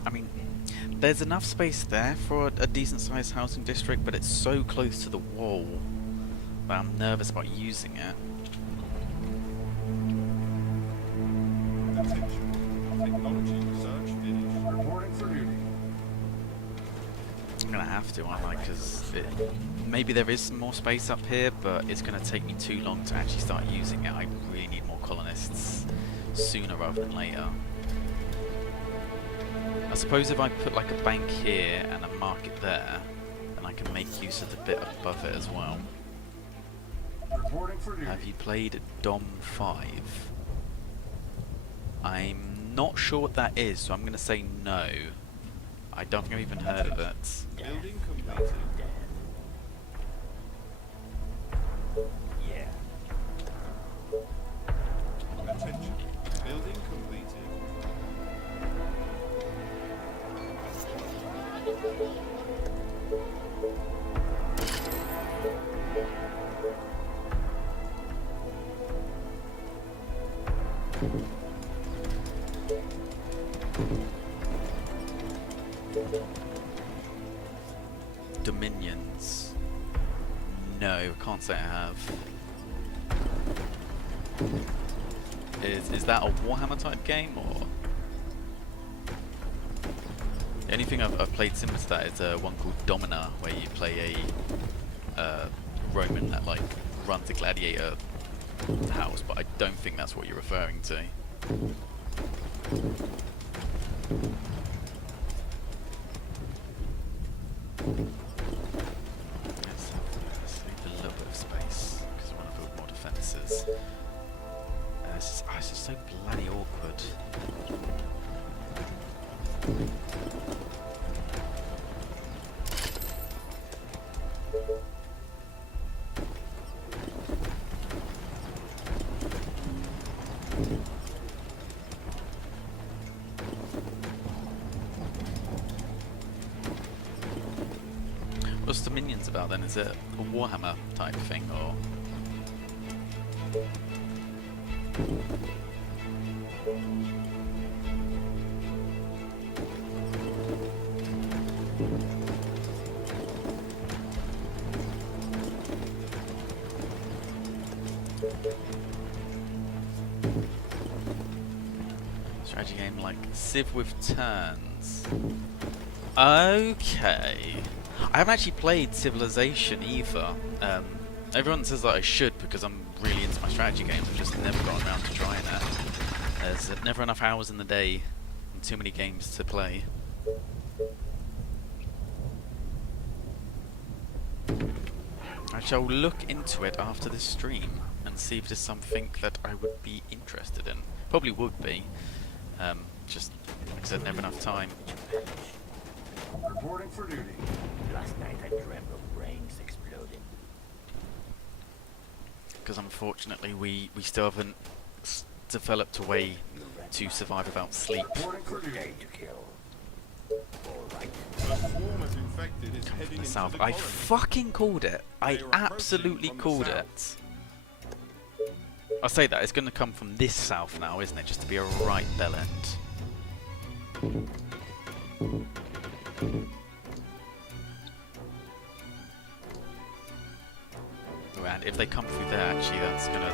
I mean, there's enough space there for a decent sized housing district, but it's so close to the wall that I'm nervous about using it. Attention. Technology research finished. Reporting for duty. I'm gonna have to, aren't I? Because maybe there is some more space up here, but it's gonna take me too long to actually start using it. I really need more colonists sooner rather than later. I suppose if I put like a bank here and a market there, then I can make use of the bit above it as well. Reporting for duty. Have you played Dom 5? I'm not sure what that is, so I'm going to say no. I don't think I've even heard of it. Building completed. Yeah. Attention. Building completed. Dominions. No, can't say I have. Is that a Warhammer type game, or? The only thing I've played similar to that is one called Domina, where you play a Roman that like runs a gladiator house, but I don't think that's what you're referring to. Let's leave a little bit of space because I want to build more defences. It's just so bloody awkward. What's Dominions about then? Is it a Warhammer type thing, or? Strategy game like Civ with turns. Okay. I haven't actually played Civilization either. Everyone says that I should because I'm really into my strategy games. I've just never gotten around to trying it. There's never enough hours in the day and too many games to play. I shall look into it after this stream and see if there's something that I would be interested in. Probably would be. Just, like I said, never enough time. Reporting for duty. Last night I dreamt of brains exploding. Because unfortunately we still haven't developed a way to survive without sleep. Reporting for duty. Day to kill. Alright. A swarm of infected is heading into South. the I colony. fucking called it. I They are approaching absolutely from the called south. it. I'll say that, it's going to come from this south now, isn't it? Just to be a right bell end. And if they come through there, actually, that's going to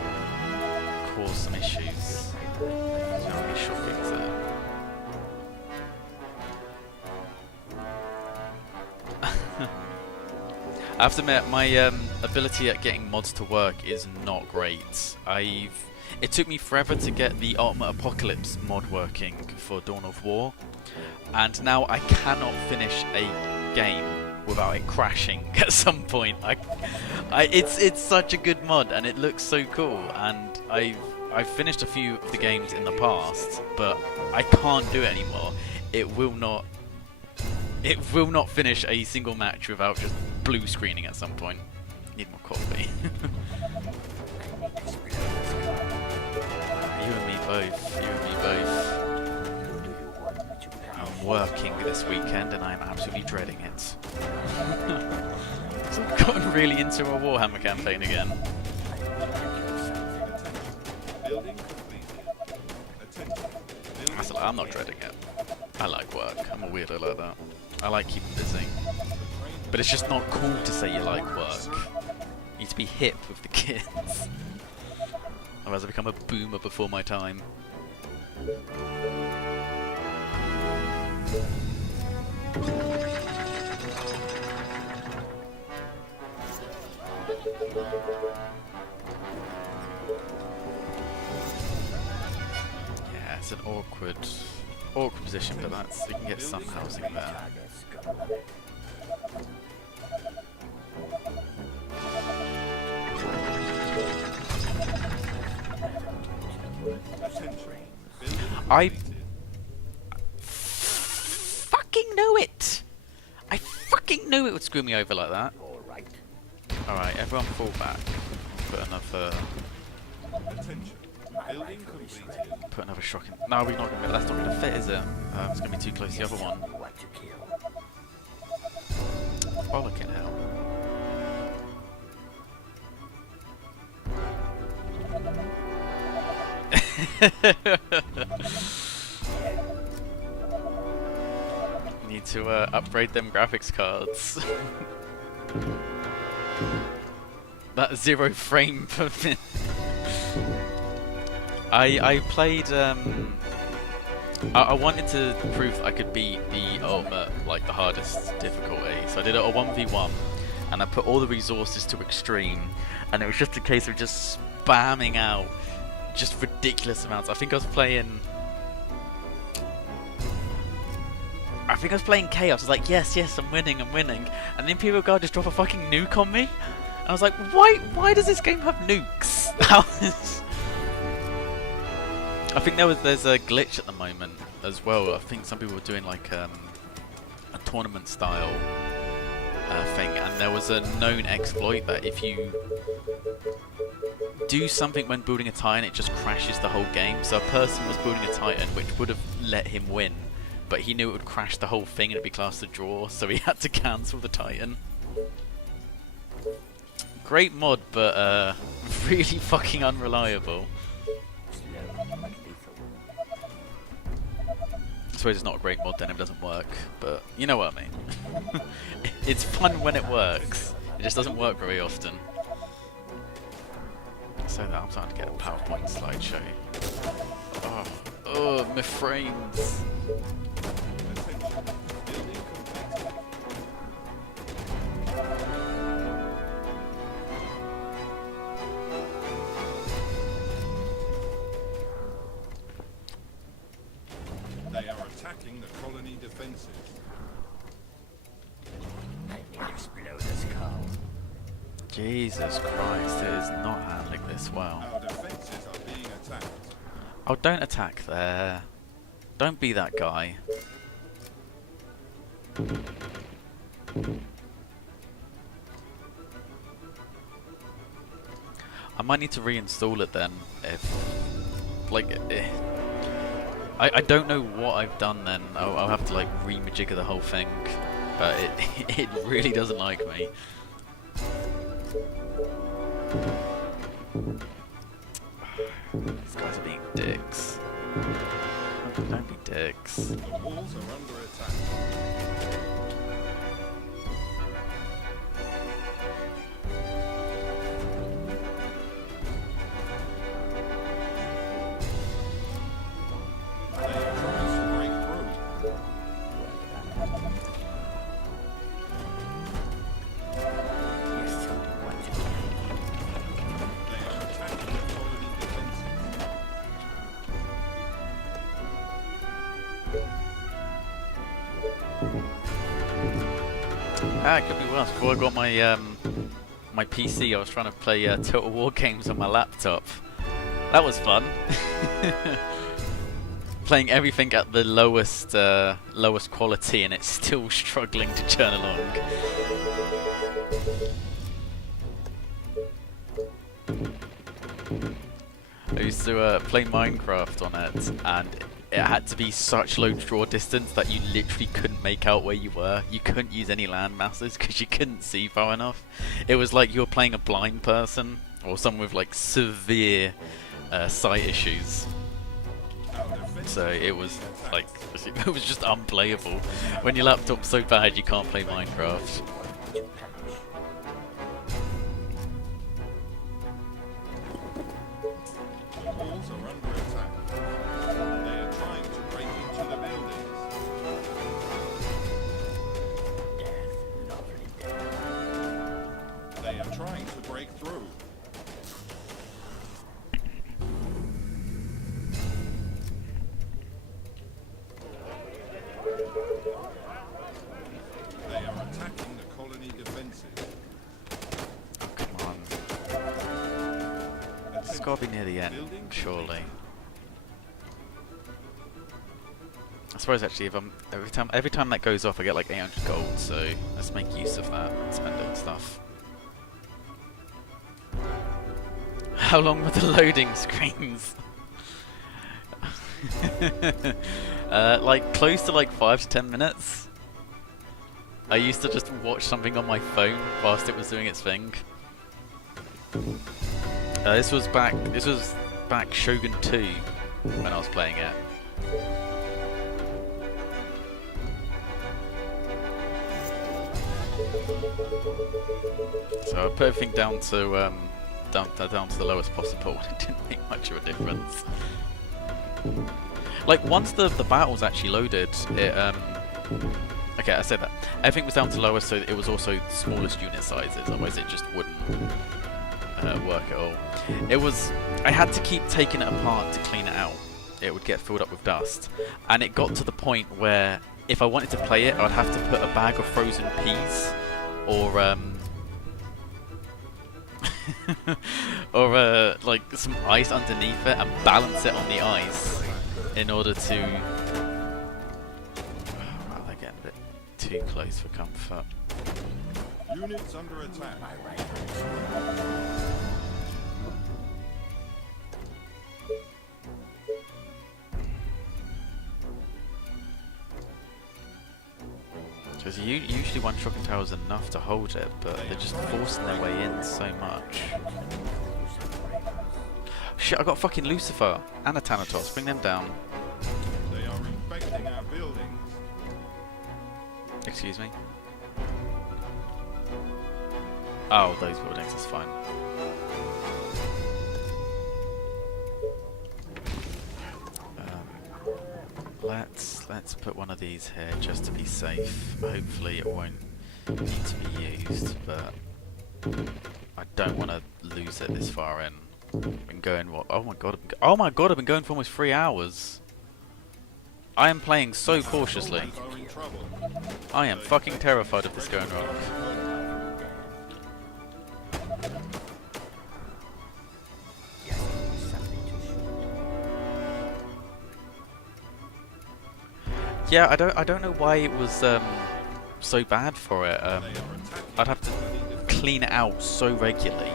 cause some issues. You know how many shockings there. I have to admit, my ability at getting mods to work is not great. It took me forever to get the Ultimate Apocalypse mod working for Dawn of War, and now I cannot finish a game without it crashing at some point. It's such a good mod, and it looks so cool. And I've finished a few of the games in the past, but I can't do it anymore. It will not finish a single match without just blue screening at some point. Need more coffee. You and me both. You and me both. I'm working this weekend and I'm absolutely dreading it. So I've gotten really into a Warhammer campaign again. Building completed. Attention. That's a lie, I'm not dreading it. I like work. I'm a weirdo like that. I like keeping busy. But it's just not cool to say you like work. You need to be hip with the kids. Otherwise I become a boomer before my time. Yeah, it's an awkward position, but that's, you can get some housing there. I fucking knew it! I fucking knew it would screw me over like that. Alright, everyone fall back. Put another... Put another shock in. No, we're not gonna, that's not going to fit, is it? It's going to be too close to the other one. Bollocking hell. need to upgrade them graphics cards. That 0 frame per minute. I played. I wanted to prove that I could beat the ultimate, like the hardest difficulty. So I did it a 1v1, and I put all the resources to extreme, and it was just a case of just spamming out just ridiculous amounts. I think I was playing Chaos. I was like, yes, I'm winning. And then people go just drop a fucking nuke on me. And I was like, why does this game have nukes? How is... I think there's a glitch at the moment as well. I think some people were doing like a tournament style thing, and there was a known exploit that if you do something when building a Titan, it just crashes the whole game. So a person was building a Titan which would have let him win, but he knew it would crash the whole thing and it'd be classed a draw, so he had to cancel the Titan. Great mod, but really fucking unreliable. I suppose it's not a great mod then if it doesn't work, but you know what I mean. It's fun when it works. It just doesn't work very often. So that I'm starting to get a PowerPoint slideshow. Oh, my frames. They are attacking the colony defenses. I need to explode this car. Jesus Christ, it is not handling this well. Our defenses are being attacked. Oh, don't attack there. Don't be that guy. I might need to reinstall it then, if... like... I don't know what I've done then. I'll have to like remajigger the whole thing, but it really doesn't like me. These guys are being dicks. Don't be dicks. The walls are under attack. It could be worse. Before I got my my PC, I was trying to play Total War games on my laptop. That was fun. Playing everything at the lowest lowest quality, and it's still struggling to churn along. I used to play Minecraft on it, and it had to be such low draw distance that you literally couldn't make out where you were. You couldn't use any land masses because you couldn't see far enough. It was like you were playing a blind person or someone with like severe sight issues. So it was like, it was just unplayable. When your laptop's so bad you can't play Minecraft. The walls are under attack. They are trying to break into the buildings. Death, lovely death. They are trying to break through. They are attacking the colony defenses. Oh, come on. It's got to be near the end, surely. I suppose actually, if I'm every time that goes off, I get like 800 gold. So let's make use of that and spend it on stuff. How long were the loading screens? Like close to like 5 to 10 minutes. I used to just watch something on my phone whilst it was doing its thing. This was back Shogun 2 when I was playing it. So I put everything down to down to the lowest possible. It didn't make much of a difference. Like once the battle's actually loaded, it okay, I said that everything was down to lowest, so it was also the smallest unit sizes. Otherwise, it just wouldn't work at all. It was I had to keep taking it apart to clean it out. It would get filled up with dust, and it got to the point where if I wanted to play it, I'd have to put a bag of frozen peas or or like some ice underneath it and balance it on the ice in order to. Well, they're getting a bit too close for comfort. Units under attack. Because usually one shocking tower is enough to hold it, but they're just forcing their way in so much. Shit, I got fucking Lucifer and a Thanatos. Bring them down. They are infecting our buildings. Excuse me. Oh, those buildings, that's fine. Let's put one of these here just to be safe. Hopefully it won't need to be used, but I don't want to lose it this far in. I've been going what? Oh my god! I've been going for almost 3 hours. I am playing so cautiously. Are in trouble. I am fucking terrified of this going wrong. Yeah, I don't know why it was so bad for it. I'd have to clean it out so regularly.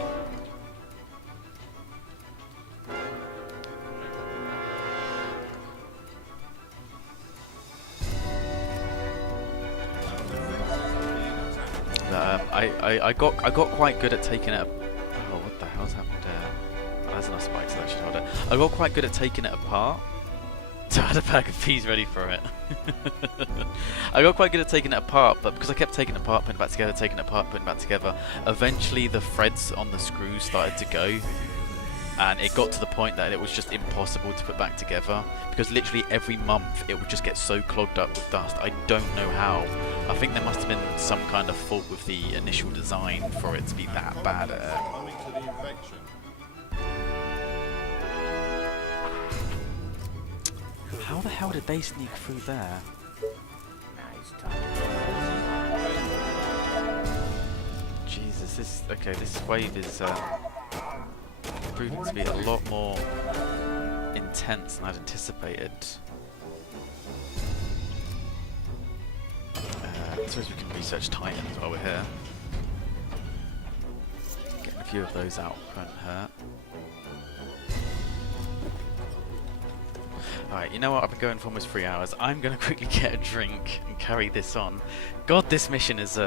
I got quite good at taking it. Oh, what the hell's happened there? Oh, there's enough spikes that should hold it. I got quite good at taking it apart. So I had a bag of peas ready for it. I got quite good at taking it apart, but because I kept taking it apart, putting it back together, taking it apart, putting it back together, eventually the threads on the screws started to go, and it got to the point that it was just impossible to put back together, because literally every month it would just get so clogged up with dust. I don't know how. I think there must have been some kind of fault with the initial design for it to be that bad at it. Owing to the infection. How the hell did they sneak through there? Jesus, this wave is proving to be a lot more intense than I'd anticipated. I suppose we can research Titans while we're here. Getting a few of those out won't hurt. Alright, you know what? I've been going for almost 3 hours. I'm going to quickly get a drink and carry this on. God, this mission is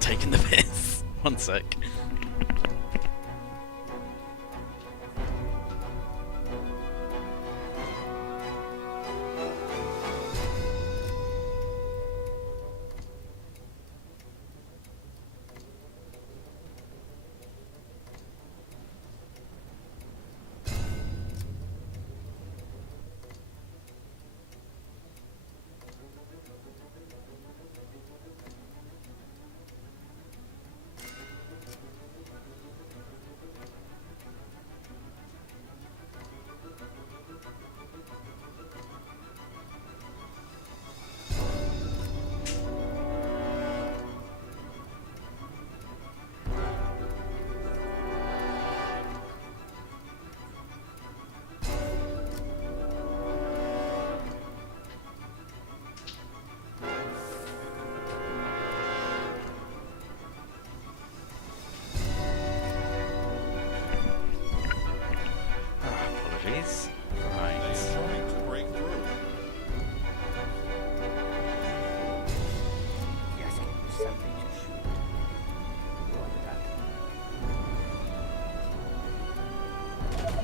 taking the piss. One sec.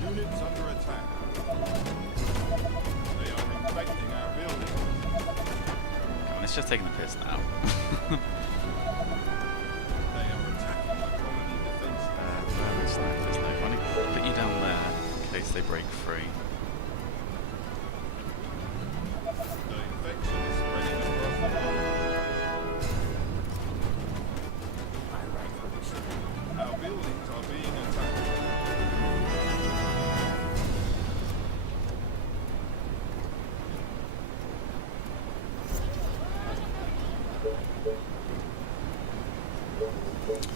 Units under attack. They are infecting our building. Come on, it's just taking the piss now. they break free. The infection is spreading across the world. My rifle is Our buildings are being attacked.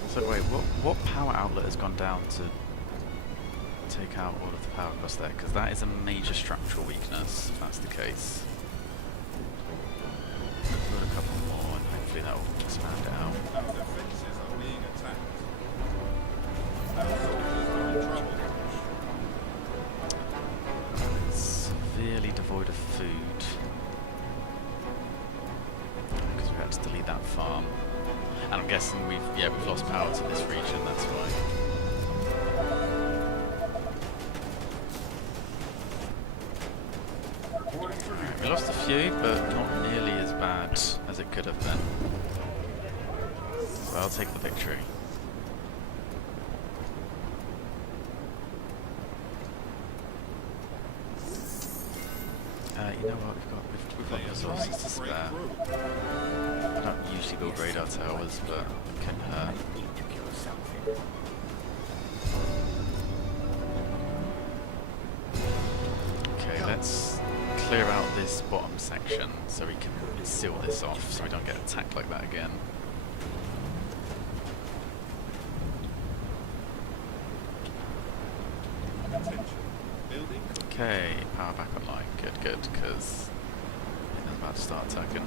So wait, what power outlet has gone down to take out all of the power across there? Because that is a major structural weakness, if that's the case. Put a couple more and hopefully that will expand it out. Our defenses are being attacked. Our soldiers are in trouble. Severely devoid of food. Because we had to delete that farm. And I'm guessing we've lost power to this region, that's why. We lost a few, but not nearly as bad as it could have been. So I'll take the victory. You know what, we've got resources to spare. I don't usually build radar towers, but it can hurt. need to kill something. Okay, let's clear out this bottom section so we can seal this off so we don't get attacked like that again. Attention. Building Okay, power back online. Good, because it's about to start attacking.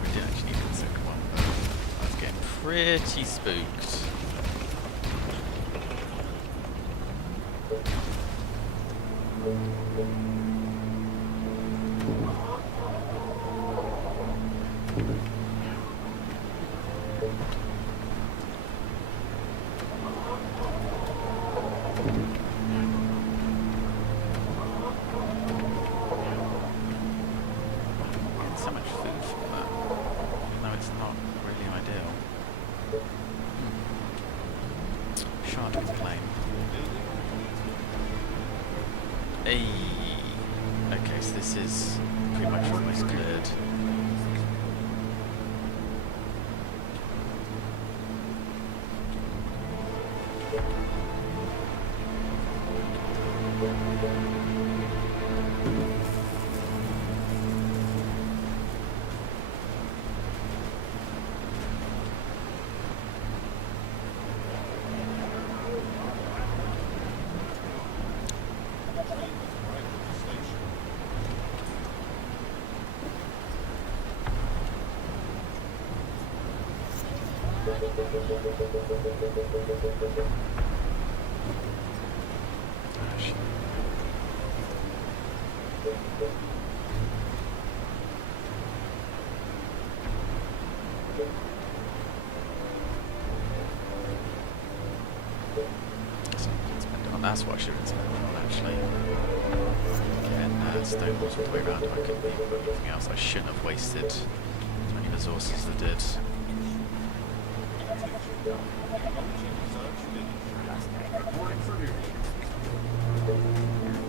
We did actually need the second one, but I was getting pretty spooked. Getting so much food from that, even though it's not really ideal. Shard plane. Hey. Okay, so this is pretty much almost cleared. Gosh. That's what I should have spent on actually. Getting stone walls all the way around if I couldn't leave for anything else. I shouldn't have wasted as many resources as I did. Reporting for duty. Building completed.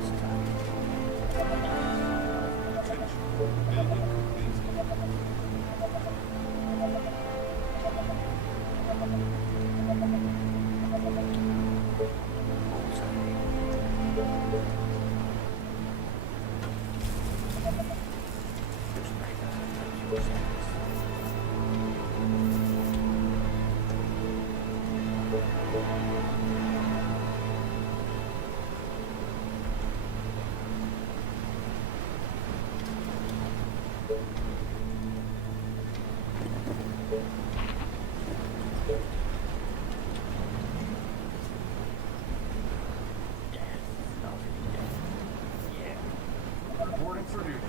Reporting for duty.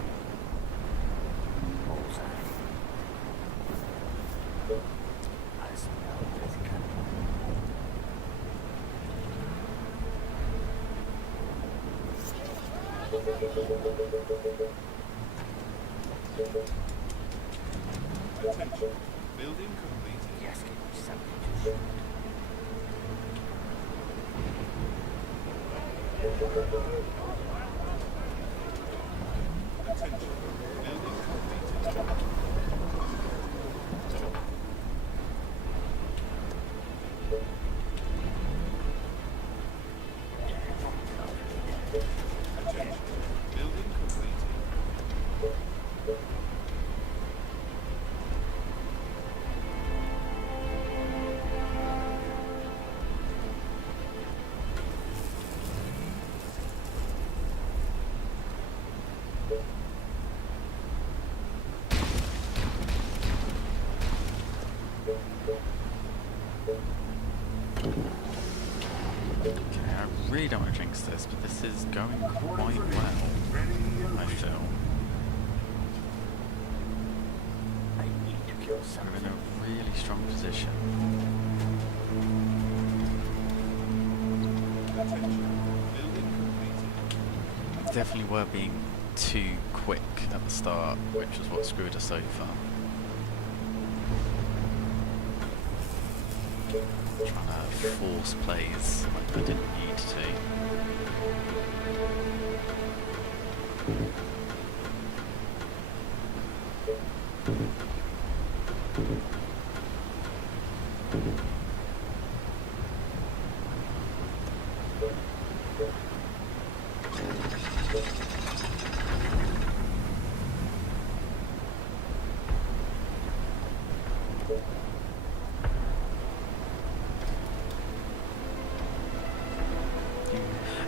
Attention. Building completed. Yes, give me something to shoot. Attention. Building completed. Attention. Building completed. Okay, I really don't want to jinx this, but this is going quite well, I feel. I need to kill We're in something. a really strong position. Attention. Building completed. Definitely were being too quick at the start, which is what screwed us over. Trying to force plays like I didn't need to.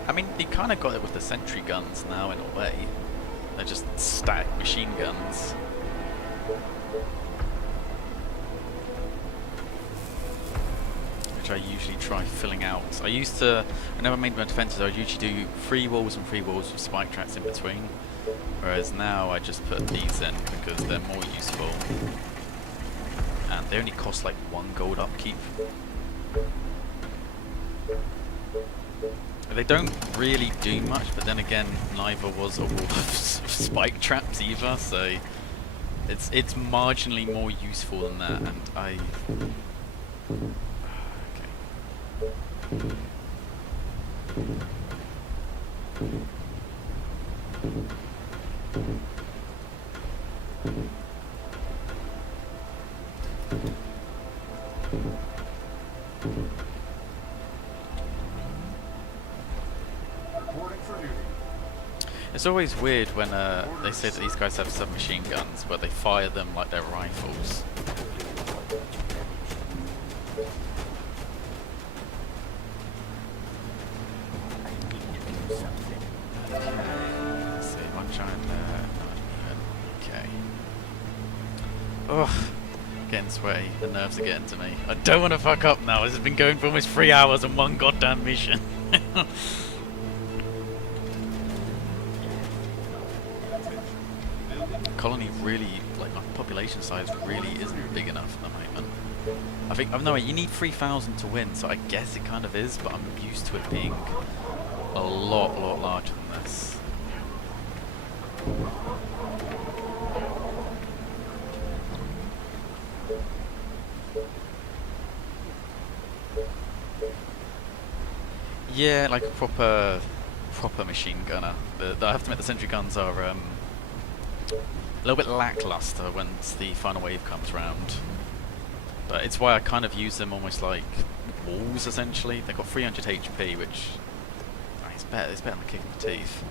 I mean, you kind of got it with the sentry guns now in a way. They're just static machine guns. Which I usually try filling out. I used to, whenever I made my defences, I would usually do 3 walls and 3 walls with spike tracks in between. Whereas now I just put these in because they're more useful. And they only cost like 1 gold upkeep. They don't really do much, but then again, neither was a wall of spike traps either, so it's marginally more useful than that, and I... Okay. Reporting for duty. It's always weird when they say that these guys have submachine guns, but they fire them like they're rifles. I need to kill something. Let's see, one giant there, not even. Okay. Ugh, getting sweaty. The nerves are getting to me. I don't want to fuck up now. This has been going for almost 3 hours on one goddamn mission. Colony really, like my population size really isn't big enough at the moment. I think, no, you need 3,000 to win, so I guess it kind of is, but I'm used to it being a lot larger than this. Yeah, like a proper machine gunner. I have to admit the sentry guns are a little bit lackluster once the final wave comes round. But it's why I kind of use them almost like walls essentially. They've got 300 HP, which it's better than a kick in the teeth.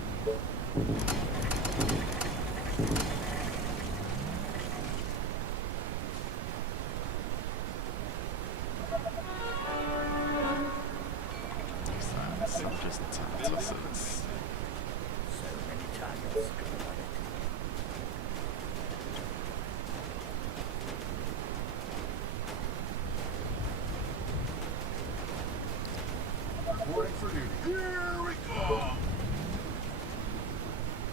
Use that, soldiers and tossers. So many targets. Good on it. Reporting for duty. Here we go.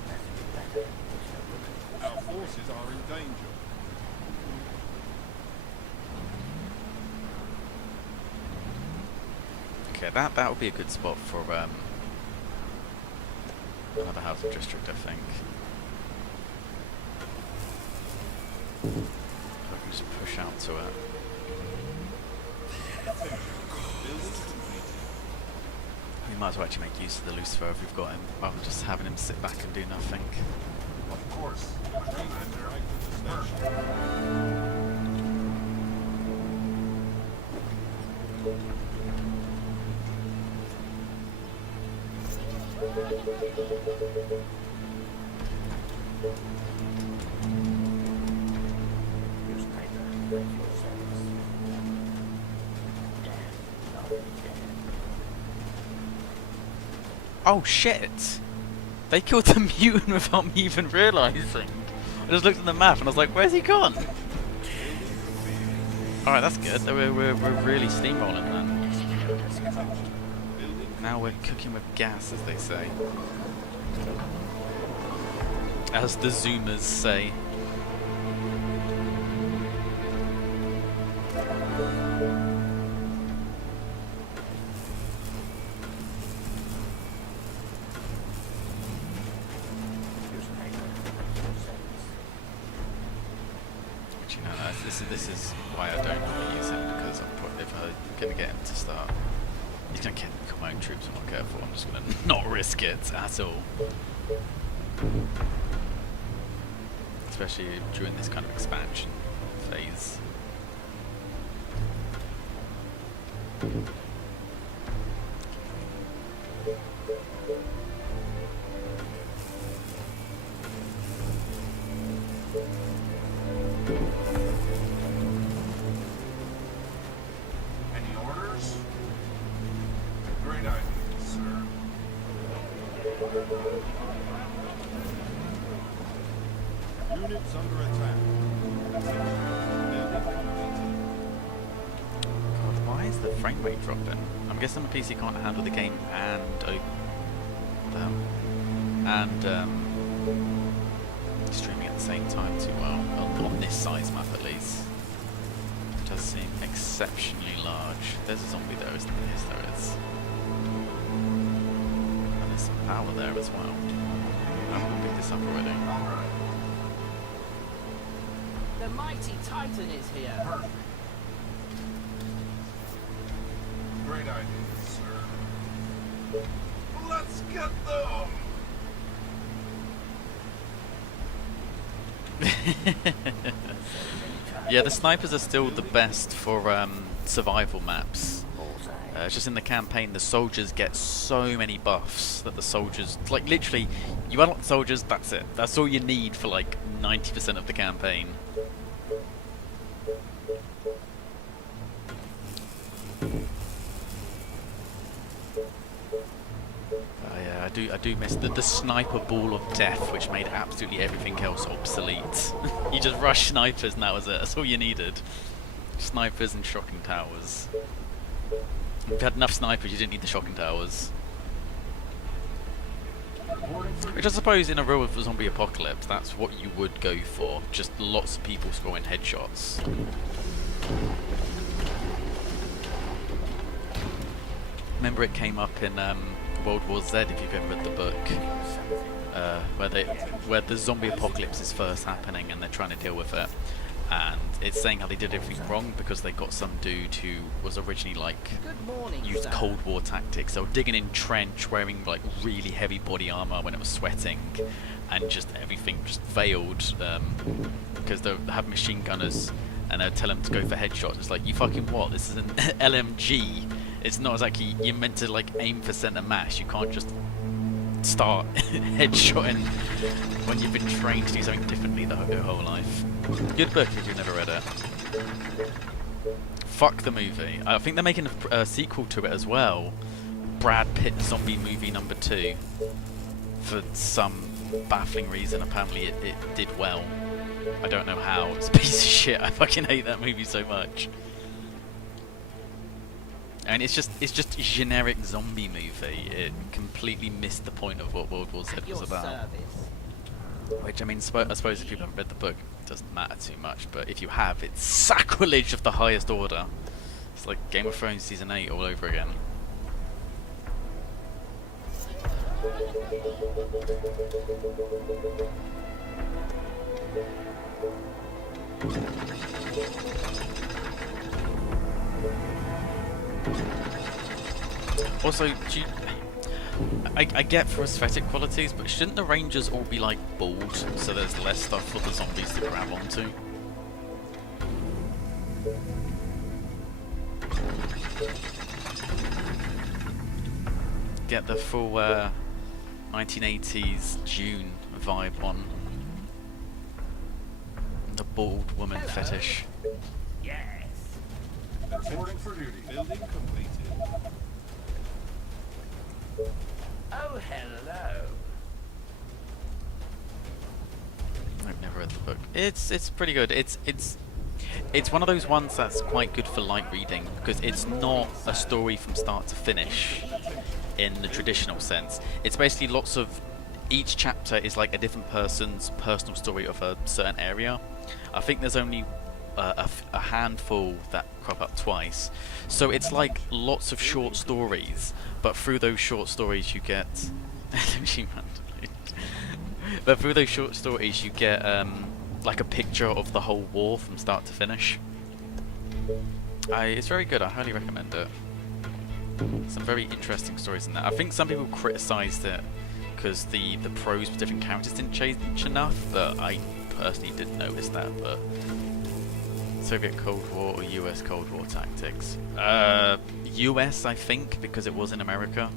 Nothing better. There's no looking for Our forces are in danger. Okay, that would be a good spot for Another housing district, I think. I can just push out to it. We might as well actually make use of the Lucifer if we've got him, rather than just having him sit back and do nothing. Of course. Use Hydra at your service. Damn, no, damn. Oh shit! They killed the mutant without me even realising. I just looked at the map and I was like, where's he gone? Alright, that's good. We're really steamrolling then. Now we're cooking with gas, as they say. As the Zoomers say. But you know, this is why I don't normally use him, because if I'm going to get him to start, he's going to kill my own troops if I'm not careful. I'm just going to not risk it at all. Especially during this kind of expansion phase. Any orders? Great idea, sir. Units under attack. Building completed. God, why is the frame rate dropping? I'm guessing the PC can't handle the game and streaming at the same time too well, on this size map at least. It does seem exceptionally large. There's a zombie there, isn't there? Yes, there is. And there's some power there as well. I'm going to pick this up already. All right. The mighty Titan is here. Perfect. Great idea, sir. Let's get them! Yeah, the snipers are still the best for survival maps. It's just in the campaign, the soldiers get so many buffs that the soldiers, like literally, you unlock the soldiers, that's it. That's all you need for like 90% of the campaign. Yeah, I do miss the sniper ball of death, which made absolutely everything else obsolete. You just rush snipers and that was it. That's all you needed. Snipers and shocking towers. If you had enough snipers, you didn't need the shocking towers. Which I suppose in a real zombie apocalypse, that's what you would go for. Just lots of people scoring headshots. Remember it came up in World War Z, if you've ever read the book, where the zombie apocalypse is first happening and they're trying to deal with it. And it's saying how they did everything wrong because they got some dude who was originally like used Cold War tactics. So digging in trench, wearing like really heavy body armor when it was sweating, and just everything just failed because they have machine gunners and they'll tell them to go for headshots. It's like, you fucking what? This is an LMG. It's not exactly, you're meant to like aim for center mass. You can't just start headshotting when you've been trained to do something differently your whole life. Good book if you've never read it. Fuck the movie. I think they're making a sequel to it as well. Brad Pitt zombie movie #2. For some baffling reason, apparently it did well. I don't know how. It's a piece of shit. I fucking hate that movie so much. And it's just a generic zombie movie. It completely missed the point of what World War Z was about. Which, I mean, I suppose if you haven't read the book, it doesn't matter too much. But if you have, it's sacrilege of the highest order. It's like Game of Thrones Season 8 all over again. Also, I get for aesthetic qualities, but shouldn't the rangers all be like bald so there's less stuff for the zombies to grab onto? Get the full 1980s June vibe on the bald woman fetish. Yes. Reporting for duty. Building completed. Oh, hello. I've never read the book. It's pretty good. It's one of those ones that's quite good for light reading because it's not a story from start to finish in the traditional sense. It's basically lots of each chapter is like a different person's personal story of a certain area. I think there's only a handful that crop up twice, so it's like lots of short stories. But through those short stories, you get but through those short stories, you get like a picture of the whole war from start to finish. It's very good. I highly recommend it. Some very interesting stories in there. I think some people criticised it because the prose with different characters didn't change enough, but I personally didn't notice that. But Soviet Cold War or US Cold War tactics? US, I think, because it was in America.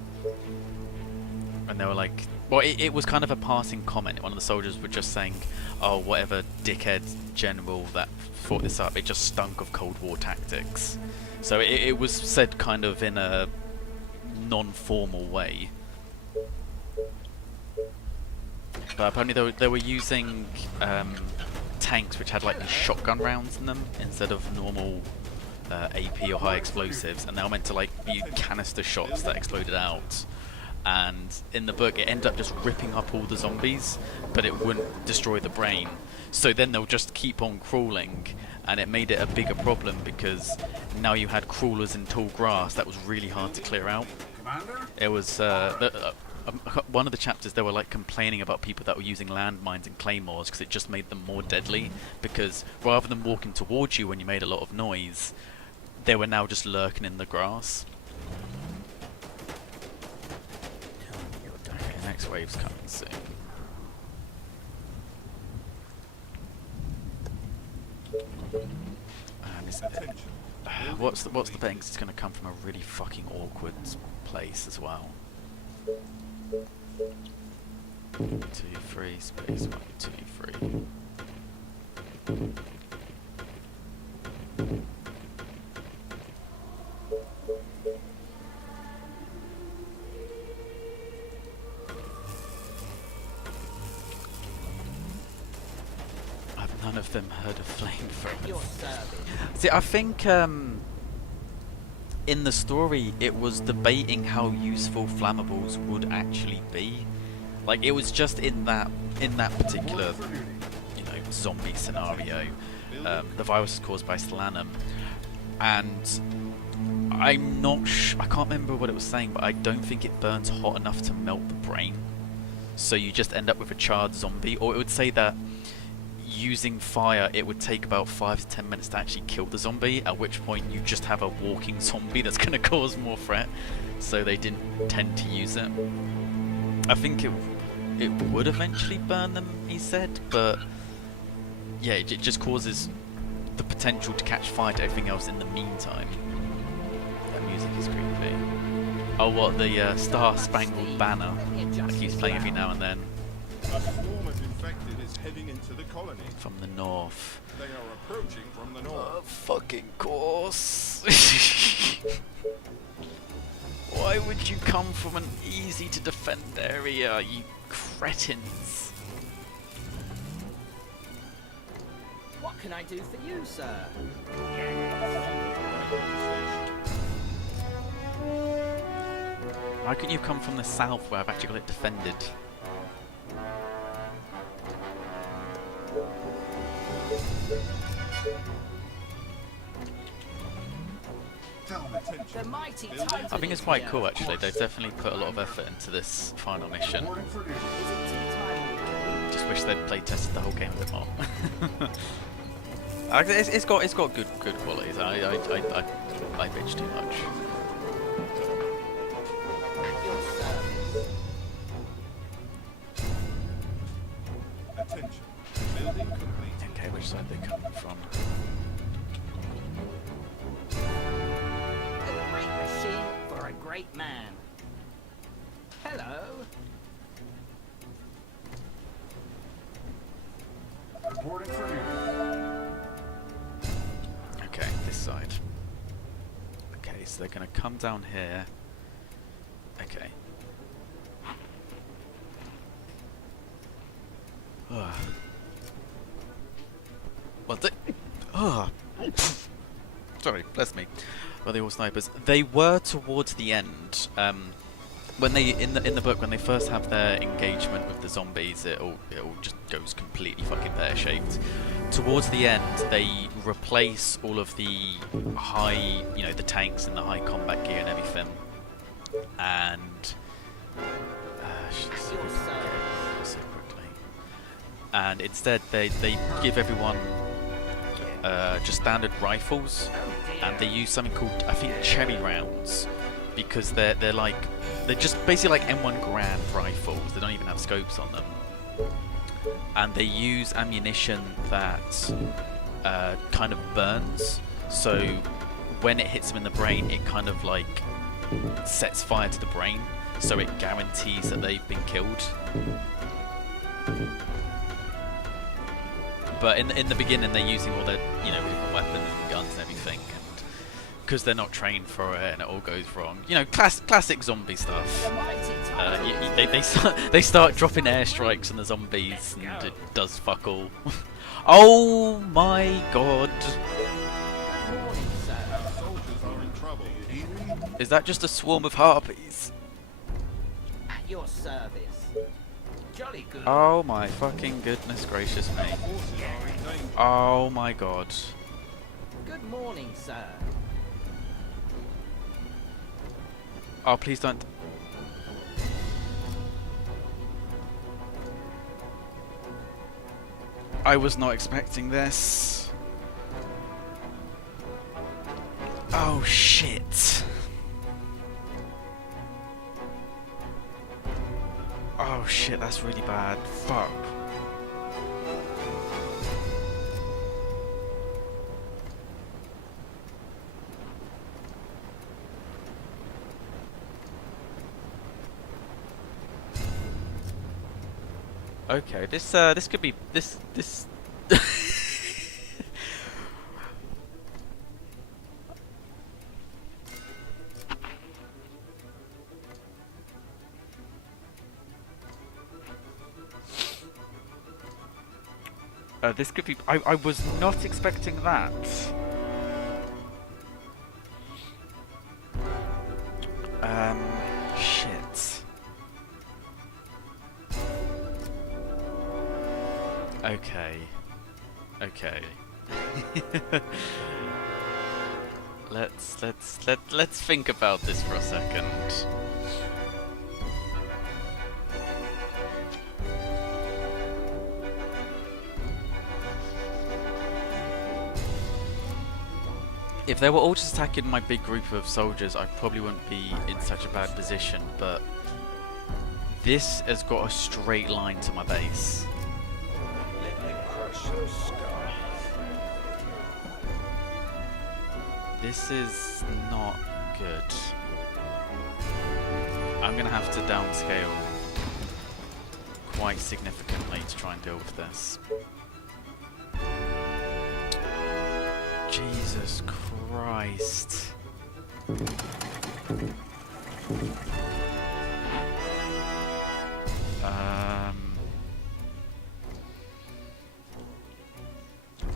And they were like, well, it was kind of a passing comment. One of the soldiers were just saying, oh, whatever dickhead general that fought this up, it just stunk of Cold War tactics. So it was said kind of in a non-formal way. But apparently they were using tanks which had like these shotgun rounds in them instead of normal AP or high explosives, and they were meant to like be canister shots that exploded out. And in the book it ended up just ripping up all the zombies, but it wouldn't destroy the brain. So then they'll just keep on crawling, and it made it a bigger problem because now you had crawlers in tall grass that was really hard to clear out. Commander? It was one of the chapters they were like complaining about people that were using landmines and claymores because it just made them more deadly, because rather than walking towards you when you made a lot of noise, they were now just lurking in the grass. Okay, next wave's coming soon. What's the betting? It's going to come from a really fucking awkward place as well. 2, 3, space 1, 2, 3. I've none of them heard of flamethrowers. See, I think in the story it was debating how useful flammables would actually be. Like, it was just in that particular, you know, zombie scenario. The virus is caused by solanum, and I'm not I can't remember what it was saying, but I don't think it burns hot enough to melt the brain. So you just end up with a charred zombie, or it would say that using fire it would take about 5 to 10 minutes to actually kill the zombie, at which point you just have a walking zombie that's going to cause more threat. So they didn't tend to use it. I think it would eventually burn them, he said, but yeah, it just causes the potential to catch fire to everything else in the meantime. That music is creepy. Oh, what, the Star Spangled Banner that keeps playing every now and then. A swarm of infected is heading into the colony. From the north. They are approaching from the north. Fucking course. Why would you come from an easy to defend area, you cretins? What can I do for you, sir? Why couldn't you come from the south where I've actually got it defended? Tell me. The mighty Titan I think it's is quite here. cool actually. They've definitely put a lot of effort into this final mission. Reporting for duty. Is it tea time? Just wish they'd play tested the whole game a bit more. It's got good qualities. I bitch too much. At your service. Attention. Building complete. Okay, which side are they coming from? A great machine for a great man. Hello. Reporting for duty. Okay, this side. Okay, so they're gonna come down here. Okay. What's it? Sorry, bless me. Well, they all snipers. They were towards the end. When they in the book, when they first have their engagement with the zombies, it all just goes completely fucking pear-shaped. Towards the end, they replace all of the high, the tanks and the high combat gear and everything, and At your service. so quickly. And instead, they give everyone just standard rifles, Oh dear. and they use something called, I think, cherry rounds, because they're just basically like M1 Grand rifles. They don't even have scopes on them, and they use ammunition that kind of burns. So when it hits them in the brain, it kind of like sets fire to the brain, so it guarantees that they've been killed. But in the beginning, they're using all their weapons and guns and everything, and because they're not trained for it, and it all goes wrong. Classic zombie stuff. The mighty Titan. They start dropping airstrikes on the zombies, and it does fuck all. Oh my god! Good morning, sir. Our soldiers are in trouble. Do you need me? Is that just a swarm of harpies? At your service. Jolly good. Oh my fucking goodness gracious me! Forces are in danger. Oh my god! Good morning, sir. Oh, please don't. I was not expecting this. Oh shit. Oh shit, that's really bad. Fuck. Okay, this could be this. This could be. I was not expecting that. Shit. Okay. Okay. Let's think about this for a second. If they were all just attacking my big group of soldiers, I probably wouldn't be in such a bad position, but this has got a straight line to my base. Let me crush your skull. This is not good. I'm gonna have to downscale quite significantly to try and deal with this. Jesus Christ.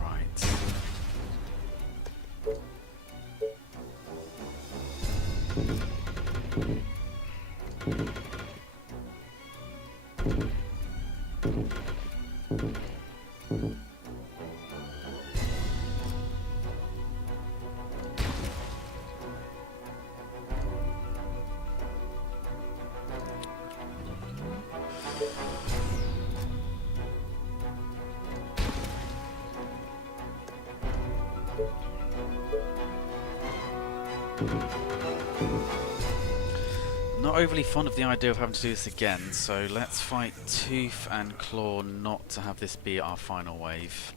Right. not overly fond of the idea of having to do this again, so let's fight tooth and claw not to have this be our final wave.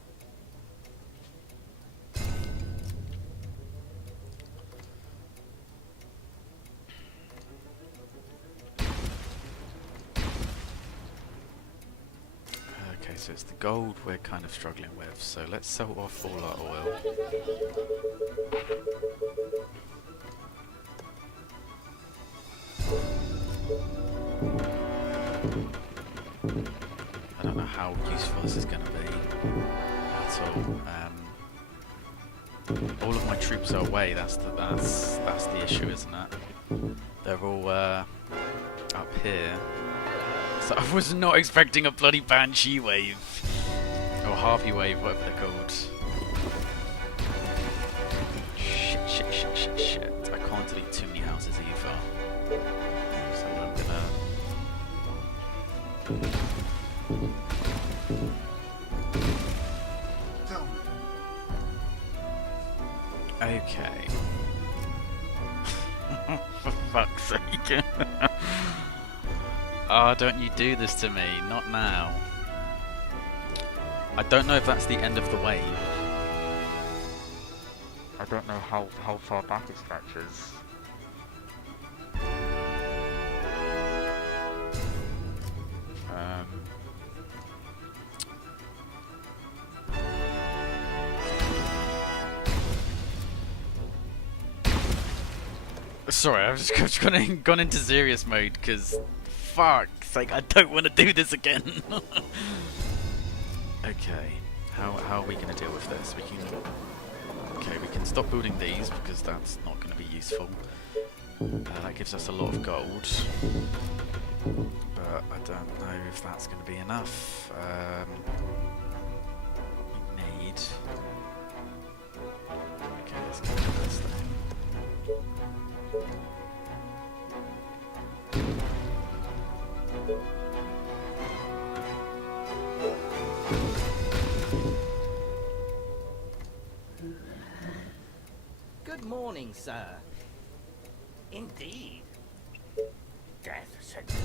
Okay, so it's the gold we're kind of struggling with, so let's sell off all our oil. I don't know how useful this is going to be at all. All of my troops are away. That's the issue, isn't it? They're all up here. So I was not expecting a bloody Banshee wave or Harpy wave, whatever they're called. Shit. I can't delete too many houses either. So I'm gonna. Tell me. Okay. For fuck's sake. Oh, don't you do this to me. Not now. I don't know if that's the end of the wave. I don't know how far back it stretches. Sorry, I've just gone into serious mode because, fuck's sake, I don't want to do this again. Okay, how are we going to deal with this? We can stop building these because that's not going to be useful. That gives us a lot of gold, but I don't know if that's going to be enough. We need. Okay, let's go to this thing. Good morning, sir. Indeed. Death sentence.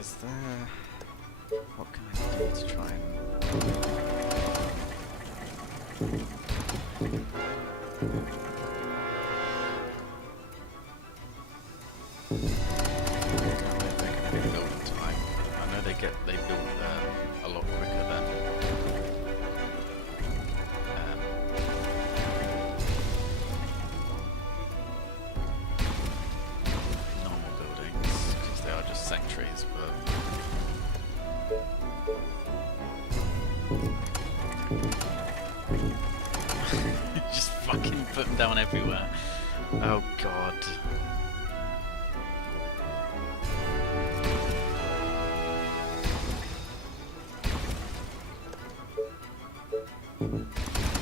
Is there... What can I do to try and... They're going to be building tonight. I know they build a lot quicker than... normal buildings, because they are just sentries, but... Just fucking put them down everywhere. Oh god.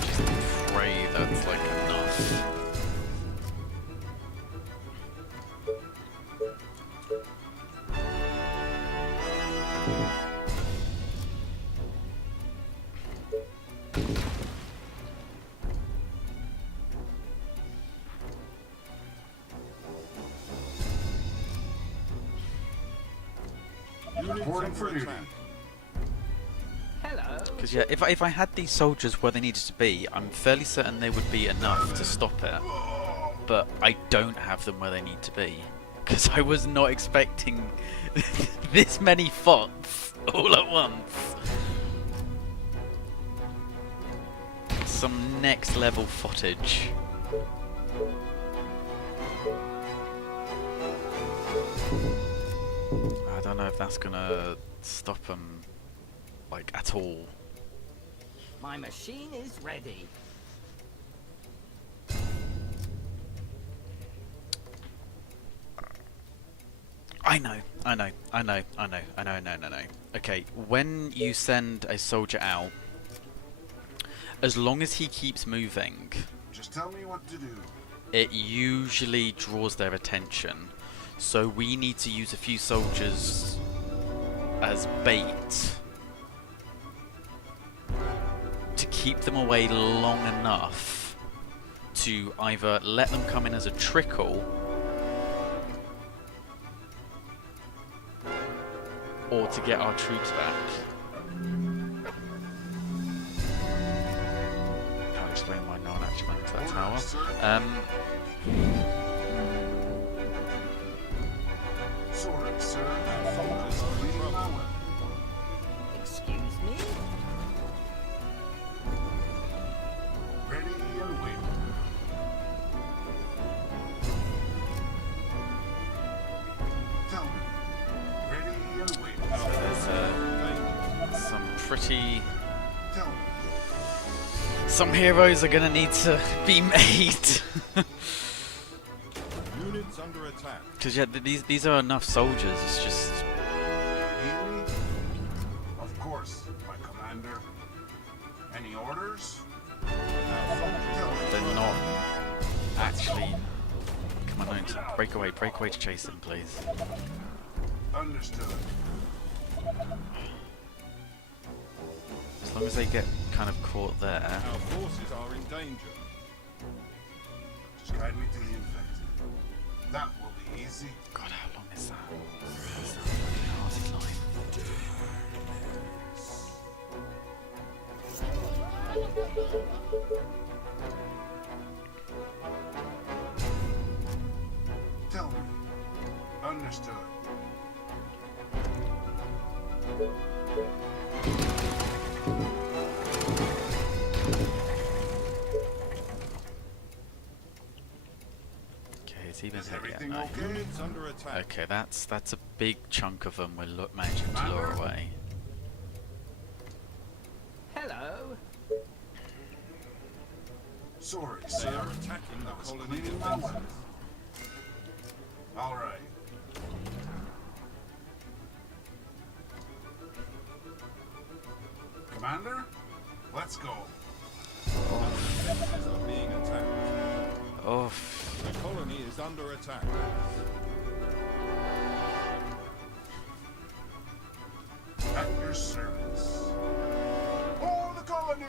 Just pray that's like enough. Reporting for duty. Hello. Because yeah, if I had these soldiers where they needed to be, I'm fairly certain they would be enough to stop it. But I don't have them where they need to be. Because I was not expecting this many fots all at once. Some next level footage. I don't know if that's gonna stop them, like, at all. My machine is ready. No. Okay, when you send a soldier out, as long as he keeps moving, Just tell me what to do. it usually draws their attention. So we need to use a few soldiers as bait to keep them away long enough to either let them come in as a trickle or to get our troops back. I'll explain why no one actually went into that tower. Sorry, sir. Soldiers are in trouble. Excuse me? Ready and waiting. Tell me. Ready and waiting. There's some pretty... Tell me. Some heroes are gonna need to be made. Units under attack. Because yeah, these are enough soldiers. It's just Need me? Of course, my commander. Any orders? Tell me. they're not actually. Come on, don't break away to chase them, please. Understood. As long as they get kind of caught there. Our forces are in danger. Just guide me to the infected. That will be easy. God, how long is that? Is that fucking arse line? Tell me. Understood. Okay, it's even Is hit yet, everything no. okay? Units under attack. Okay, that's a big chunk of them we're managing to lure away. Hello? Sorry, They sir. are attacking the I was colony cleaning my defenses. weapon. All right. Commander, let's go. Our defenses are being attacked. Oh, The colony is under attack. At your service. For the colony!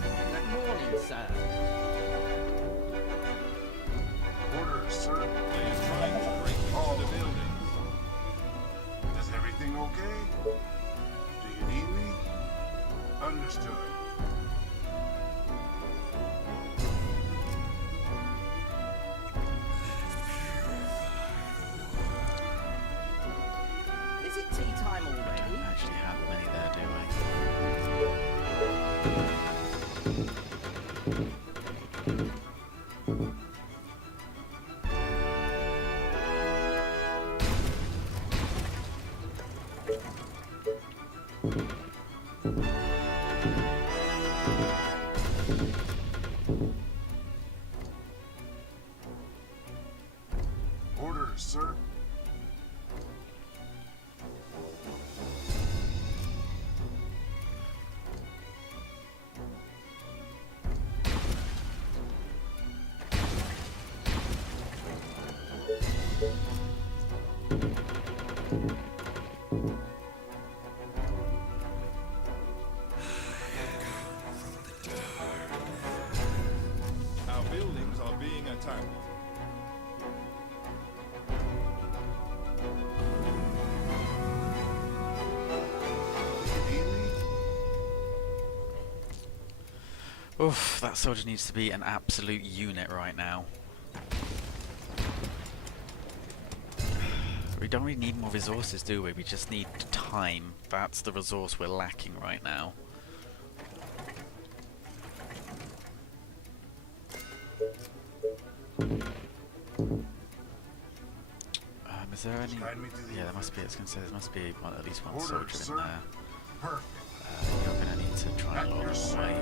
Good morning, sir. Orders, sir. They are trying to break into the buildings. Is everything okay? Do you need me? Understood. Is it tea time don't already? actually have many there, do we? Orders, sir. Our buildings are being attacked. Do you need me? Oof, that soldier needs to be an absolute unit right now. We don't really need more resources, do we? We just need time. That's the resource we're lacking right now. Is there any? Guide me to the Yeah, there must be. I was going to say there must be at least one Orders, soldier sir. in there. Perfect. You're going to to try and lock them away.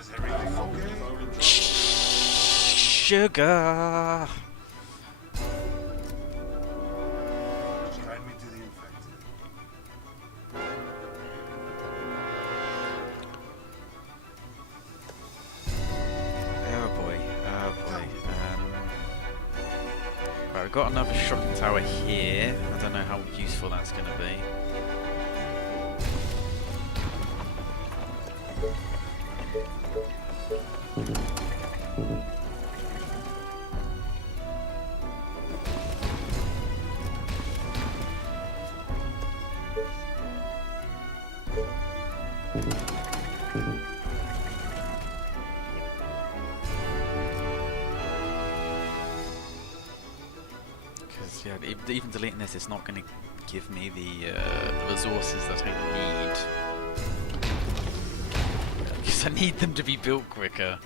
Is everything okay? Sugar! Just guide me to the infected. Oh boy, oh boy. Right, we've got another shocking tower here. I don't know how useful that's going to be. Because yeah, even deleting this is not going to give me the resources that I need. Because I need them to be built quicker.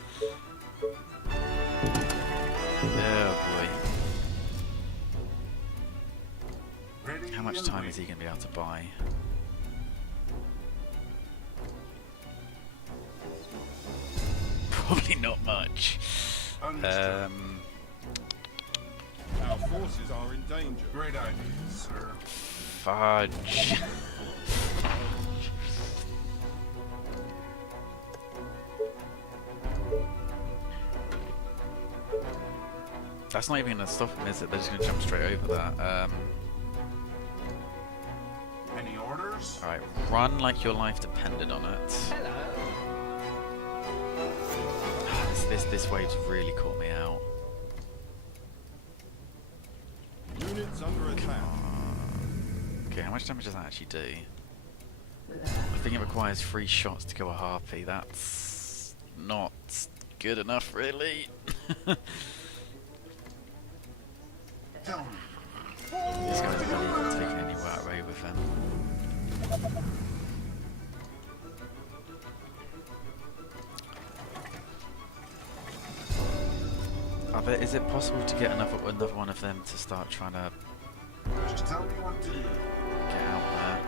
Oh boy. Ready How much and time waiting. is he going to be able to buy? Probably not much. Understood. Our forces are in danger. Great idea, sir. Fudge. That's not even going to stop them, is it? They're just going to jump straight over that. Any orders? Alright, run like your life depended on it. Hello. This wave's really caught me out. Units under attack. Okay, how much damage does that actually do? I think it requires 3 shots to kill a Harpy. That's not good enough, really. Tell me. These guys are not even taking any work away with him. Is it possible to get another one of them to start trying to Just tell me what to do. get out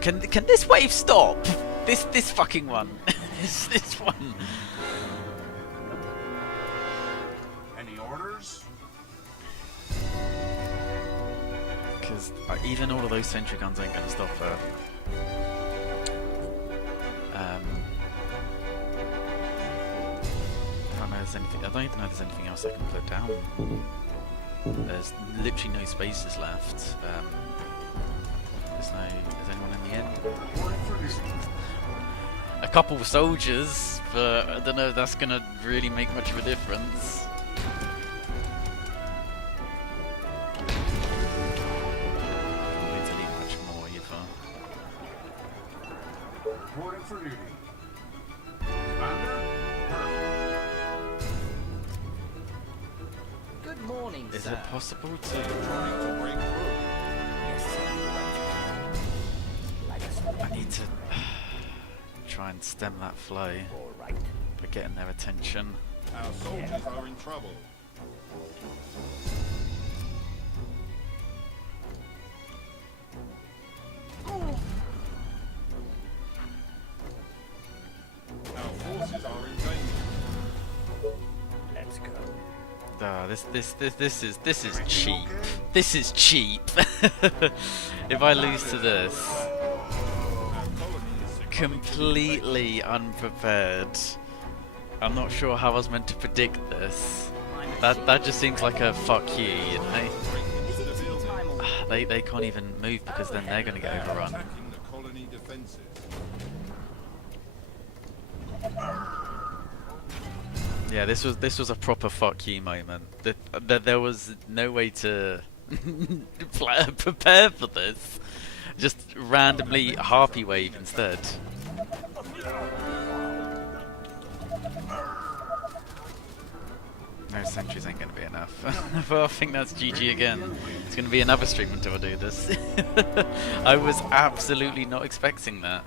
there? Can this wave stop? This fucking one. this one. Any orders? Because even all of those sentry guns ain't gonna stop her. I don't even know if there's anything else I can put down. There's literally no spaces left. Is anyone in the inn? Reporting for duty. A couple of soldiers, but I don't know if that's gonna really make much of a difference. Don't need to leave much more either. Reporting for duty. Commander? Perfect. Good morning, Is sir. it possible to? Trying to break through. Yes, sir. Like I said, I need to try and stem that flow all right. by getting their attention. Our soldiers are in trouble. Our forces are in danger. Let's go. This is cheap. This is cheap. If I lose to this, Our colony is succumbing to completely unprepared. I'm not sure how I was meant to predict this. That just seems like a fuck you, you know? breaking into the building. They can't even move because then they're gonna get overrun. Attacking the colony defenses. Yeah, this was a proper fuck you moment. There was no way to prepare for this. Just randomly Harpy wave instead. No sentries ain't gonna be enough. Well, I think that's GG again. It's gonna be another stream until I do this. I was absolutely not expecting that.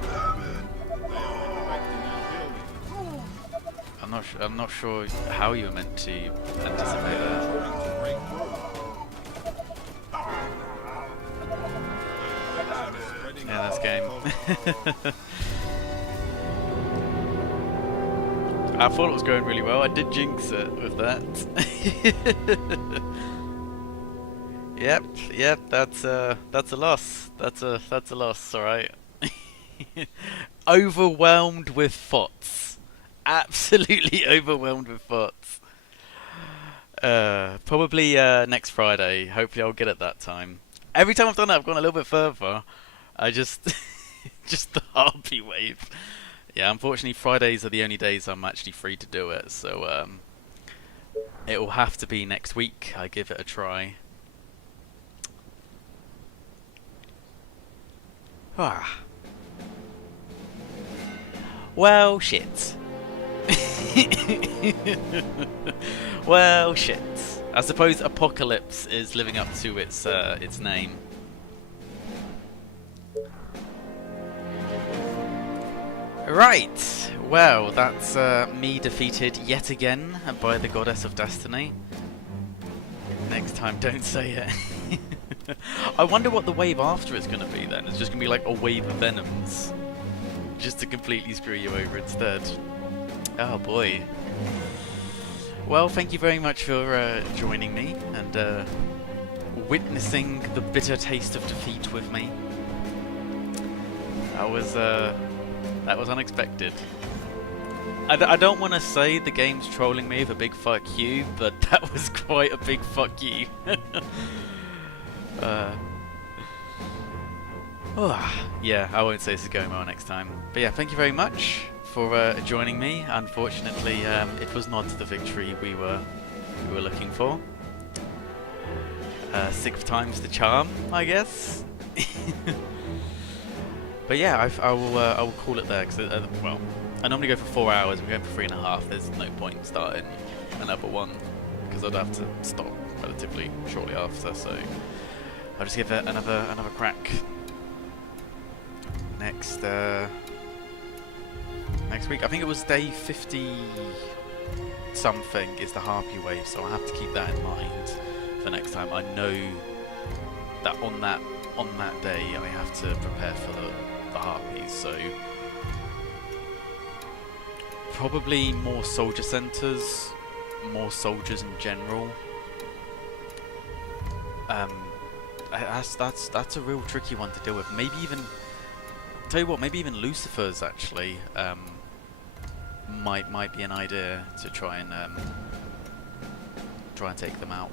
They are infecting our building. I'm not sure how you were meant to anticipate that. Trying to break through. game. I thought it was going really well. I did jinx it with that. Yep. That's a loss. That's a loss. All right. Overwhelmed with thoughts. Absolutely overwhelmed with thoughts. Probably next Friday. Hopefully I'll get it that time. Every time I've done it, I've gone a little bit further. I just the Harpy wave. Yeah, unfortunately Fridays are the only days I'm actually free to do it, so it will have to be next week. I give it a try. Well, shit. Well, shit. I suppose Apocalypse is living up to its name. Right. Well, that's me defeated yet again by the Goddess of Destiny. Next time, don't say it. I wonder what the wave after it's going to be then. It's just going to be like a wave of Venoms. Just to completely screw you over instead. Oh boy. Well, thank you very much for joining me and witnessing the bitter taste of defeat with me. That was unexpected. I don't want to say the game's trolling me with a big fuck you, but that was quite a big fuck you. Yeah, I won't say this is going well next time. But yeah, thank you very much for joining me. Unfortunately, it was not the victory we were looking for. Sixth time's the charm, I guess. But yeah, I will call it there because well, I normally go for 4 hours. I'm going for 3.5. There's no point starting another one because I'd have to stop relatively shortly after. So I'll just give it another crack next week. I think it was day 50 something is the Harpy wave, so I have to keep that in mind for next time. I know that on that day I have to prepare for the Harpies, so probably more soldier centers, more soldiers in general. That's a real tricky one to deal with. Maybe even tell you what, maybe even Lucifer's actually might be an idea to try and take them out.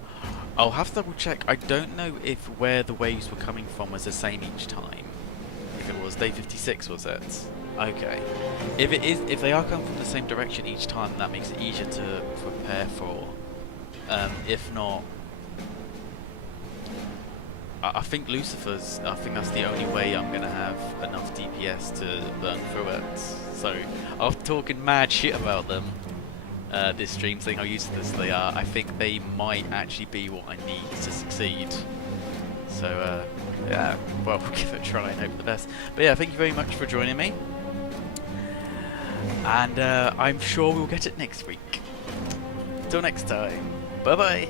I'll have to double check. I don't know if where the waves were coming from was the same each time. If it was day 56, was it? Okay. If they are coming from the same direction each time, that makes it easier to prepare for. If not, I think Lucifer's. I think that's the only way I'm gonna have enough DPS to burn through it. So after talking mad shit about them this stream, saying how useless they are, I think they might actually be what I need to succeed. So yeah, well, we'll give it a try and hope for the best. But yeah, thank you very much for joining me, and I'm sure we'll get it next week. Till next time, bye bye.